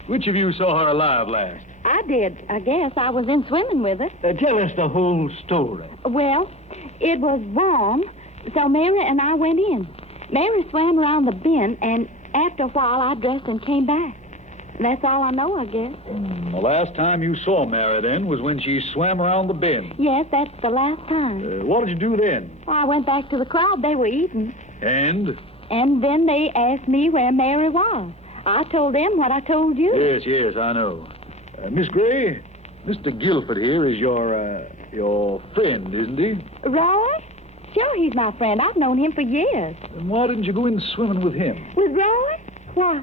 Which of you saw her alive last? I I did, I guess. I was in swimming with her. Tell us the whole story. Well, it was warm, so Mary and I went in. Mary swam around the bend, and after a while, I dressed and came back. That's all I know, I guess. The last time you saw Mary, then, was when she swam around the bend. Yes, that's the last time. What did you do then? I went back to the crowd. They were eating. And? And then they asked me where Mary was. I told them what I told you. Yes, I know. Miss Gray, Mr. Guilford here is your friend, isn't he? Roy? Sure, he's my friend. I've known him for years. Then why didn't you go in swimming with him? With Roy? Why,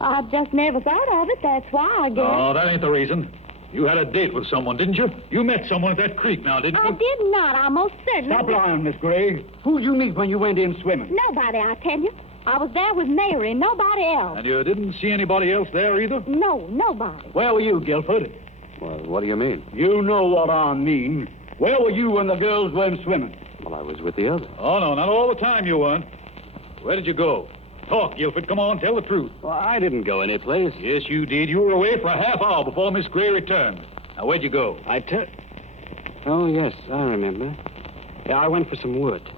I just never thought of it. That's why, I guess. Oh, that ain't the reason. You had a date with someone, didn't you? You met someone at that creek now, didn't you? I did not. I most certainly Stop lying, Miss Gray. Who'd you meet when you went in swimming? Nobody, I tell you. I was there with Mary, nobody else. And you didn't see anybody else there either? No, nobody. Where were you, Guilford? Well, what do you mean? You know what I mean. Where were you when the girls went swimming? Well, I was with the others. Oh, no, not all the time you weren't. Where did you go? Talk, Guilford. Come on, tell the truth. Well, I didn't go any place. Yes, you did. You were away for a half hour before Miss Gray returned. Now, where'd you go? Oh, yes, I remember. Yeah, I went for some wood.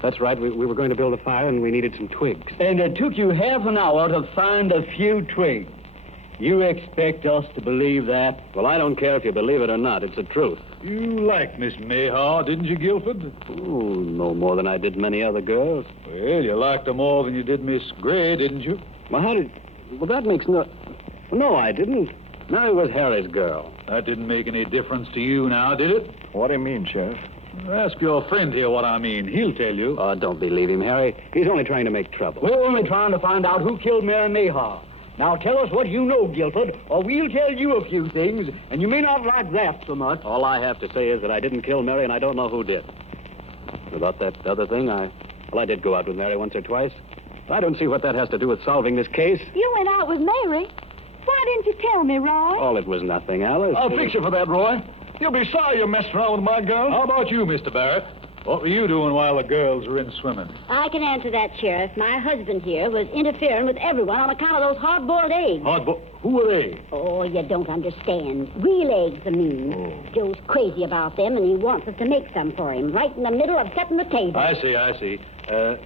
That's right. We were going to build a fire, and we needed some twigs. And it took you half an hour to find a few twigs. You expect us to believe that? Well, I don't care if you believe it or not. It's the truth. You liked Miss Mayhaw, didn't you, Guilford? Oh, no more than I did many other girls. Well, you liked her more than you did Miss Gray, didn't you? Well, that makes no... No, I didn't. Mary was Harry's girl. That didn't make any difference to you now, did it? What do you mean, Sheriff? Ask your friend here what I mean. He'll tell you. Oh, don't believe him, Harry. He's only trying to make trouble. We're only trying to find out who killed Mary Mayhaw. Now tell us what you know, Guilford, or we'll tell you a few things, and you may not like that so much. All I have to say is that I didn't kill Mary, and I don't know who did. About that other thing, I did go out with Mary once or twice. I don't see what that has to do with solving this case. You went out with Mary? Why didn't you tell me, Roy? Oh, it was nothing, Alice. I'll fix you for that, Roy. You'll be sorry you messed around with my girl. How about you, Mr. Barrett? What were you doing while the girls were in swimming? I can answer that, Sheriff. My husband here was interfering with everyone on account of those hard-boiled eggs. Who were they? Oh, you don't understand. Real eggs, I mean. Oh. Joe's crazy about them, and he wants us to make some for him, right in the middle of setting the table. I see.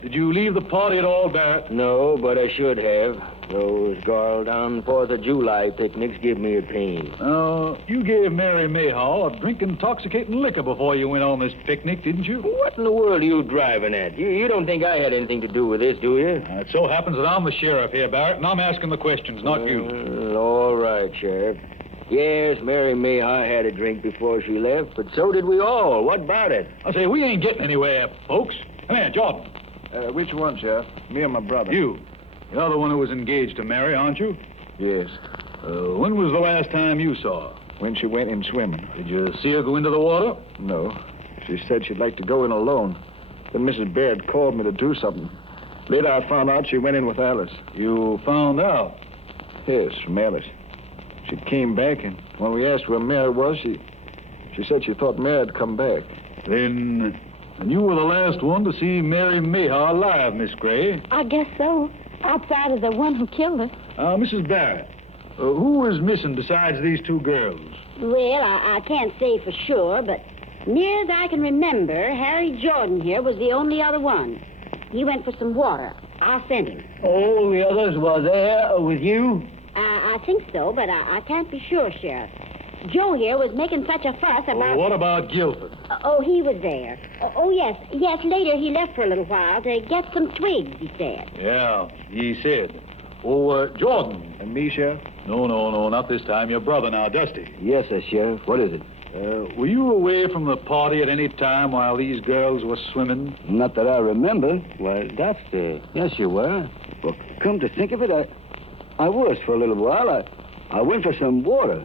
Did you leave the party at all, Barrett? No, but I should have. Those girls down 4th of July picnics give me a pain. You gave Mary Mayhaw a drink intoxicating liquor before you went on this picnic, didn't you? What in the world are you driving at? You don't think I had anything to do with this, do you? It so happens that I'm the sheriff here, Barrett, and I'm asking the questions, not you. All right, Sheriff. Yes, Mary Mayhaw had a drink before she left, but so did we all. What about it? I say, we ain't getting anywhere, folks. Come here, Jordan. Which one, Sheriff? Me and my brother. You. You're the one who was engaged to Mary, aren't you? Yes. When was the last time you saw her? When she went in swimming. Did you see her go into the water? No. She said she'd like to go in alone. Then Mrs. Baird called me to do something. Later I found out she went in with Alice. You found out? Yes, from Alice. She came back, and when we asked where Mary was, she said she thought Mary had come back. Then you were the last one to see Mary Mayhaw alive, Miss Gray. I guess so. Outside of the one who killed her. Mrs. Barrett, who was missing besides these two girls? Well, I can't say for sure, but near as I can remember, Harry Jordan here was the only other one. He went for some water. I sent him. All the others were there with you? I think so, but I can't be sure, Sheriff. Joe here was making such a fuss about... What about Guilford? He was there. Yes. Later he left for a little while to get some twigs, he said. Yeah, he said. Jordan. And me, Sheriff? No, not this time. Your brother now, Dusty. Yes, sir, Sheriff. What is it? Were you away from the party at any time while these girls were swimming? Not that I remember. Well, Dusty. Yes, you were. Well, come to think of it, I was for a little while. I went for some water.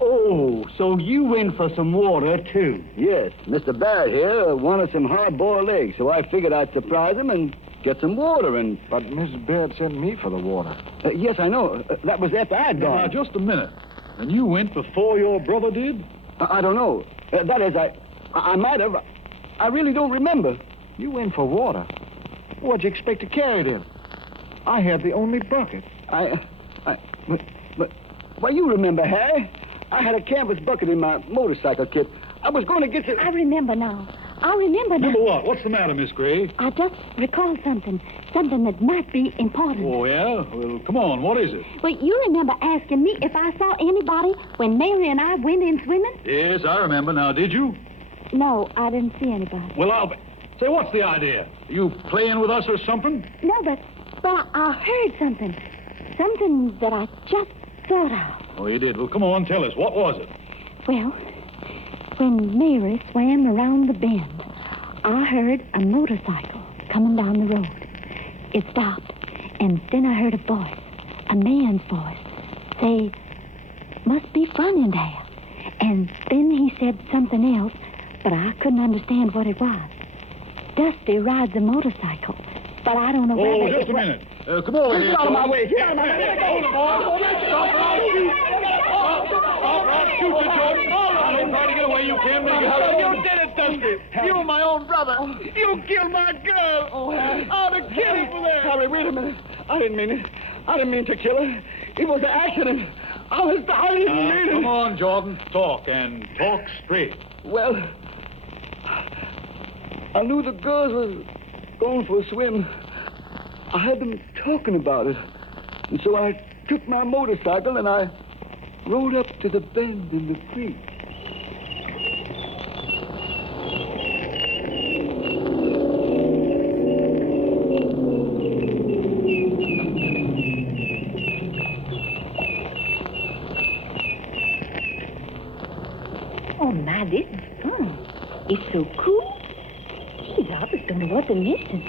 Oh, so you went for some water, too? Yes. Mr. Barrett here wanted some hard-boiled eggs, so I figured I'd surprise him and get some water and... But Mrs. Baird sent me for the water. Yes, I know. That was after I'd gone. Now, just a minute. And you went before your brother did? I don't know. That is, I might have. I really don't remember. You went for water? What'd you expect to carry it in? I had the only bucket. But you remember, Harry. I had a canvas bucket in my motorcycle kit. I was going to get to... I remember now. Remember what? What's the matter, Miss Gray? I just recalled something that might be important. Oh, yeah? Well, come on, what is it? Well, you remember asking me if I saw anybody when Mary and I went in swimming? Yes, I remember. Now, did you? No, I didn't see anybody. Well, say, what's the idea? Are you playing with us or something? No, but I heard something. Something that I just thought of. Oh, you did? Well, come on, tell us. What was it? Well, when Mary swam around the bend, I heard a motorcycle coming down the road. It stopped, and then I heard a voice, a man's voice, say, "Must be running there." And then he said something else, but I couldn't understand what it was. Dusty rides a motorcycle, but I don't know whether... Oh, just a minute. Come over here. Get out of my way. Get out of my way. Hold it, Shoot the Jordan. Don't try to get away. You can't make it. You did it, Dusty. You were my own brother. You killed my girl. Oh, Harry. I'd have killed you for that. Harry, wait a minute. I didn't mean it. I didn't mean to kill her. It was an accident. I didn't mean it. Come on, Jordan. Talk, and talk straight. Well, I knew the girls were going for a swim. I had them talking about it. And so I took my motorcycle and I rode up to the bend in the creek. Oh, my, this is fun. It's so cool. Geez, I just don't know what they're missing.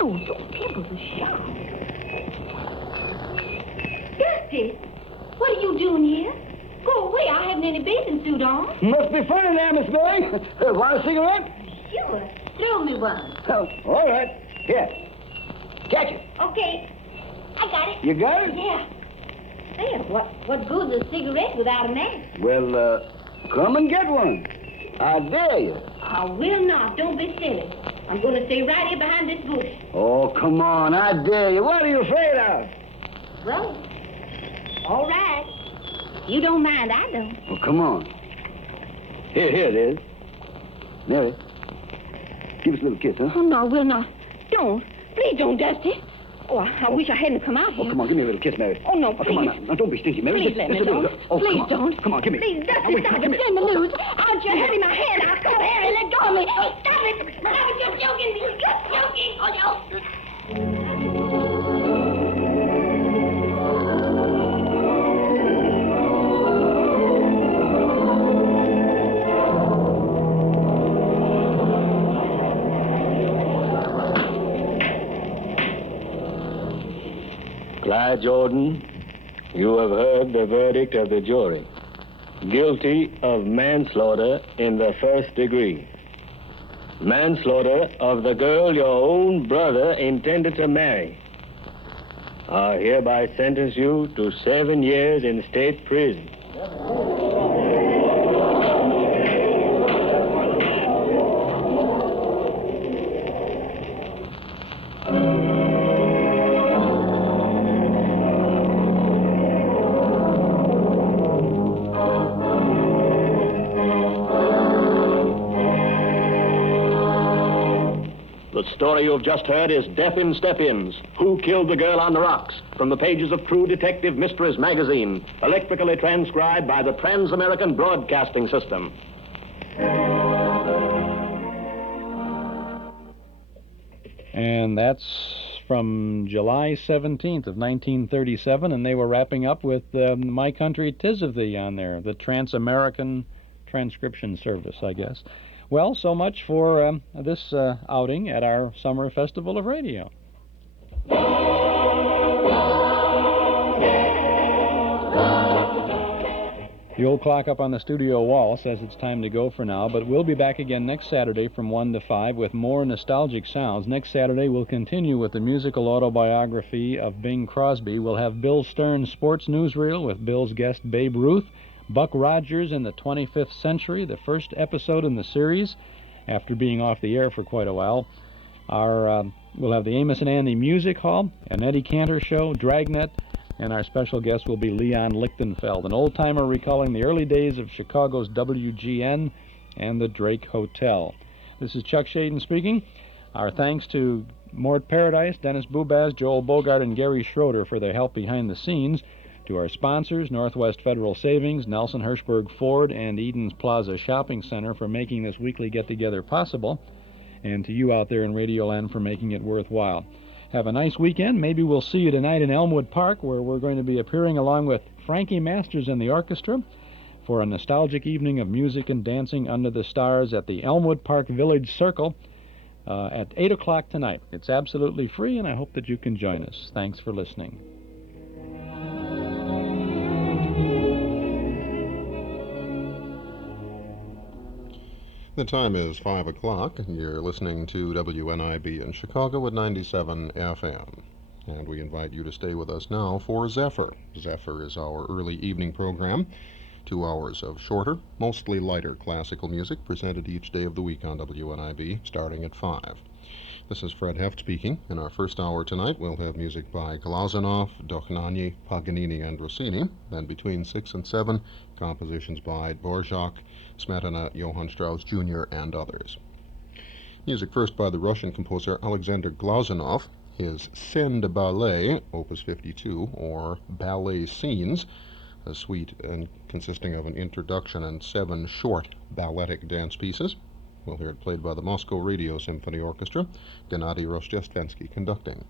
Oh, those pimples are sharp. Dusty, what are you doing here? Go away. I haven't any bathing suit on. Must be funny there, Miss Mary. Want a cigarette? Sure. Throw me one. Oh, all right. Here. Catch it. Okay. I got it. You got it? Yeah. There, what good's a cigarette without a match? Well, come and get one. I dare you. I will not. Don't be silly. I'm going to stay right here behind this bush. Oh, come on. I dare you. What are you afraid of? Well, all right. You don't mind, I don't. Well, come on. Here it is. Mary, give us a little kiss, huh? Oh, no, we'll not. Don't. Please don't, Dusty. Oh, I wish I hadn't come out here. Oh, come on, give me a little kiss, Mary. Oh, no, please. Come on, now don't be stingy, Mary. Please let me alone. alone. Oh, Please come on. don't. Come on, give me. Please, Dusty, Now, wait, stop give it. me. Let me loose. Aren't you hurting my hand? I'll come, Harry. Let go of me. Oh, stop it. Stop it. You're joking. You're joking. Oh, you... Clyde Jordan, you have heard the verdict of the jury. Guilty of manslaughter in the first degree. Manslaughter of the girl your own brother intended to marry. I hereby sentence you to 7 years in state prison. The story you've just heard is Death in Step-Ins, Who Killed the Girl on the Rocks, from the pages of True Detective Mysteries magazine, electrically transcribed by the Trans-American Broadcasting System. And that's from July 17th of 1937, and they were wrapping up with My Country 'Tis of Thee on there, the Trans-American Transcription Service, I guess. Well, so much for this outing at our Summer Festival of Radio. The old clock up on the studio wall says it's time to go for now, but we'll be back again next Saturday from 1 to 5 with more nostalgic sounds. Next Saturday, we'll continue with the musical autobiography of Bing Crosby. We'll have Bill Stern's sports newsreel with Bill's guest Babe Ruth, Buck Rogers in the 25th Century, the first episode in the series, after being off the air for quite a while. We'll have the Amos and Andy Music Hall, an Eddie Cantor show, Dragnet, And our special guest will be Leon Lichtenfeld, an old-timer recalling the early days of Chicago's WGN and the Drake Hotel. This is Chuck Shaden speaking. Our thanks to Mort Paradise, Dennis Bubaz, Joel Bogart, and Gary Schroeder for their help behind the scenes. To our sponsors, Northwest Federal Savings, Nelson Hirschberg Ford, and Eden's Plaza Shopping Center for making this weekly get-together possible. And to you out there in Radioland for making it worthwhile. Have a nice weekend. Maybe we'll see you tonight in Elmwood Park, where we're going to be appearing along with Frankie Masters and the orchestra for a nostalgic evening of music and dancing under the stars at the Elmwood Park Village Circle at 8 o'clock tonight. It's absolutely free, and I hope that you can join us. Thanks for listening. The time is 5 o'clock, and you're listening to WNIB in Chicago at 97 FM. And we invite you to stay with us now for Zephyr. Zephyr is our early evening program. 2 hours of shorter, mostly lighter classical music presented each day of the week on WNIB, starting at 5. This is Fred Heft speaking. In our first hour tonight, we'll have music by Glazunov, Dochnani, Paganini, and Rossini. Then between 6 and 7, compositions by Dvorak, Smetana, Johann Strauss Jr., and others. Music first by the Russian composer Alexander Glazunov. His Scène de Ballet, Opus 52, or Ballet Scenes, a suite consisting of an introduction and 7 short balletic dance pieces. We'll hear it played by the Moscow Radio Symphony Orchestra, Gennady Rostistvensky conducting.